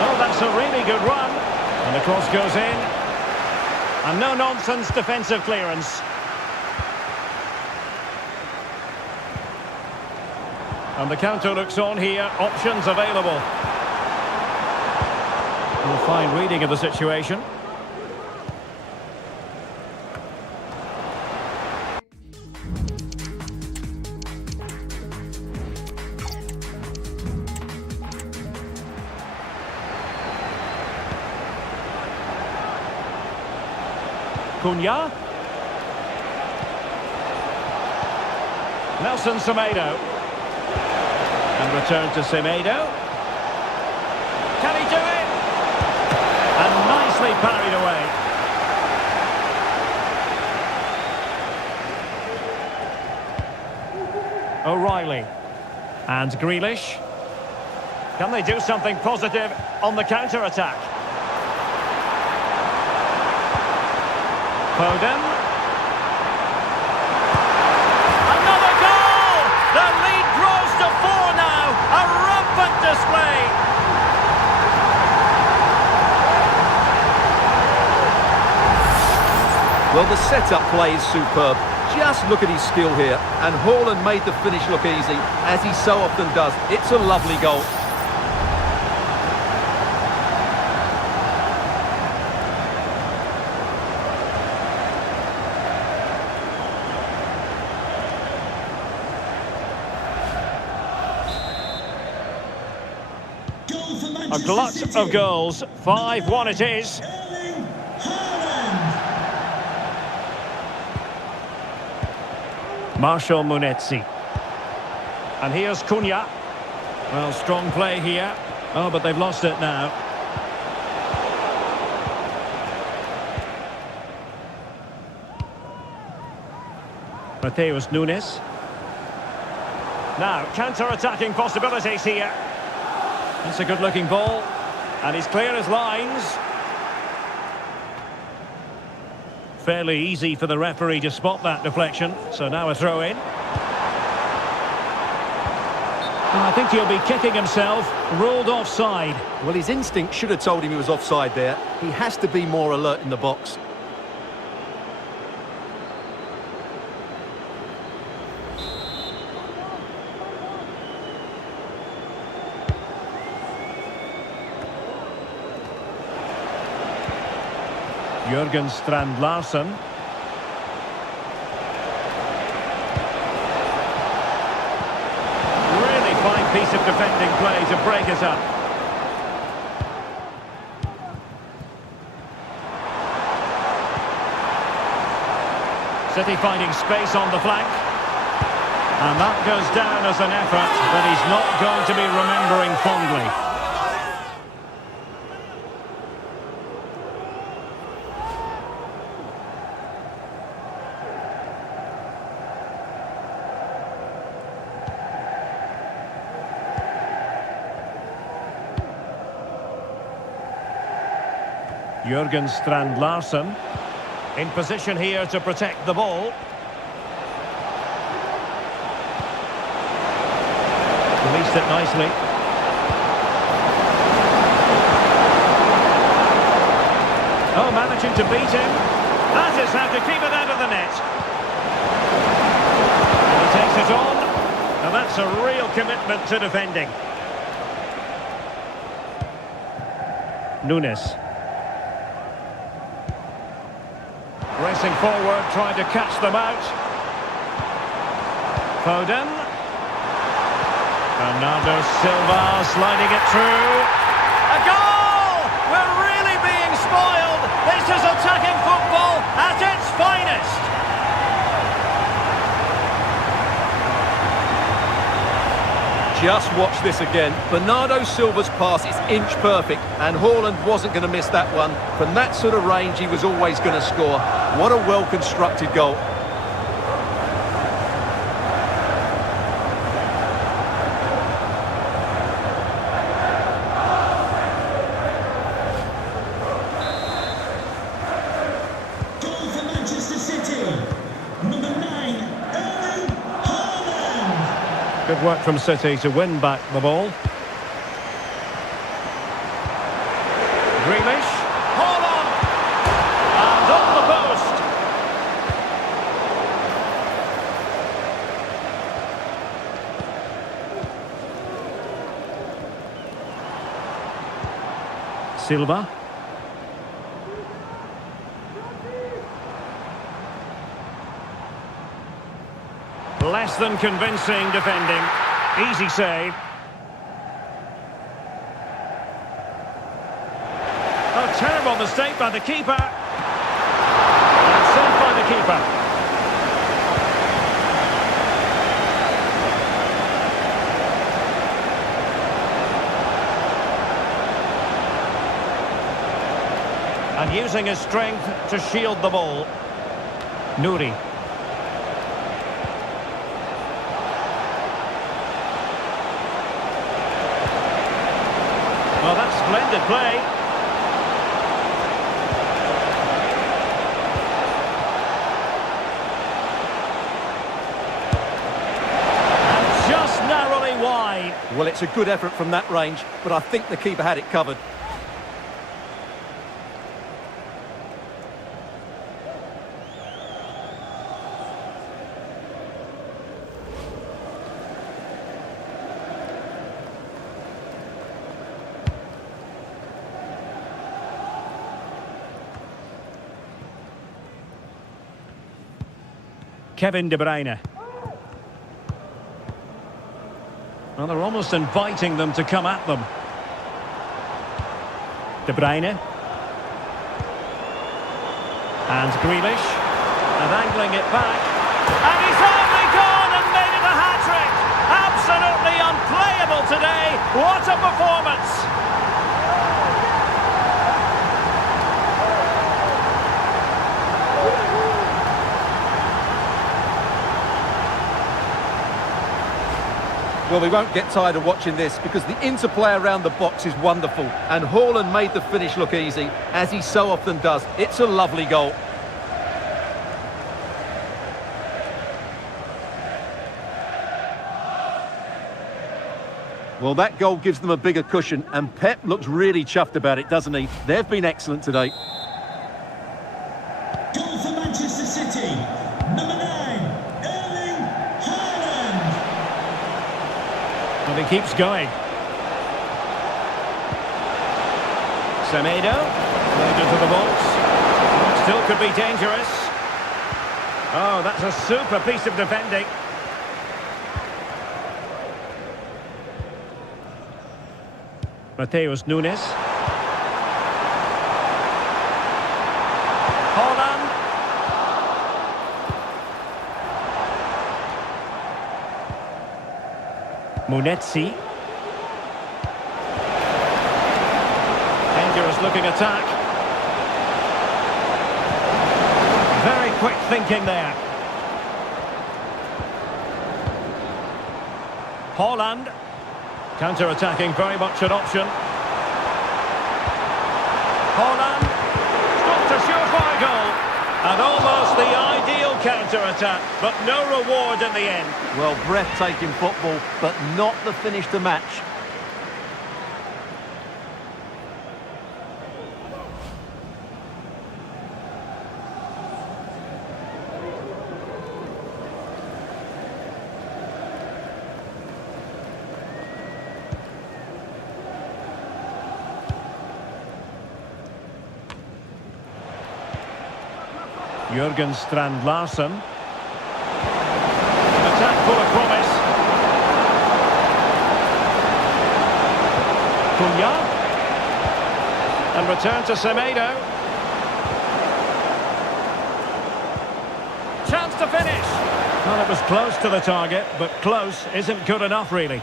Oh, that's a really good run. And the cross goes in. And no-nonsense defensive clearance. And the counter looks on here. Options available. A fine reading of the situation. Cunha. Nelson Semedo. And return to Semedo. Can he do it? And nicely parried away. O'Reilly. And Grealish. Can they do something positive on the counter-attack? Foden. Another goal! The lead grows to 4 now. A rampant display. Well, the setup play is superb. Just look at his skill here. And Haaland made the finish look easy, as he so often does. It's a lovely goal. A glut of goals. 5-1 it is. Erling Haaland. Marshall Munetsi. And here's Cunha. Well, strong play here. Oh, but they've lost it now. Mateus Nunes. Now, counter-attacking possibilities here. It's a good-looking ball. And he's clear as lines. Fairly easy for the referee to spot that deflection. So now a throw-in. I think he'll be kicking himself. Ruled offside. Well, his instinct should have told him he was offside there. He has to be more alert in the box. Jürgen Strand Larsen. Really fine piece of defending play to break us up. City finding space on the flank. And that goes down as an effort that he's not going to be remembering fondly. Jürgen Strand Larsen in position here to protect the ball. Released it nicely. Oh, managing to beat him. That is how to keep it out of the net. And he takes it on. And that's a real commitment to defending. Nunes. Racing forward, trying to catch them out. Foden. Bernardo Silva sliding it through. A goal! We're really being spoiled. This is attacking football at its finest. Just watch this again. Bernardo Silva's pass is inch perfect, and Haaland wasn't going to miss that one. From that sort of range, he was always going to score. What a well-constructed goal. Goal for Manchester City. Number 9, Erling Haaland. Good work from City to win back the ball. Grealish. Haaland! And on the post. Silva. Less than convincing defending. Easy save. A terrible mistake by the keeper. And saved by the keeper. And using his strength to shield the ball. Nouri. Well, that's splendid play. And just narrowly wide. Well, it's a good effort from that range, but I think the keeper had it covered. Kevin De Bruyne. Well, they're almost inviting them to come at them. De Bruyne. And Grealish. And angling it back. And he's only gone and made it a hat-trick! Absolutely unplayable today! What a performance! Well, we won't get tired of watching this because the interplay around the box is wonderful. And Haaland made the finish look easy, as he so often does. It's a lovely goal. Well, that goal gives them a bigger cushion, and Pep looks really chuffed about it, doesn't he? They've been excellent today. Goal for Manchester City. Number 9, Erling Haaland. Well, he keeps going. Semedo, played into the box. Still could be dangerous. Oh, that's a super piece of defending. Mateus Nunes. Haaland. Munetsi. Dangerous looking attack. Very quick thinking there. Haaland. Counter-attacking, very much an option. Haaland. Stopped a surefire goal. And almost the ideal counter-attack, but no reward in the end. Well, breathtaking football, but not the finish to match. Jurgen Strand Larsen. An attack full of promise. Cunha. And return to Semedo. Chance to finish. Well, it was close to the target, but close isn't good enough, really.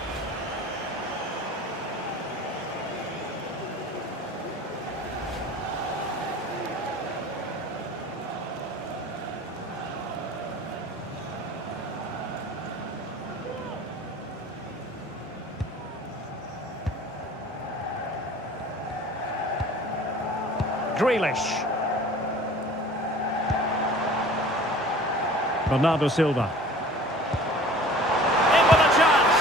Grealish. Bernardo Silva. In with a chance.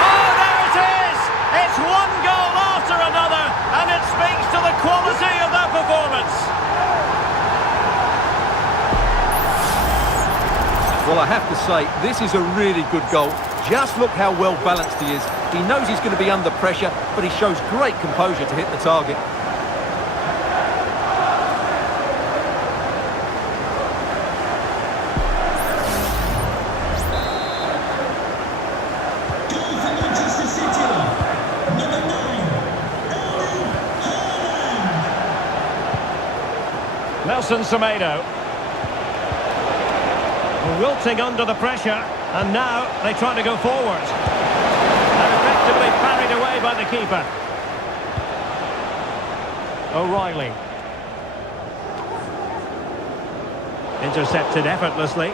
Oh, there it is! It's one goal after another, and it speaks to the quality of their performance. Well, I have to say, this is a really good goal. Just look how well balanced he is. He knows he's going to be under pressure, but he shows great composure to hit the target. Nelson Semedo. Wilting under the pressure, and now they try to go forward. And effectively parried away by the keeper. O'Reilly. Intercepted effortlessly.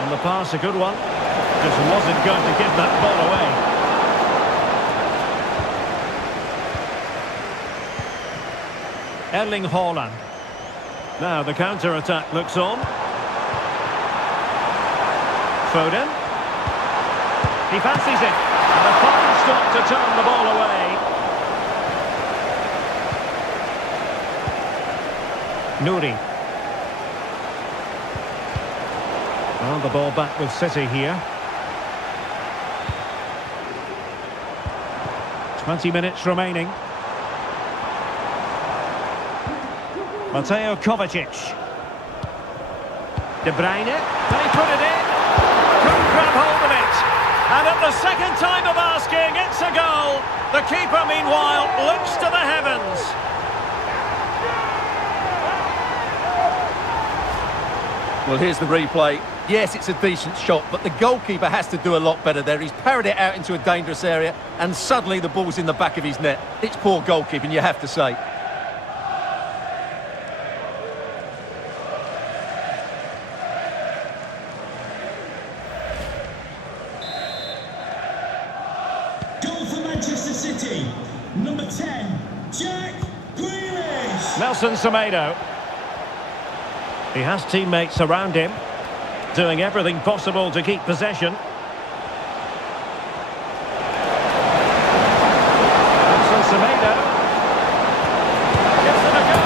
And the pass, a good one. Just wasn't going to give that ball away. Erling Haaland. Now the counter-attack looks on. Foden. He fancies it. And a fine stop to turn the ball away. Nouri. Well, the ball back with City here. 20 minutes remaining. Mateo Kovacic. De Bruyne. Can he put it in? Couldn't grab hold of it. And at the second time of asking, it's a goal. The keeper, meanwhile, looks to the heavens. Well, here's the replay. Yes, it's a decent shot, but the goalkeeper has to do a lot better there. He's parried it out into a dangerous area, and suddenly the ball's in the back of his net. It's poor goalkeeping, you have to say. Goal for Manchester City, number 10, Jack Grealish. Nelson Semedo. He has teammates around him, doing everything possible to keep possession. Nelson Semedo. Gives it a go.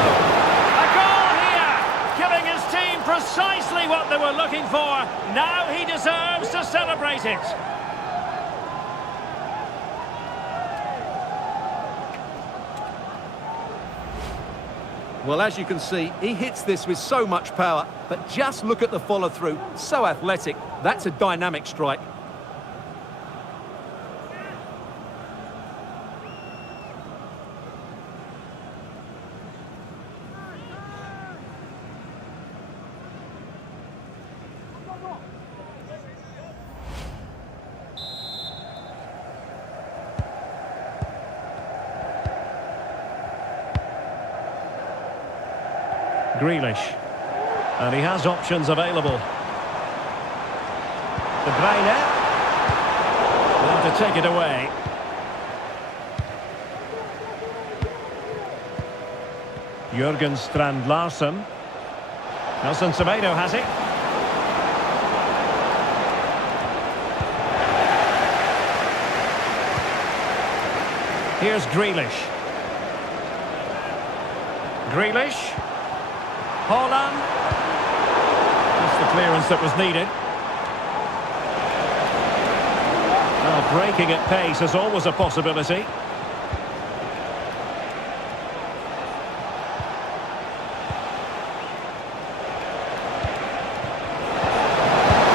A goal here, giving his team precisely what they were looking for. Now he deserves to celebrate it. Well, as you can see, he hits this with so much power, but just look at the follow-through. So athletic. That's a dynamic strike. Grealish. And he has options available. De Bruyne. Now to take it away. Jurgen Strand Larsen. Nelson Semedo has it. Here's Grealish. Grealish. Haaland. That's the clearance that was needed. Well, breaking at pace is always a possibility.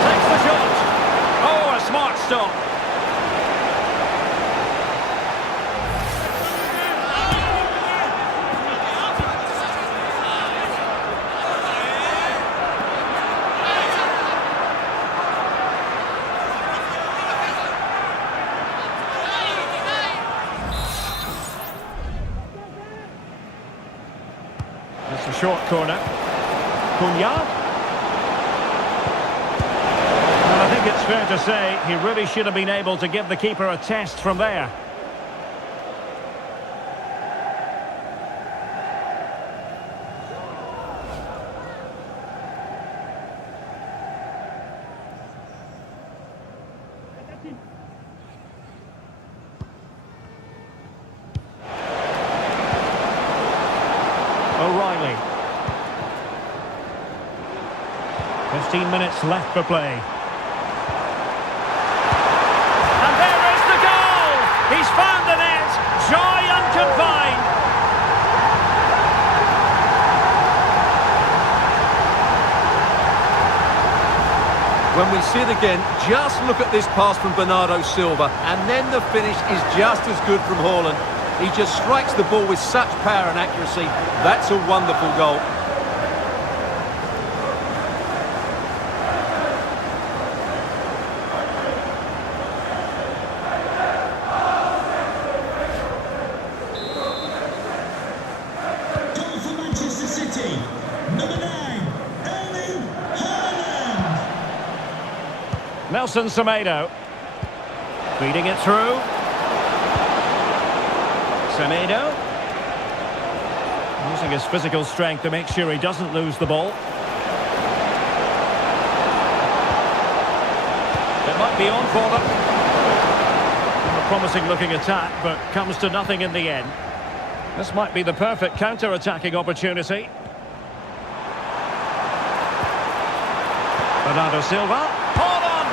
Takes the shot. Oh, a smart stop. It's a short corner. Cunha. And I think it's fair to say he really should have been able to give the keeper a test from there. O'Reilly. 15 minutes left for play. And there is the goal! He's found the net! Joy unconfined! When we see it again, just look at this pass from Bernardo Silva, and then the finish is just as good from Haaland. He just strikes the ball with such power and accuracy. That's a wonderful goal. Goal for Manchester City. Number 9, Erling Haaland. Nelson Semedo. Feeding it through. Semedo. Using his physical strength to make sure he doesn't lose the ball. It might be on for them. A promising looking attack, but comes to nothing in the end. This might be the perfect counter-attacking opportunity. Bernardo Silva. Haaland!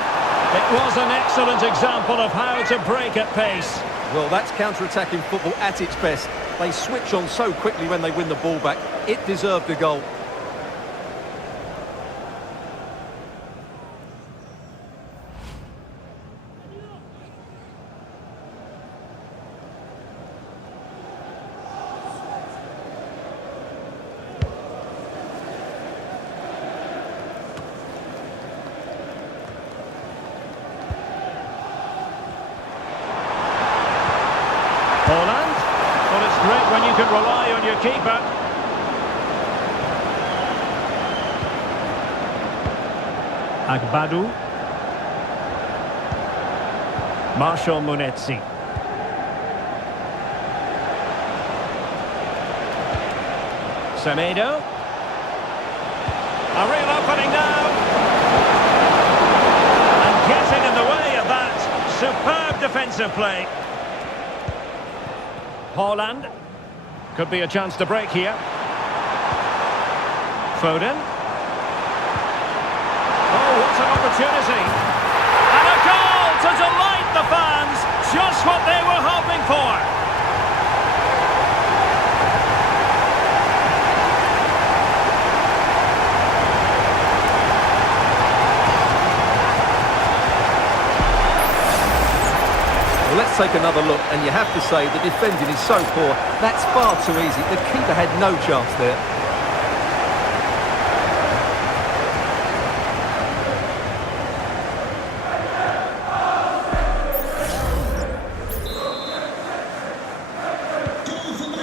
It was an excellent example of how to break at pace. Well, that's counter-attacking football at its best. They switch on so quickly when they win the ball back. It deserved a goal. Haaland. Well, it's great when you can rely on your keeper. Agbadou. Marshall Munetsi. Semedo. A real opening now. And getting in the way of that. Superb defensive play. Haaland. Could be a chance to break here. Foden. Oh, what an opportunity. And a goal to delight the fans. Just what they were hoping for. Well, let's take another look, and you have to say the defending is so poor. That's far too easy. The keeper had no chance there.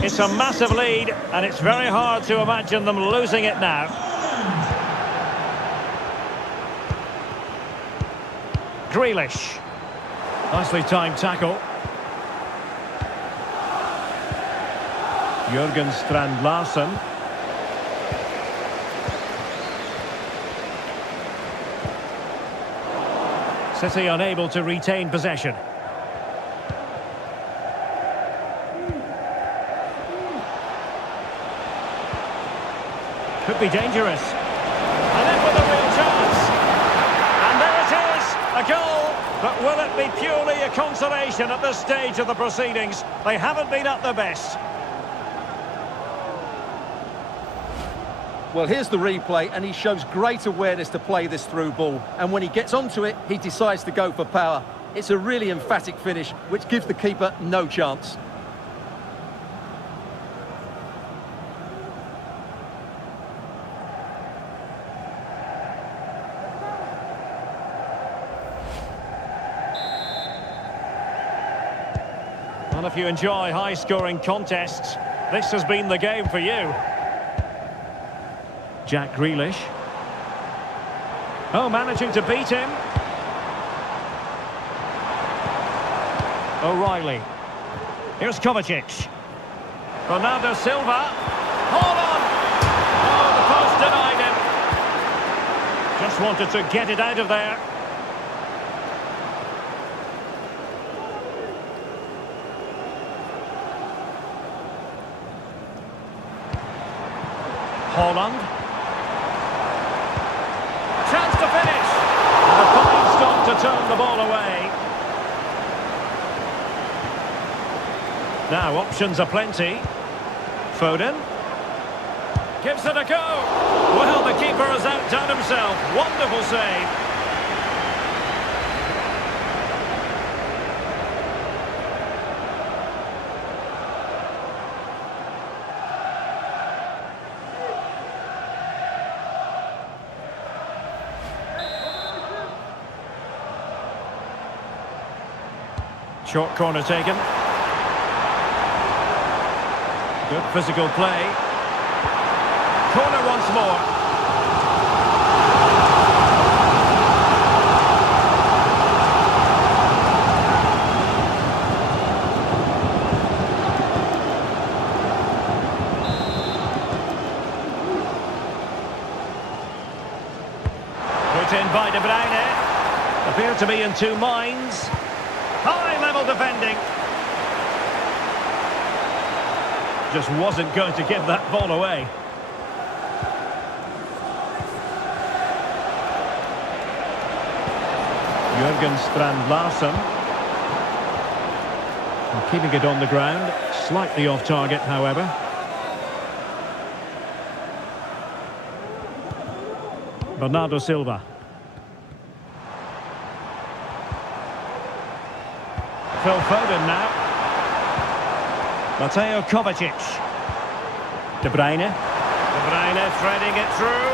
It's a massive lead, and it's very hard to imagine them losing it now. Grealish. Nicely timed tackle. Jurgen Strand Larsen. City unable to retain possession. Could be dangerous. And then with a real chance. And there it is, a goal. But will it be purely a consolation at this stage of the proceedings? They haven't been at their best. Well, here's the replay, and he shows great awareness to play this through ball. And when he gets onto it, he decides to go for power. It's a really emphatic finish, which gives the keeper no chance. And if you enjoy high-scoring contests, this has been the game for you. Jack Grealish. Oh, managing to beat him. O'Reilly. Here's Kovacic. Bernardo Silva. Haaland! Oh, the post denied him. Just wanted to get it out of there. Haaland. Chance to finish. And a fine stop to turn the ball away. Now options are plenty. Foden. Gives it a go. Well, the keeper has outdone himself. Wonderful save. Short corner taken. Good physical play. Corner once more. Put in by De Bruyne. Appear to be in two minds. High-level defending. Just wasn't going to give that ball away. Jurgen Strand Larsen. And keeping it on the ground. Slightly off target, however. Bernardo Silva. Phil Foden now. Mateo Kovacic. De Bruyne. De Bruyne threading it through.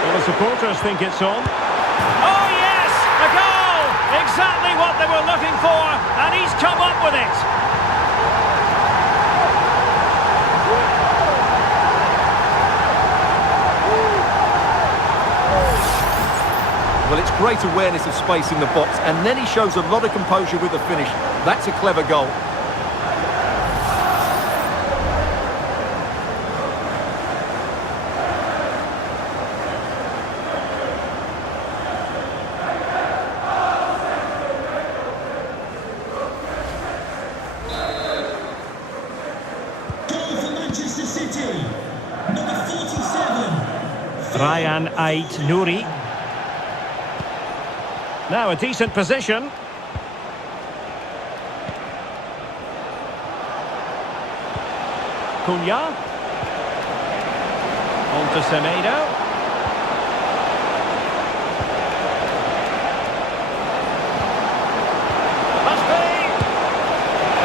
Well, the supporters think it's on. Oh yes! A goal! Exactly what they were looking for, and he's come up with it. Well, it's great awareness of space in the box, and then he shows a lot of composure with the finish. That's a clever goal. Goal for Manchester City. Number 47. Ryan Ait-Nouri. Now a decent position. Cunha. On to Semedo. Must be.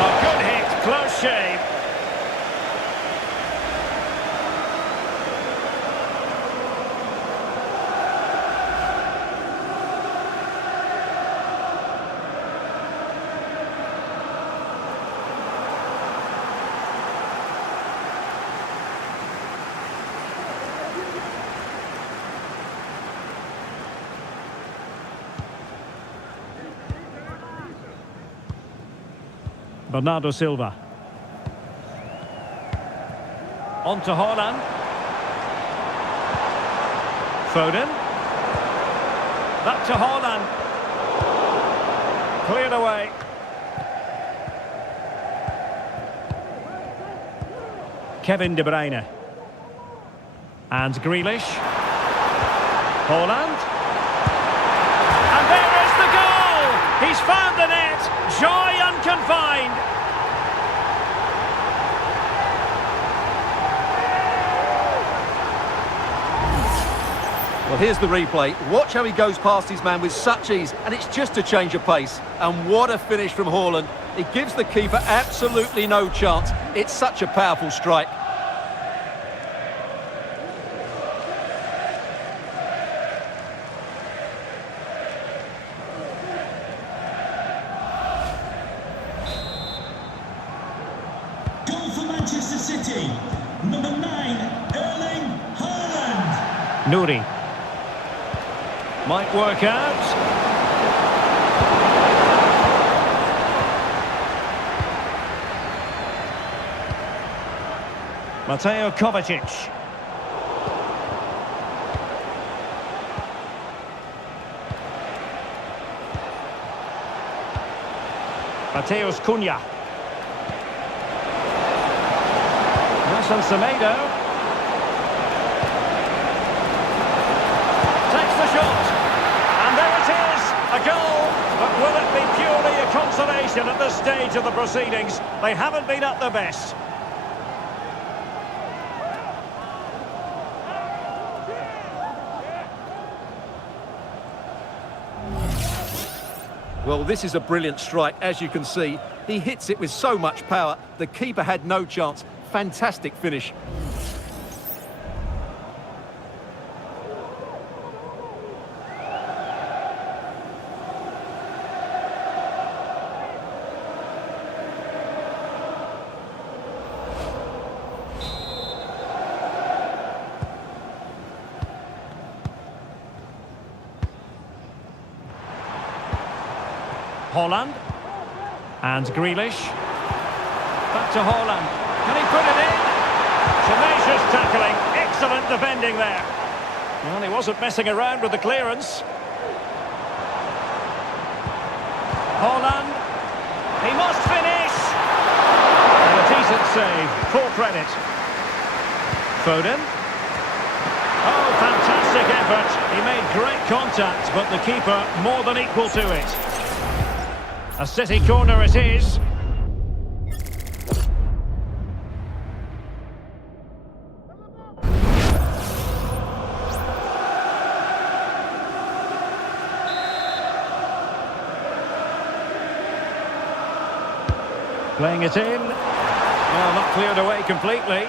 Oh, good hit. Close shave. Bernardo Silva. On to Haaland. Foden. Back to Haaland. Cleared away. Kevin De Bruyne. And Grealish. Haaland. And there is the goal! He's found the net. Joy unconfined. Well, here's the replay. Watch how he goes past his man with such ease, and it's just a change of pace. And what a finish from Haaland. It gives the keeper absolutely no chance. It's such a powerful strike. Goal for Manchester City. Number 9, Erling Haaland. Nouri. Might work out. Mateo Kovacic. Mateus Cunha. Nelson Semedo. Takes the shot. And there it is, a goal. But will it be purely a consolation at this stage of the proceedings? They haven't been at their best. Well, this is a brilliant strike, as you can see. He hits it with so much power. The keeper had no chance. Fantastic finish. Haaland. And Grealish. Back to Haaland. Can he put it in? Tenacious tackling. Excellent defending there. Well, he wasn't messing around with the clearance. Haaland. He must finish. And a decent save. Full credit. Foden. Oh, fantastic effort. He made great contact, but the keeper more than equal to it. A City corner it is. Playing it in. Well, not cleared away completely.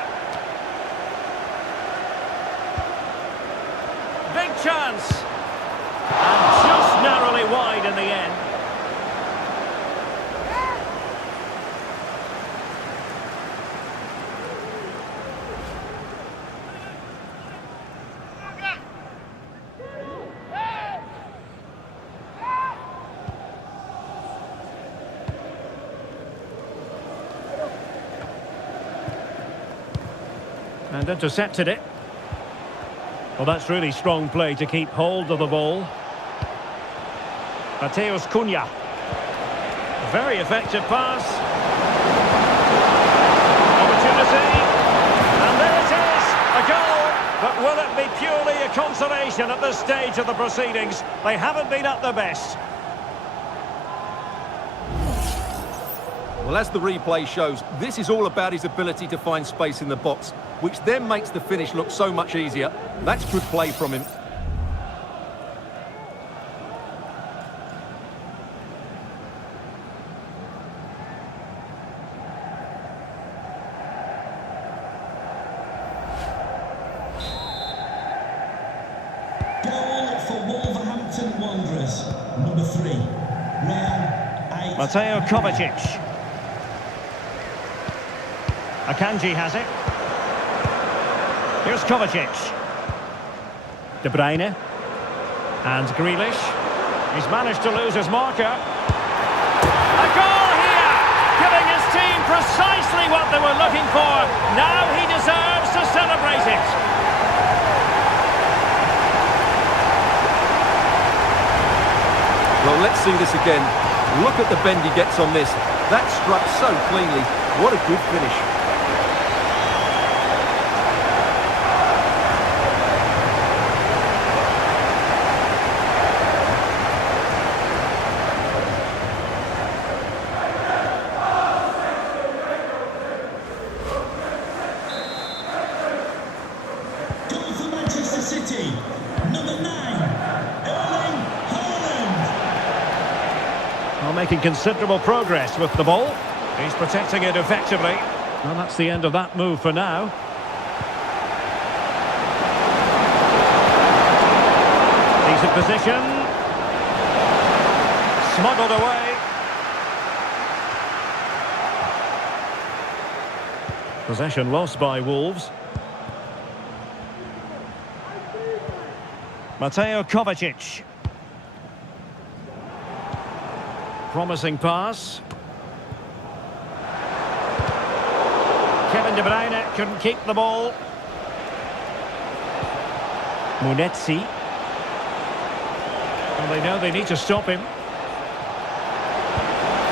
Big chance. And just narrowly wide in the end. And intercepted it. Well, that's really strong play to keep hold of the ball. Matheus Cunha. Very effective pass. Opportunity. And there it is, a goal. But will it be purely a consolation at this stage of the proceedings? They haven't been at their best. Well, as the replay shows, this is all about his ability to find space in the box, which then makes the finish look so much easier. That's good play from him. Goal for Wolverhampton Wanderers, number 3. Real 8. Mateo Kovacic. Akanji has it. Here's Kovacic. De Bruyne. And Grealish. He's managed to lose his marker. A goal here! Giving his team precisely what they were looking for. Now he deserves to celebrate it. Well, let's see this again. Look at the bend he gets on this. That struck so cleanly. What a good finish. Goal for Manchester City, number 9. Erling Haaland. Well, making considerable progress with the ball. He's protecting it effectively. Well, that's the end of that move for now. Decent position. Smuggled away. Possession lost by Wolves. Mateo Kovacic. Promising pass. Kevin De Bruyne couldn't keep the ball. Munetsi. Well, they know they need to stop him.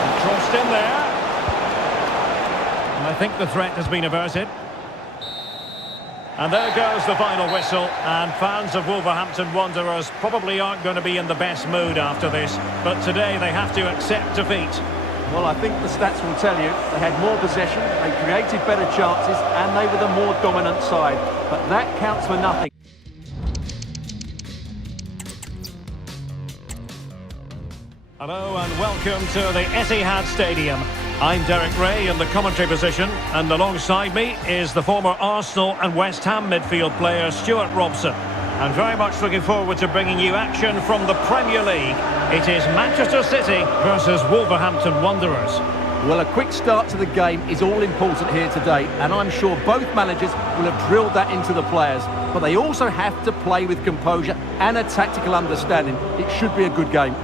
And crossed in there. And I think the threat has been averted. And there goes the final whistle, and fans of Wolverhampton Wanderers probably aren't going to be in the best mood after this, but today they have to accept defeat. Well, I think the stats will tell you they had more possession, they created better chances, and they were the more dominant side. But that counts for nothing. Hello and welcome to the Etihad Stadium. I'm Derek Ray in the commentary position, and alongside me is the former Arsenal and West Ham midfield player Stuart Robson. I'm very much looking forward to bringing you action from the Premier League. It is Manchester City versus Wolverhampton Wanderers. Well, a quick start to the game is all important here today, and I'm sure both managers will have drilled that into the players. But they also have to play with composure and a tactical understanding. It should be a good game.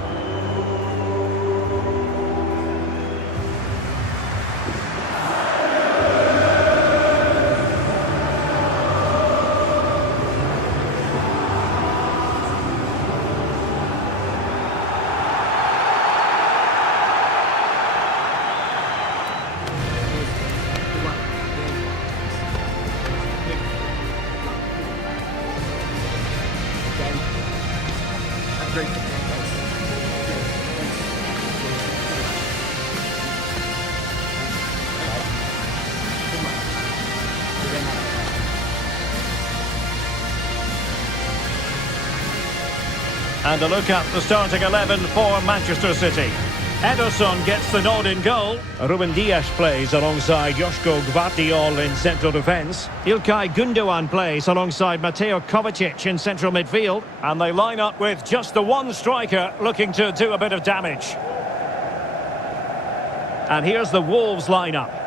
And a look at the starting 11 for Manchester City. Ederson gets the nod in goal. Ruben Dias plays alongside Joško Gvardiol in central defence. Ilkay Gundogan plays alongside Mateo Kovacic in central midfield. And they line up with just the one striker looking to do a bit of damage. And here's the Wolves lineup.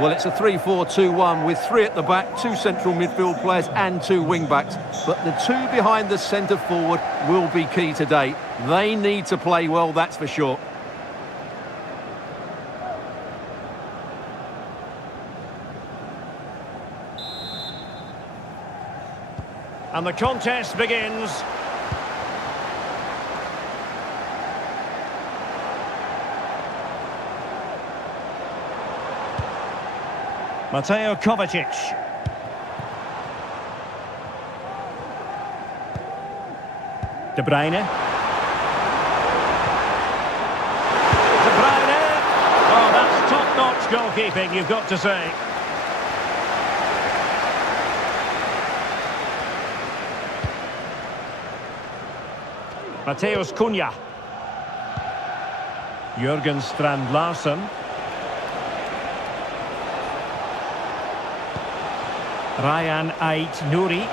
Well, it's a 3-4-2-1 with 3 at the back, 2 central midfield players and 2 wing-backs. But the 2 behind the centre-forward will be key today. They need to play well, that's for sure. And the contest begins. Mateo Kovacic. De Bruyne. De Bruyne. Oh, that's top-notch goalkeeping, you've got to say. Mateus Cunha. Jürgen Strand Larsen. Ryan Ait-Nouri.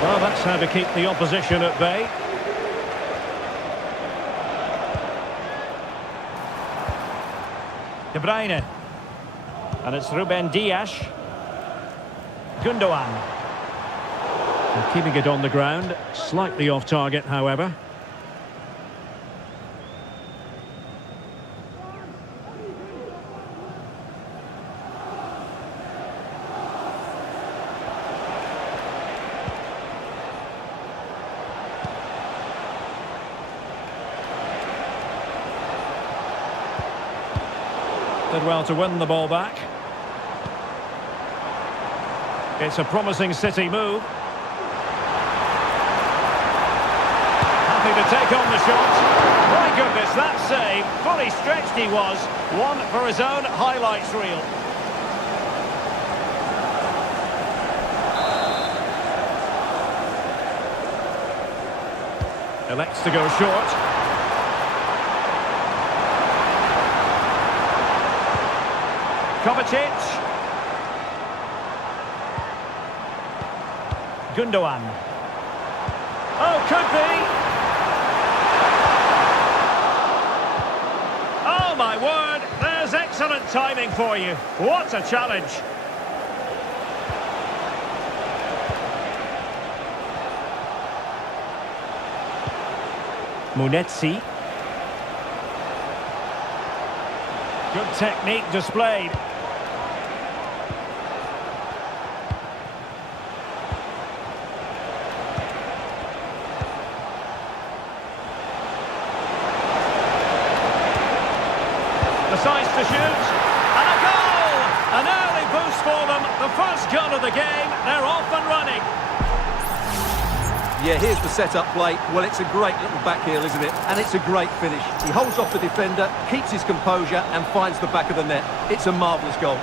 Well, that's how to keep the opposition at bay. De Bruyne. And it's Ruben Dias. Gundogan. And keeping it on the ground. Slightly off target, however. Did well to win the ball back. It's a promising City move. Happy to take on the shot. My goodness, that save. Fully stretched he was. One for his own highlights reel. Elects to go short. Kovacic. Gundogan. Oh, could be. Oh, my word. There's excellent timing for you. What a challenge. Munetsi. Good technique displayed. Decides to shoot, and a goal! An early boost for them, the first goal of the game, they're off and running. Yeah, here's the set-up play. Well, it's a great little back heel, isn't it? And it's a great finish. He holds off the defender, keeps his composure, and finds the back of the net. It's a marvellous goal.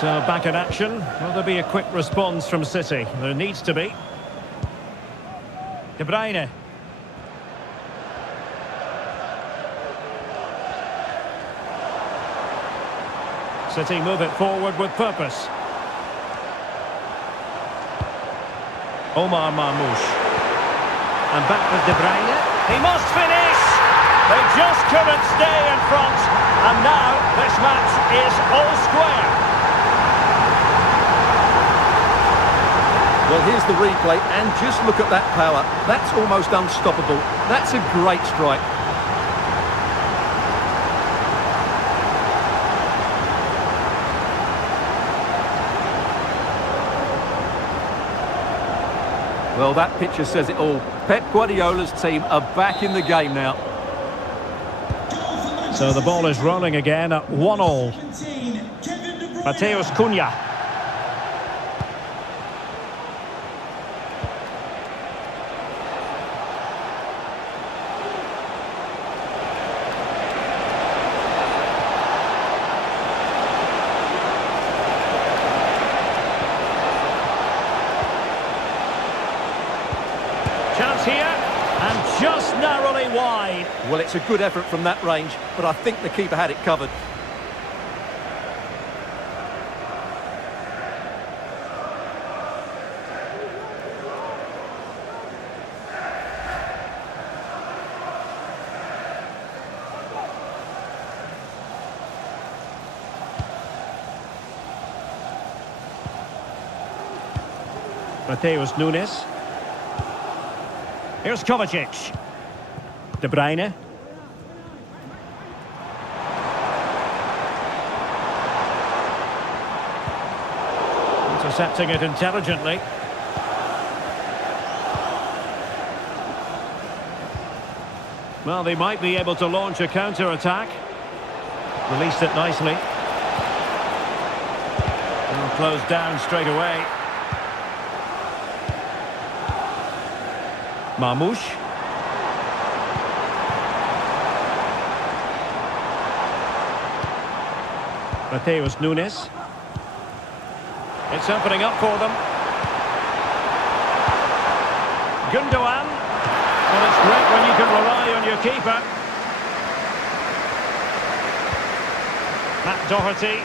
So back in action. Will there be a quick response from City? There needs to be. De Bruyne. City move it forward with purpose. Omar Marmoush. And back with De Bruyne. He must finish! They just couldn't stay in front. And now this match is all square. Well, here's the replay, and just look at that power. That's almost unstoppable. That's a great strike. Well, that picture says it all. Pep Guardiola's team are back in the game now. So the ball is rolling again at 1-1. Mateus Cunha. Chance here, and just narrowly wide. Well, it's a good effort from that range, but I think the keeper had it covered. Mateus Nunes. Here's Kovacic. De Bruyne. Intercepting it intelligently. Well, they might be able to launch a counter-attack. Released it nicely. Well, closed down straight away. Marmoush. Mateus Nunes. It's opening up for them. Gundogan. Well, it's great when you can rely on your keeper. Matt Doherty.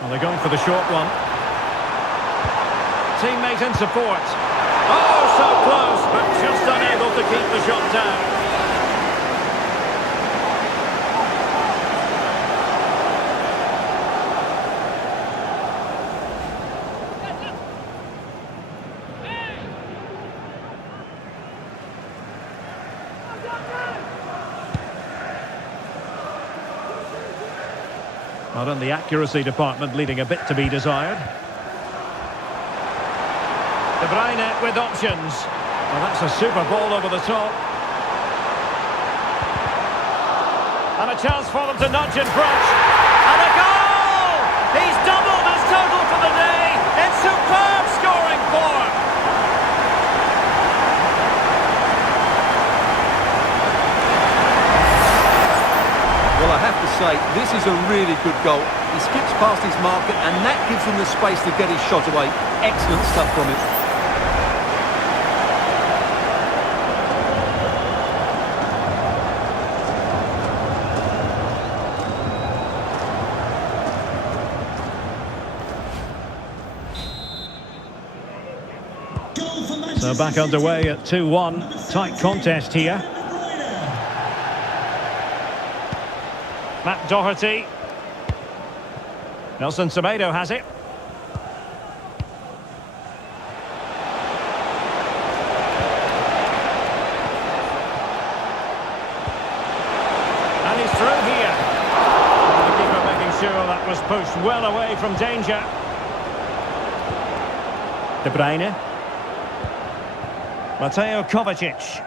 Well, they're going for the short one. Teammate in support. Oh, so close, but just unable to keep the shot down. Not in the accuracy department, leaving a bit to be desired. De Bruyne with options. Well, that's a super ball over the top. And a chance for them to nudge in front. And a goal! He's doubled his total for the day in superb scoring form. Well, I have to say, this is a really good goal. He skips past his marker, and that gives him the space to get his shot away. Excellent stuff from him. So back underway at 2-1. Tight contest here. Matt Doherty. Nelson Semedo has it. And he's through here. The keeper making sure that was pushed well away from danger. De Bruyne. Mateo Kovacic.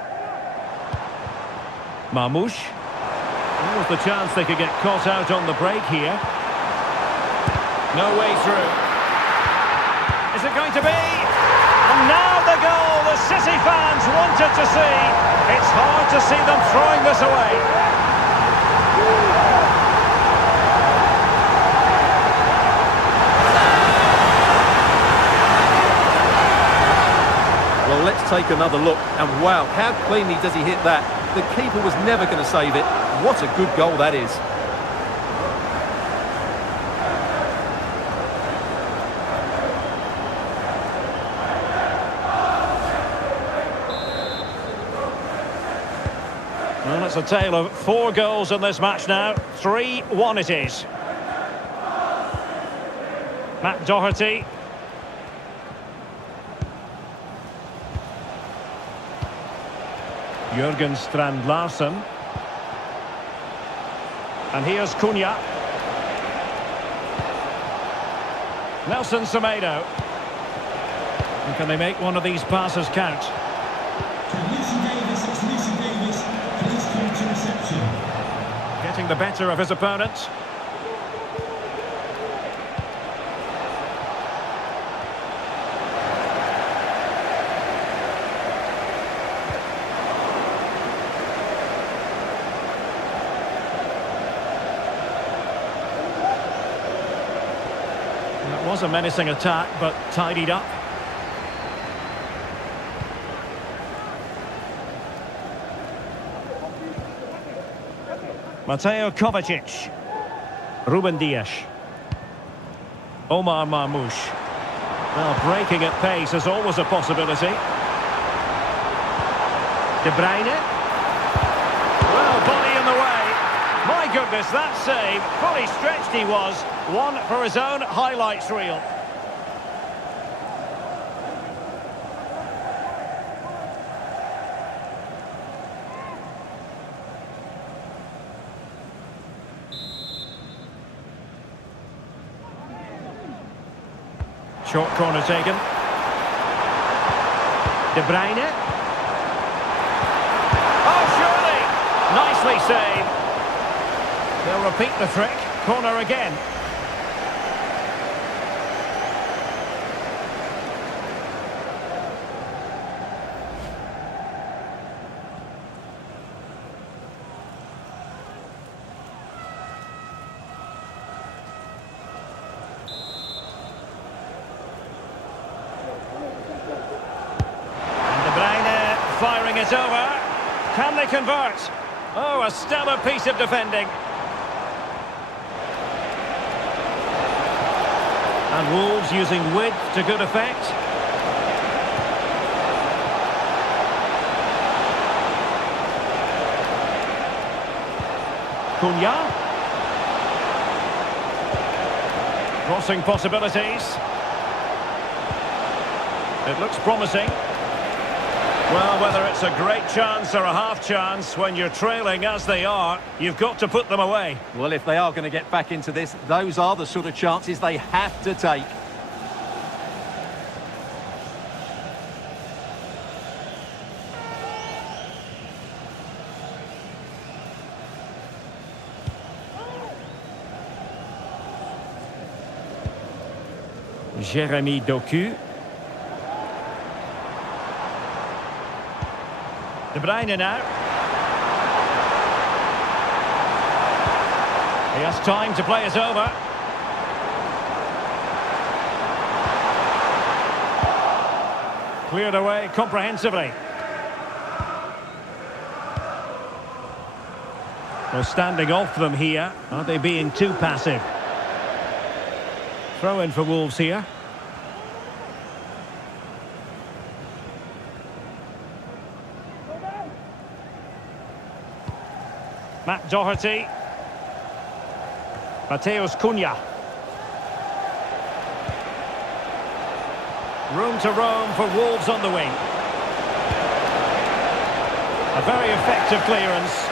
Marmoush. There was the chance they could get caught out on the break here. No way through. Is it going to be? And now the goal the City fans wanted to see. It's hard to see them throwing this away. Well, let's take another look. And wow, how cleanly does he hit that? The keeper was never going to save it. What a good goal that is. Well, it's a tale of 4 goals in this match now. 3-1 it is. Matt Doherty. Jørgen Strand Larsen. And here's Cunha. Nelson Semedo. And can they make one of these passes count? To Lucy Davis, it's Lucy Davis. Please come to reception. Getting the better of his opponent. It was a menacing attack, but tidied up. Mateo Kovacic. Ruben Dias. Omar Marmoush. Well, breaking at pace is always a possibility. De Bruyne. Well, body in the way. My goodness, that save. Fully stretched he was. One for his own highlights reel. Short corner taken. De Bruyne. Oh, surely! Nicely saved. They'll repeat the trick. Corner again. Firing it over. Can they convert? Oh, a stellar piece of defending. And Wolves using width to good effect. Cunha. Crossing possibilities. It looks promising. Well, whether it's a great chance or a half chance, when you're trailing as they are, you've got to put them away. Well, if they are going to get back into this, those are the sort of chances they have to take. Jérémy Doku. De Bruyne now. He has time to play it over. Cleared away comprehensively. Well, standing off them here. Are they being too passive? Throw in for Wolves here. Matt Doherty. Mateus Cunha. Room to roam for Wolves on the wing. A very effective clearance.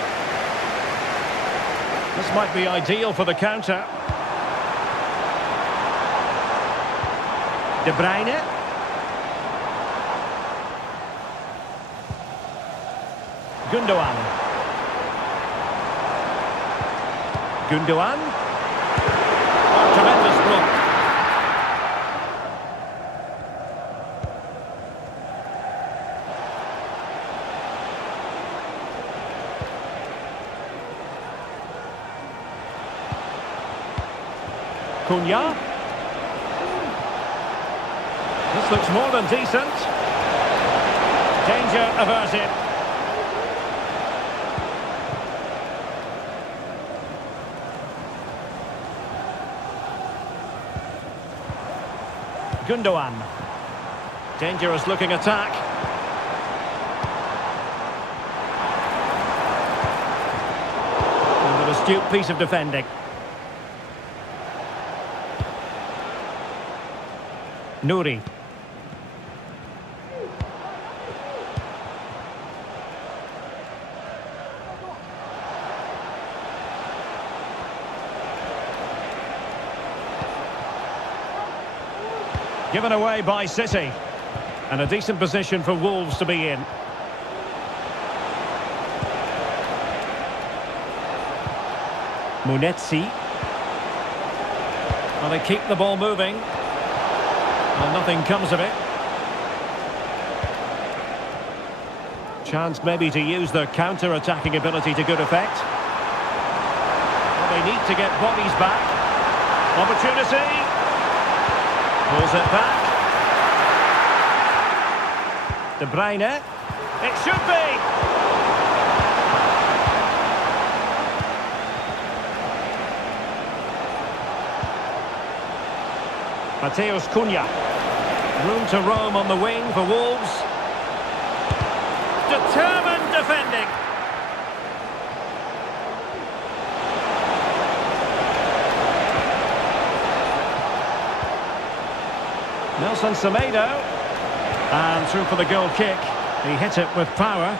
This might be ideal for the counter. De Bruyne. Gundogan. Gundogan. Oh, tremendous block. Cunha. This looks more than decent. Danger averted. Gundogan. Dangerous looking attack. And an astute piece of defending. Nouri. Given away by City. And a decent position for Wolves to be in. Munetsi. Well, they keep the ball moving. Well, nothing comes of it. Chance maybe to use their counter-attacking ability to good effect. Well, they need to get bodies back. Opportunity. Pulls it back. De Bruyne. It should be. Mateus Cunha. Room to roam on the wing for Wolves. Determined defending. Nelson Semedo. And through for the goal kick. He hit it with power.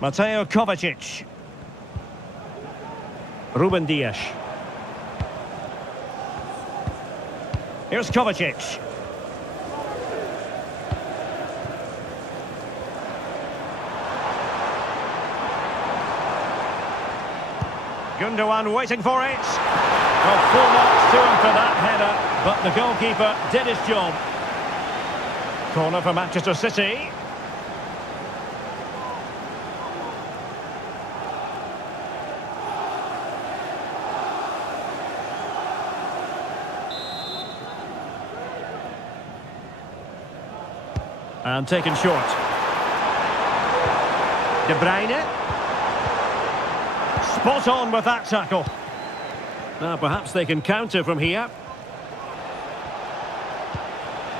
Mateo Kovacic. Ruben Dias. Here's Kovacic. Gundogan waiting for it. Well, full marks to him for that header, but the goalkeeper did his job. Corner for Manchester City. And taken short. De Bruyne. Spot on with that tackle. Now perhaps they can counter from here.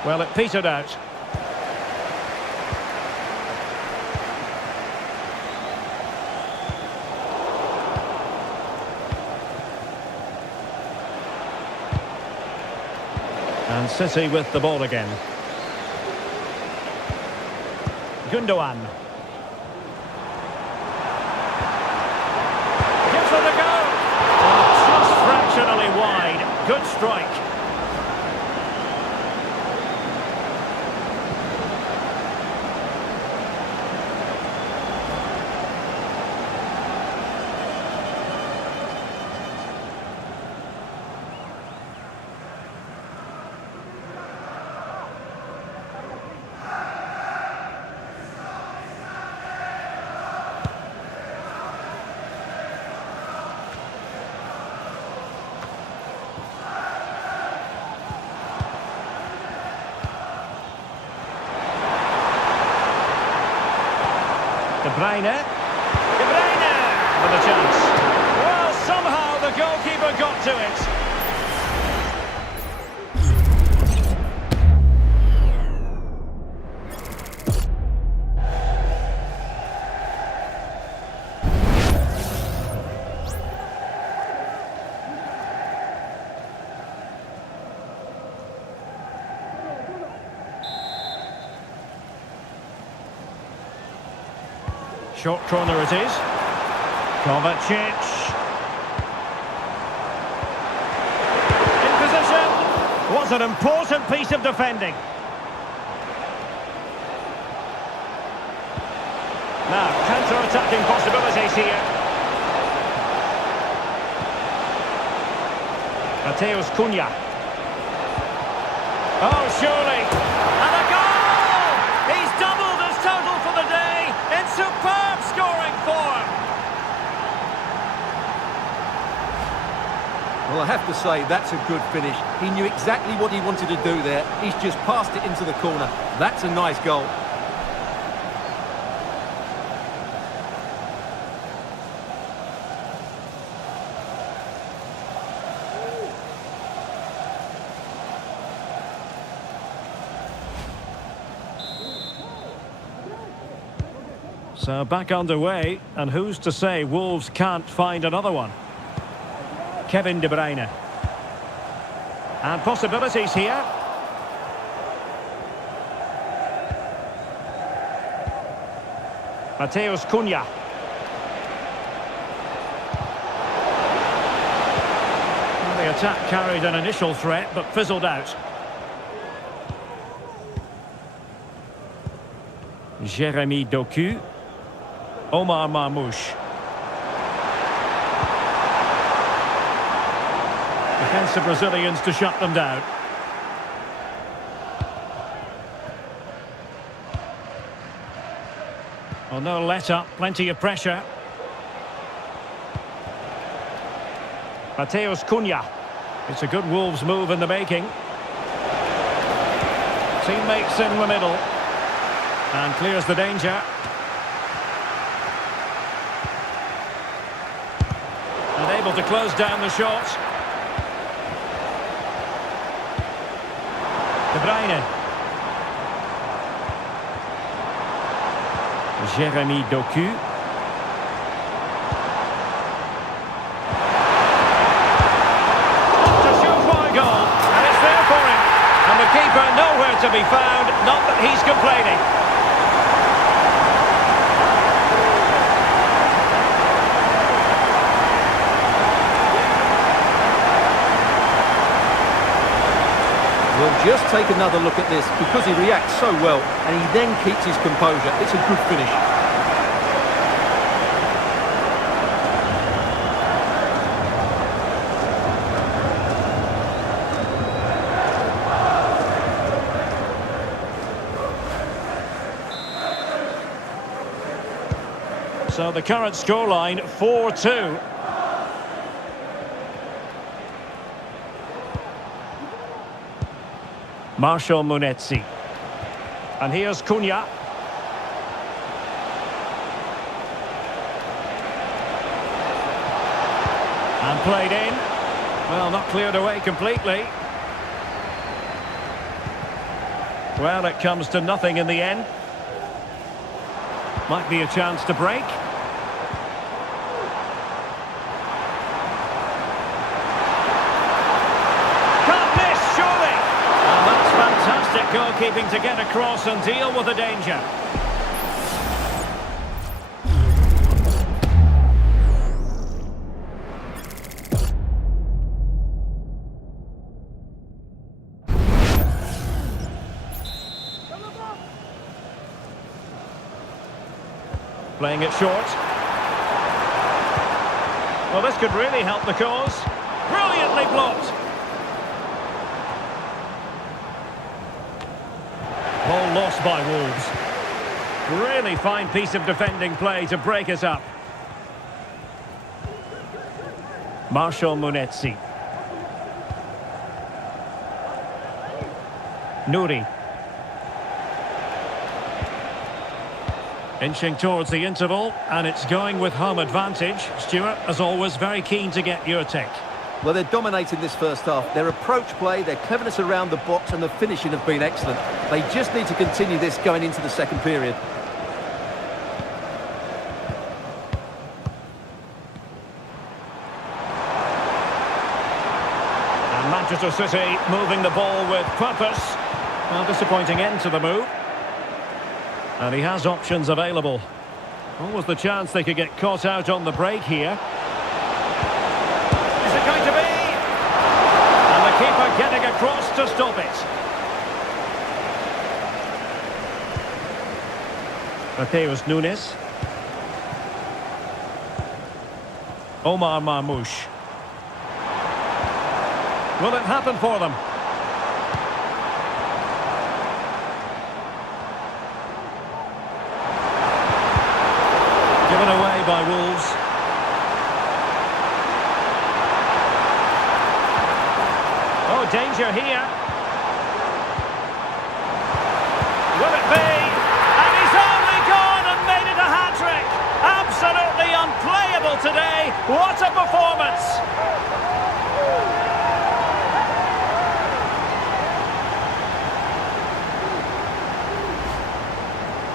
Well, it petered out. And City with the ball again. Gundogan. Gives it a go. Oh, just fractionally wide. Good strike. De Bruyne. De Bruyne with a chance. Well, somehow the goalkeeper got to it. Short corner it is. Kovacic. In position. Was an important piece of defending. Now, counter-attacking possibilities here. Mateus Cunha. Oh, surely. And a goal! He's doubled his total for the day in superb scoring form. Well, I have to say, that's a good finish. He knew exactly what he wanted to do there. He's just passed it into the corner. That's a nice goal. So back underway, and who's to say Wolves can't find another one? Kevin De Bruyne. And possibilities here. Mateus Cunha. Well, the attack carried an initial threat, but fizzled out. Jeremy Doku. Omar Marmoush. Defensive Brazilians to shut them down. Well, no let up, plenty of pressure. Mateus Cunha. It's a good Wolves move in the making. Teammates in the middle. And clears the danger. And able to close down the shot. De Bruyne. Jeremy Doku. To shoot for a goal, and it's there for him. And the keeper nowhere to be found, not that he's complaining. We'll just take another look at this because he reacts so well and he then keeps his composure. It's a good finish. So the current scoreline 4-2. Marshall Munetsi. And here's Cunha. And played in. Well, not cleared away completely. Well, it comes to nothing in the end. Might be a chance to break. Fantastic goalkeeping to get across and deal with the danger. Playing it short. Well, this could really help the cause. Brilliantly blocked. Ball lost by Wolves. Really fine piece of defending play to break us up. Marshall Munetsi. Nouri. Inching towards the interval, and it's going with home advantage. Stuart, as always, very keen to get your take. Well, they're dominating this first half. Their approach play, their cleverness around the box and the finishing have been excellent. They just need to continue this going into the second period. And Manchester City moving the ball with purpose. Well, disappointing end to the move. And he has options available. What was the chance they could get caught out on the break here? Is it going to be? And the keeper getting across to stop it. Mateus Nunes. Omar Marmoush. Will it happen for them? Given away by Wolves. Oh, danger here. Will it be? And he's only gone and made it a hat-trick. Absolutely unplayable today. What a performance.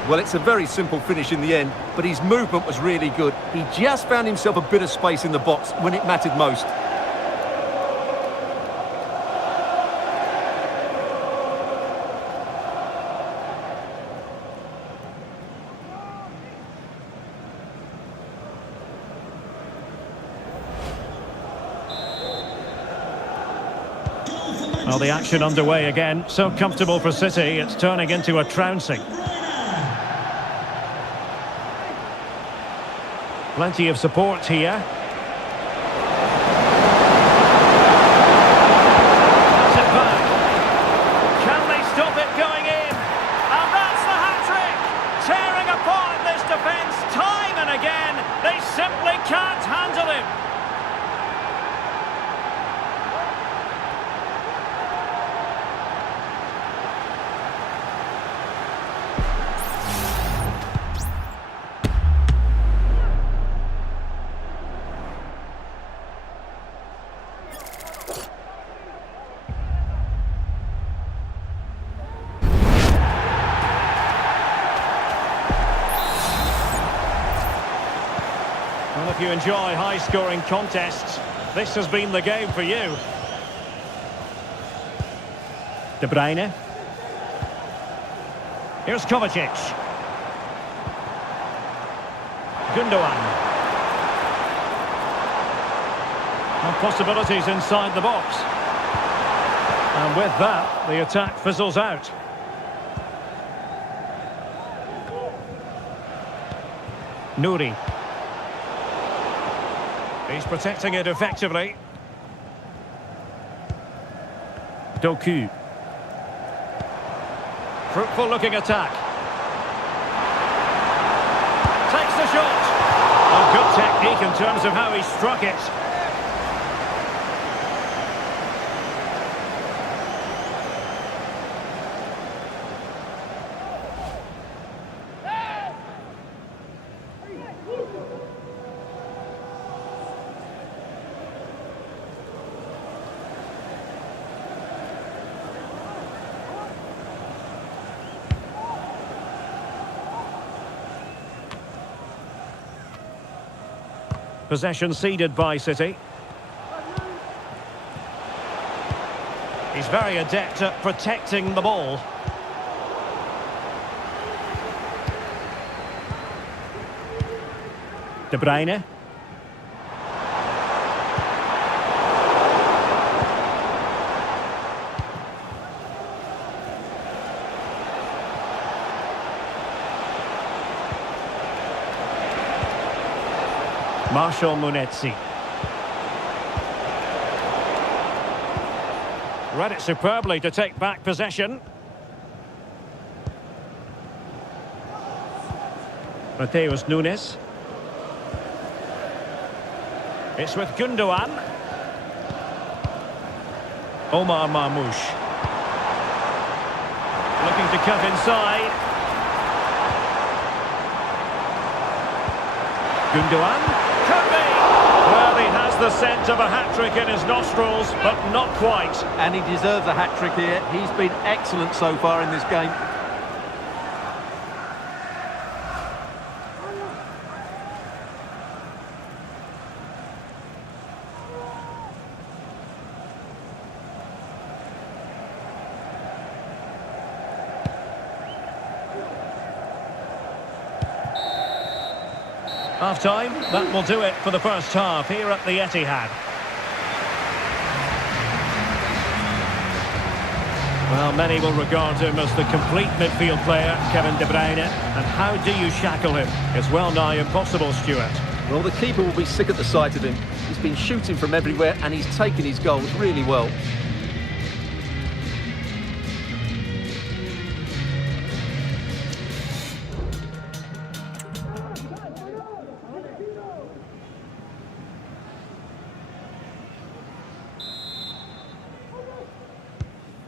Well, it's a very simple finish in the end, but his movement was really good. He just found himself a bit of space in the box when it mattered most. Well, the action underway again. So comfortable for City, it's turning into a trouncing. Plenty of support here. That's it back. Can they stop it going in? And that's the hat-trick! Tearing apart this defence time and again. They simply can't handle him. Well, if you enjoy high-scoring contests, this has been the game for you. De Bruyne. Here's Kovacic. Gundogan. And possibilities inside the box. And with that, the attack fizzles out. Nouri. He's protecting it effectively. Doku. Fruitful looking attack. Takes the shot. Oh, good technique in terms of how he struck it. Possession ceded by City. He's very adept at protecting the ball. De Bruyne. Marshall Munetsi. Read it superbly to take back possession. Mateus Nunes. It's with Gundogan. Omar Marmoush. Looking to cut inside. Gundogan. Could be. Well, he has the scent of a hat-trick in his nostrils, but not quite. And he deserves a hat-trick here. He's been excellent so far in this game. Half-time, that will do it for the first half here at the Etihad. Well, many will regard him as the complete midfield player, Kevin De Bruyne. And how do you shackle him? It's well nigh impossible, Stuart. Well, the keeper will be sick at the sight of him. He's been shooting from everywhere and he's taken his goals really well.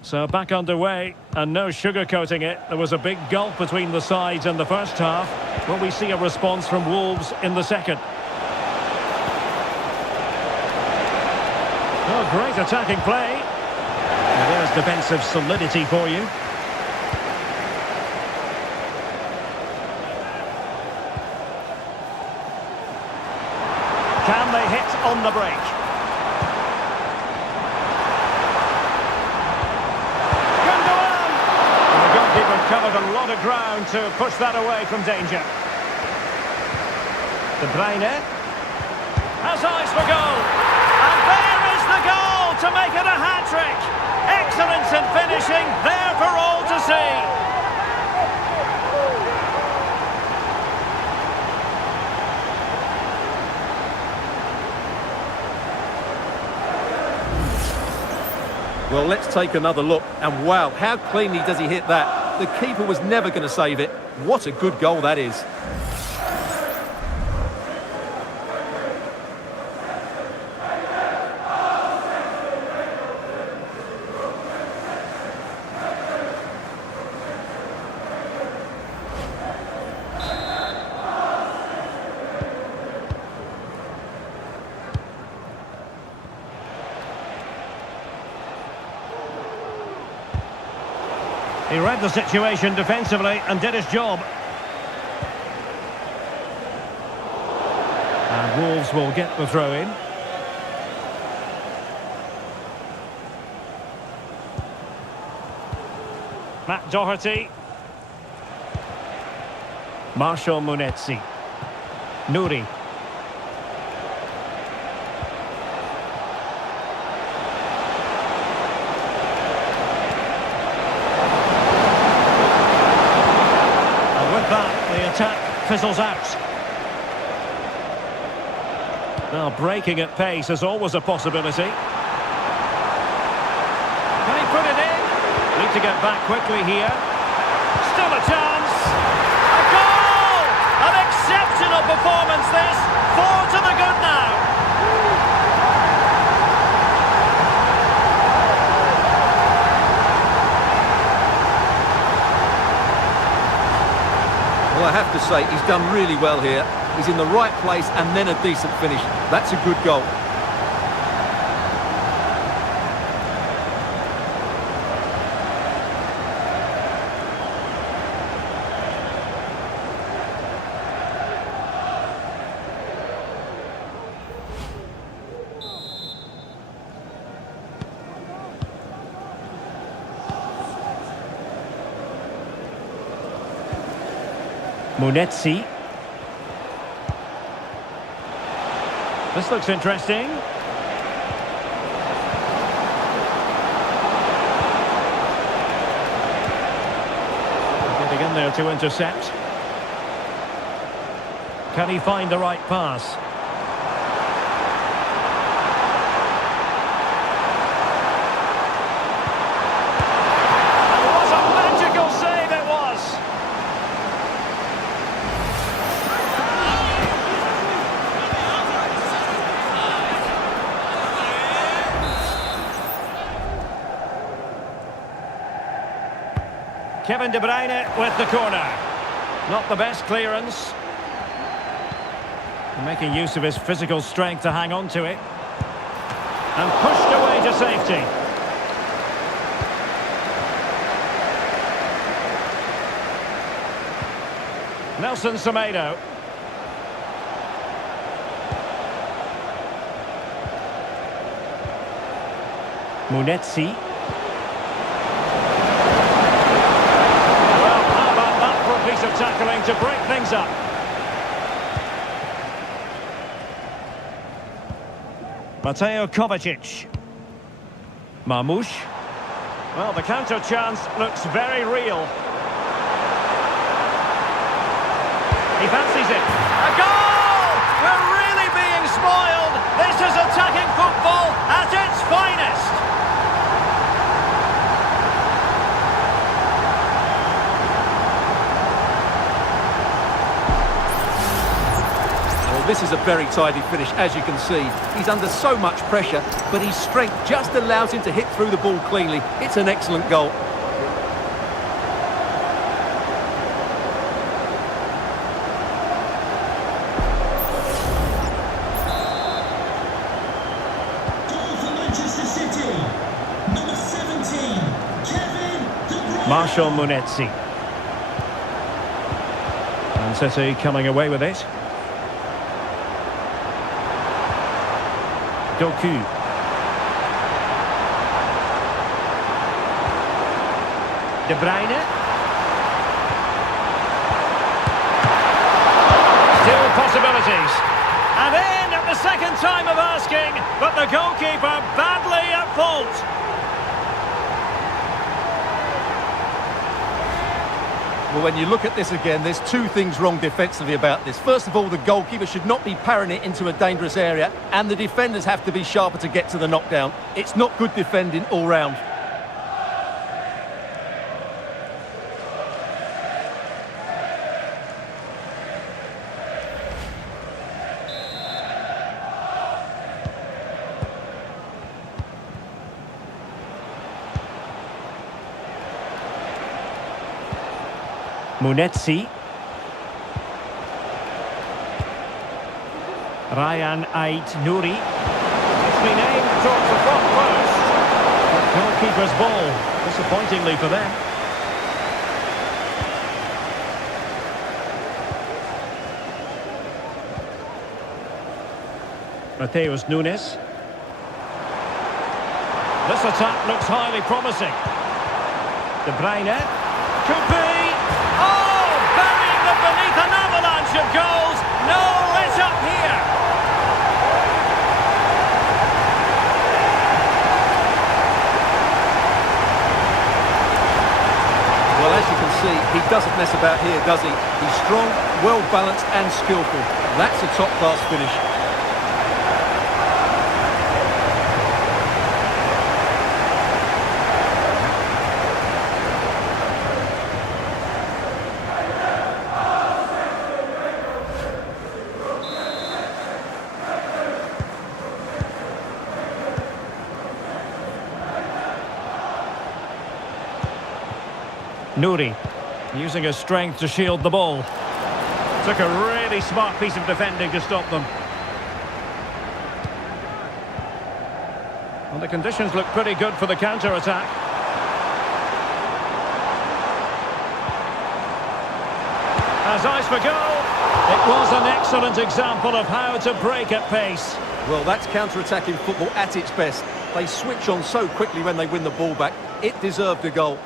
So back underway, and no sugarcoating it. There was a big gulf between the sides in the first half. Will we see a response from Wolves in the second? Oh, great attacking play. And there's defensive solidity for you. Can they hit on the break? Covered a lot of ground to push that away from danger. De Bruyne has eyes for goal. And there is the goal to make it a hat-trick. Excellence in finishing, there for all to see. Well, let's take another look. And wow, how cleanly does he hit that? The keeper was never going to save it. What a good goal that is. He read the situation defensively and did his job. And Wolves will get the throw in. Matt Doherty. Marshall Munetsi. Nouri. Attack fizzles out. Now breaking at pace is always a possibility. Can he put it in? Need to get back quickly here. Still a chance. A goal! An exceptional performance this. 4 to the good now. Well, I have to say, he's done really well here. He's in the right place and then a decent finish. That's a good goal. Munetsi. This looks interesting. Getting in there to intercept. Can he find the right pass? And what a magical save it was! Kevin De Bruyne with the corner. Not the best clearance. Making use of his physical strength to hang on to it. And pushed away to safety. Nelson Semedo. Munetsi. Piece of tackling to break things up. Mateo Kovacic. Marmoush. Well, the counter chance looks very real. He fancies it. A goal! We're really being spoiled. This is attacking football at its finest. This is a very tidy finish, as you can see. He's under so much pressure, but his strength just allows him to hit through the ball cleanly. It's an excellent goal. Goal for Manchester City. Number 17, Kevin De Bruyne. Marshall Munetsi. And City coming away with it. Doku. De Bruyne. Still possibilities. And in at the second time of asking, but the goalkeeper badly at fault. Well, when you look at this again, there's two things wrong defensively about this. First of all, the goalkeeper should not be parrying it into a dangerous area, and the defenders have to be sharper to get to the knockdown. It's not good defending all round. Munetsi. Ryan Ait-Nouri. It's been aimed towards the front post. But goalkeeper's ball, disappointingly for them. Mateus Nunes. This attack looks highly promising. De Bruyne. Could be. Oh, burying them beneath an avalanche of goals. No let up here. Well, as you can see, he doesn't mess about here, does he? He's strong, well-balanced and skillful. That's a top-class finish. Nouri, using his strength to shield the ball. Took a really smart piece of defending to stop them. Well, the conditions look pretty good for the counter-attack. As eyes for goal. It was an excellent example of how to break at pace. Well, that's counter-attacking football at its best. They switch on so quickly when they win the ball back. It deserved a goal.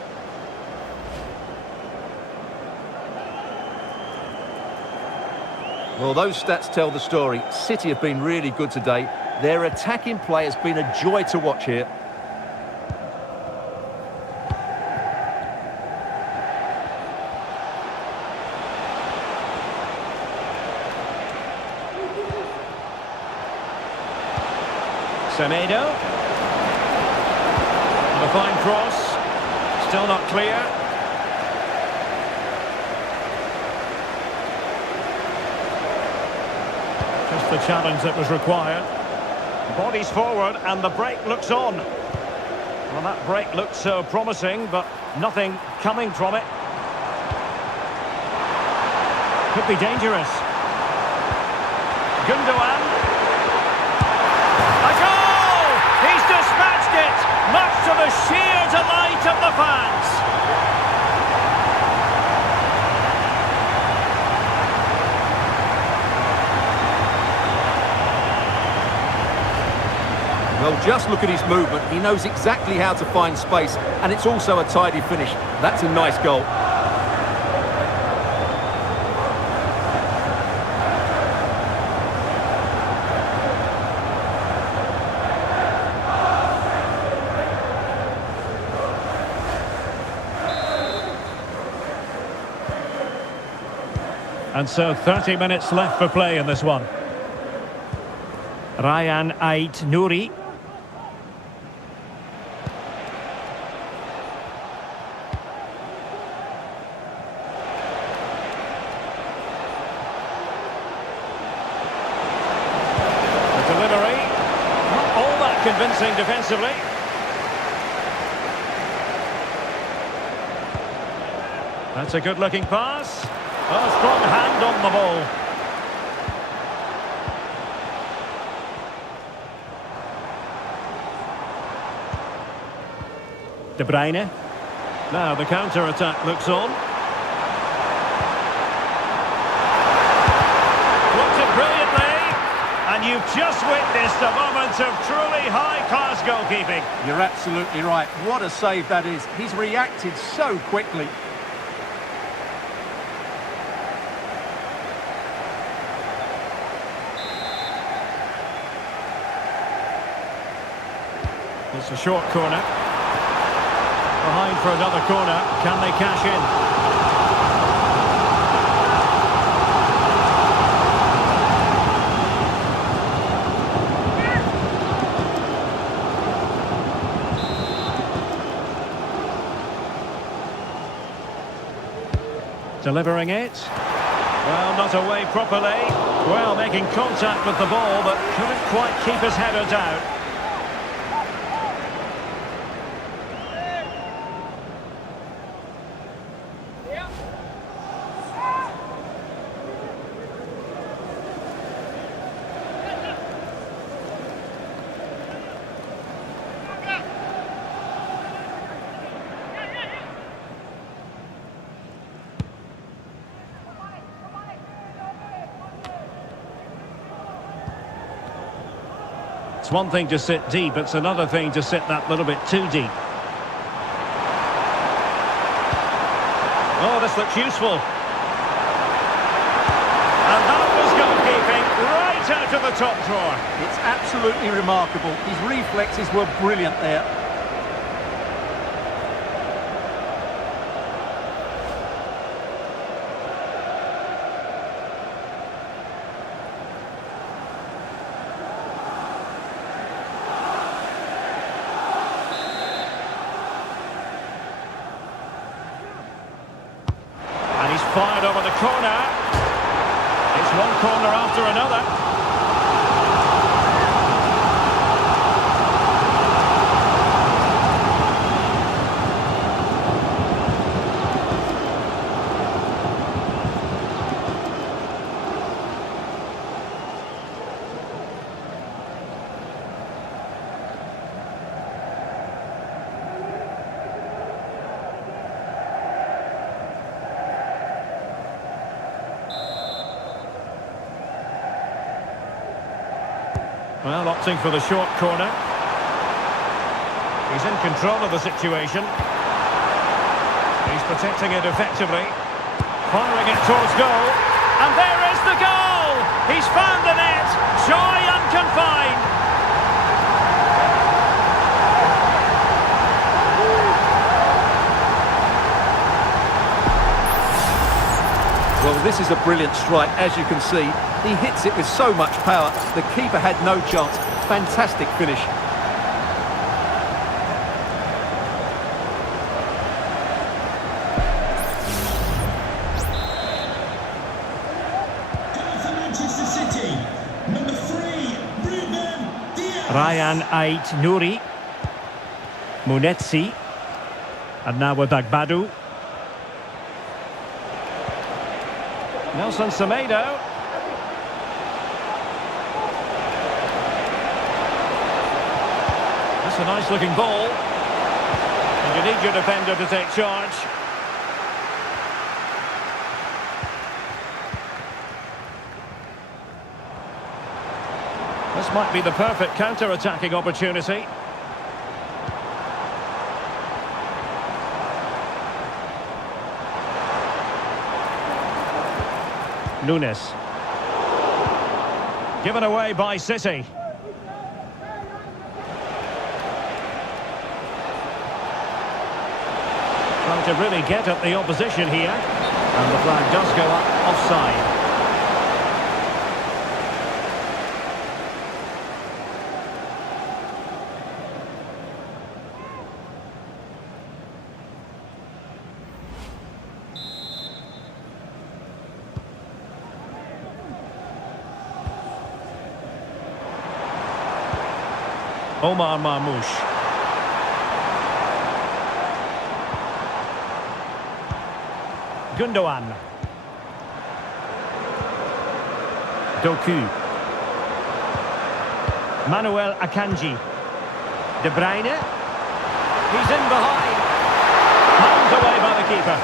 Well, those stats tell the story. City have been really good today. Their attacking play has been a joy to watch here. Semedo. And a fine cross. Still not clear. Just the challenge that was required. Bodies forward and the break looks on. Well, that break looked so promising, but nothing coming from it. Could be dangerous. Gundogan. A goal! He's dispatched it, much to the sheer delight of the fans. Well, just look at his movement. He knows exactly how to find space, and it's also a tidy finish. That's a nice goal. And so 30 minutes left for play in this one. Ryan Ait-Nouri. Delivery, not all that convincing defensively. That's a good-looking pass. A strong hand on the ball. De Bruyne. Now the counter-attack looks on. Blocked it brilliantly. And you've just witnessed a moment of truly high-class goalkeeping. You're absolutely right. What a save that is. He's reacted so quickly. It's a short corner. Behind for another corner. Can they cash in? Delivering it. Well, not away properly. Well, making contact with the ball, but couldn't quite keep his header down. It's one thing to sit deep, it's another thing to sit that little bit too deep. Oh, this looks useful. And that was goalkeeping right out of the top drawer. It's absolutely remarkable. His reflexes were brilliant there. Fired over the corner. It's one corner after another. Well, opting for the short corner. He's in control of the situation. He's protecting it effectively. Firing it towards goal. And there is the goal! He's found the net! Joy unconfined! Well, this is a brilliant strike, as you can see. He hits it with so much power. The keeper had no chance. Fantastic finish. Goal for Manchester City. Number 3, Ruben Dias. Ryan Ait Nouri. Munetsi. And now with Agbadu. Nelson Semedo. That's a nice looking ball. And you need your defender to take charge. This might be the perfect counter-attacking opportunity. Nunes. Given away by City. Trying to really get at the opposition here. And the flag does go up offside. Omar Marmoush. Gundogan. Doku. Manuel Akanji. De Bruyne. He's in behind. Pulled away by the keeper.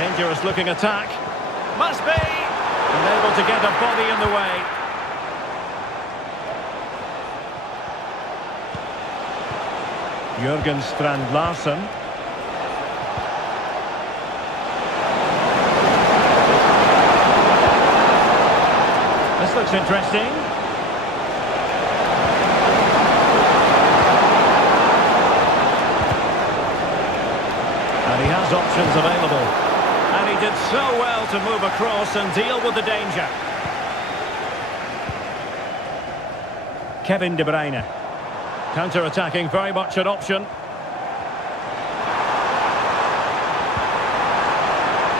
Dangerous looking attack. Must be. Unable to get a body in the way. Jurgen Strand Larsen. This looks interesting. And he has options available. And he did so well to move across and deal with the danger. Kevin De Bruyne. Counter-attacking, very much an option.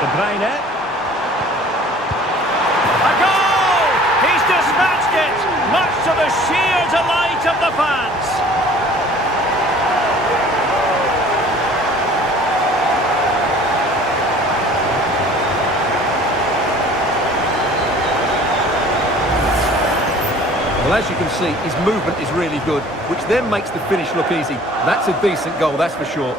De Bruyne. A goal! He's dispatched it, much to the sheer delight of the fans. Well, as you can see, his movement is really good, which then makes the finish look easy. That's a decent goal, that's for sure.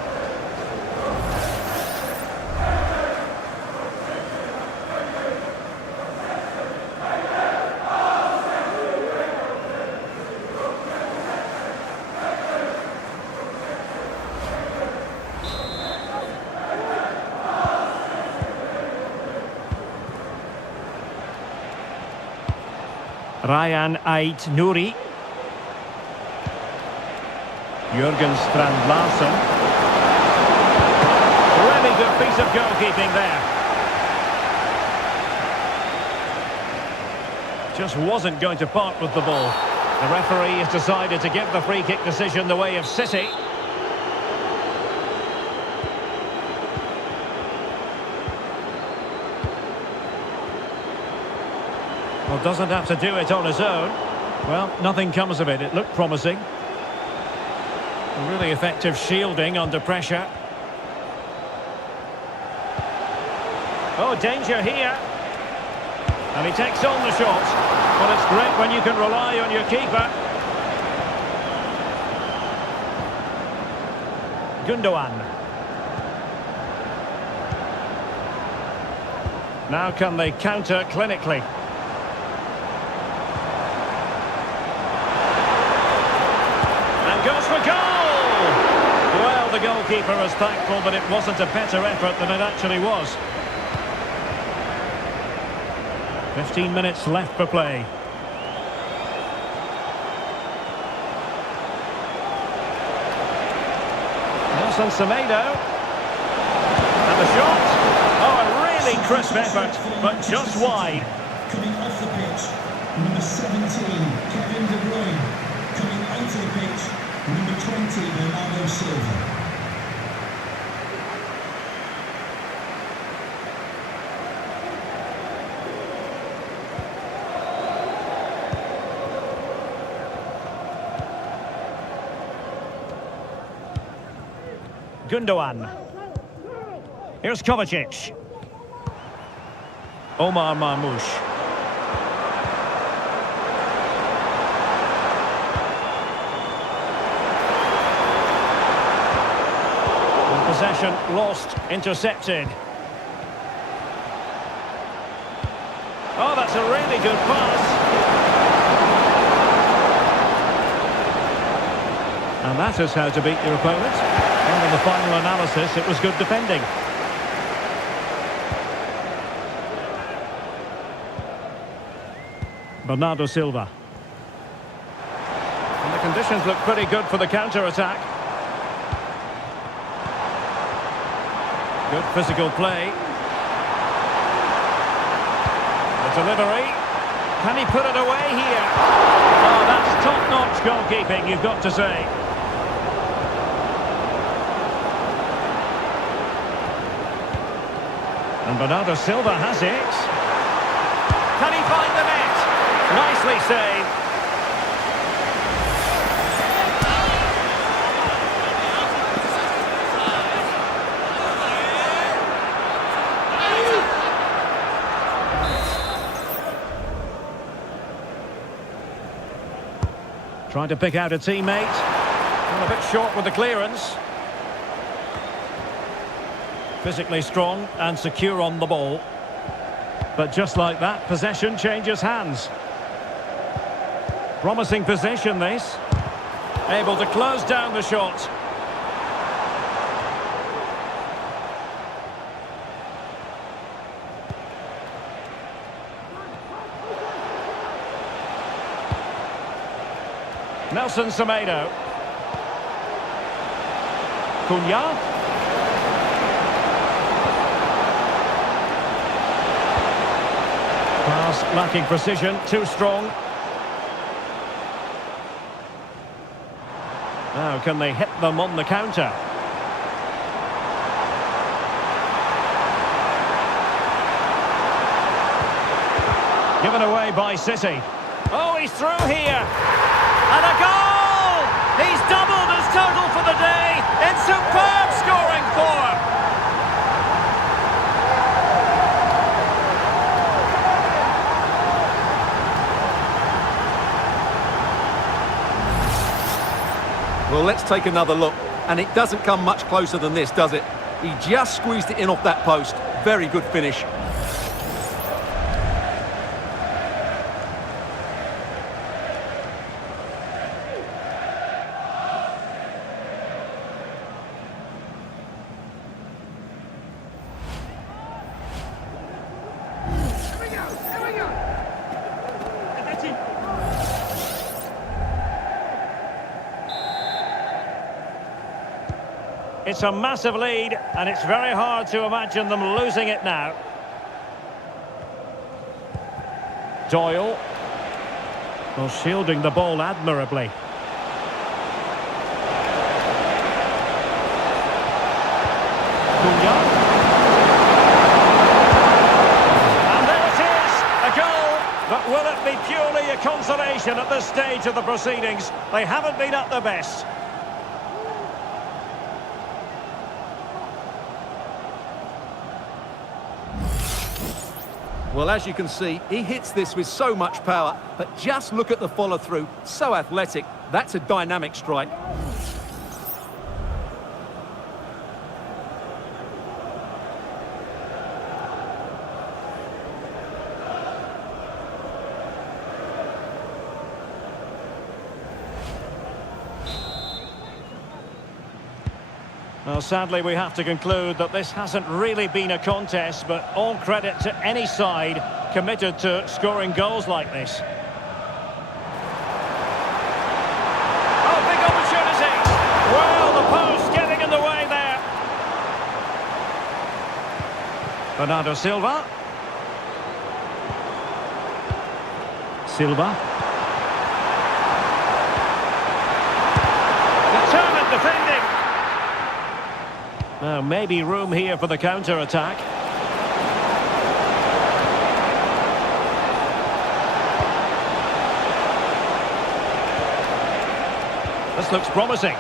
Ryan Ait-Nouri. Jurgen Strand Larsen. Really good piece of goalkeeping there. Just wasn't going to part with the ball. The referee has decided to give the free kick decision the way of City. Well, doesn't have to do it on his own. Well, nothing comes of it. It looked promising. A really effective shielding under pressure. Oh, danger here. And he takes on the shot. Well, it's great when you can rely on your keeper. Gundogan. Now can they counter clinically? Goes for goal! Well, the goalkeeper is thankful that it wasn't a better effort than it actually was. 15 minutes left for play. Nelson Semedo. And the shot. Oh, a really crisp effort, but just wide. Coming off the pitch, number 17, Kevin De Bruyne. Coming onto the pitch, number 20, Bernardo Silva. Gundogan. Here's Kovacic. Omar Marmoush. Possession lost, intercepted. Oh, that's a really good pass. And that is how to beat your opponent. And in the final analysis, it was good defending. Bernardo Silva. And the conditions look pretty good for the counter-attack. Good physical play. The delivery. Can he put it away here? Oh, that's top-notch goalkeeping, you've got to say. And Bernardo Silva has it. Can he find the net? Nicely saved. Trying to pick out a teammate. Well, a bit short with the clearance. Physically strong and secure on the ball. But just like that, possession changes hands. Promising possession, this. Able to close down the shot. Nelson Semedo. Cunha. Pass lacking precision, too strong. Now can they hit them on the counter? Given away by City. Oh, he's through here. And a goal! He's doubled his total for the day in superb scoring form. Well, let's take another look. And it doesn't come much closer than this, does it? He just squeezed it in off that post. Very good finish. It's a massive lead, and it's very hard to imagine them losing it now. Doyle. Well, shielding the ball admirably. Cunha. And there it is, a goal. But will it be purely a consolation at this stage of the proceedings? They haven't been at their best. Well, as you can see, he hits this with so much power, but just look at the follow-through. So athletic. That's a dynamic strike. Well, sadly, we have to conclude that this hasn't really been a contest, but all credit to any side committed to scoring goals like this. Oh, big opportunity! Well, the post getting in the way there. Bernardo Silva. Determined defending. Now, maybe room here for the counter-attack. This looks promising.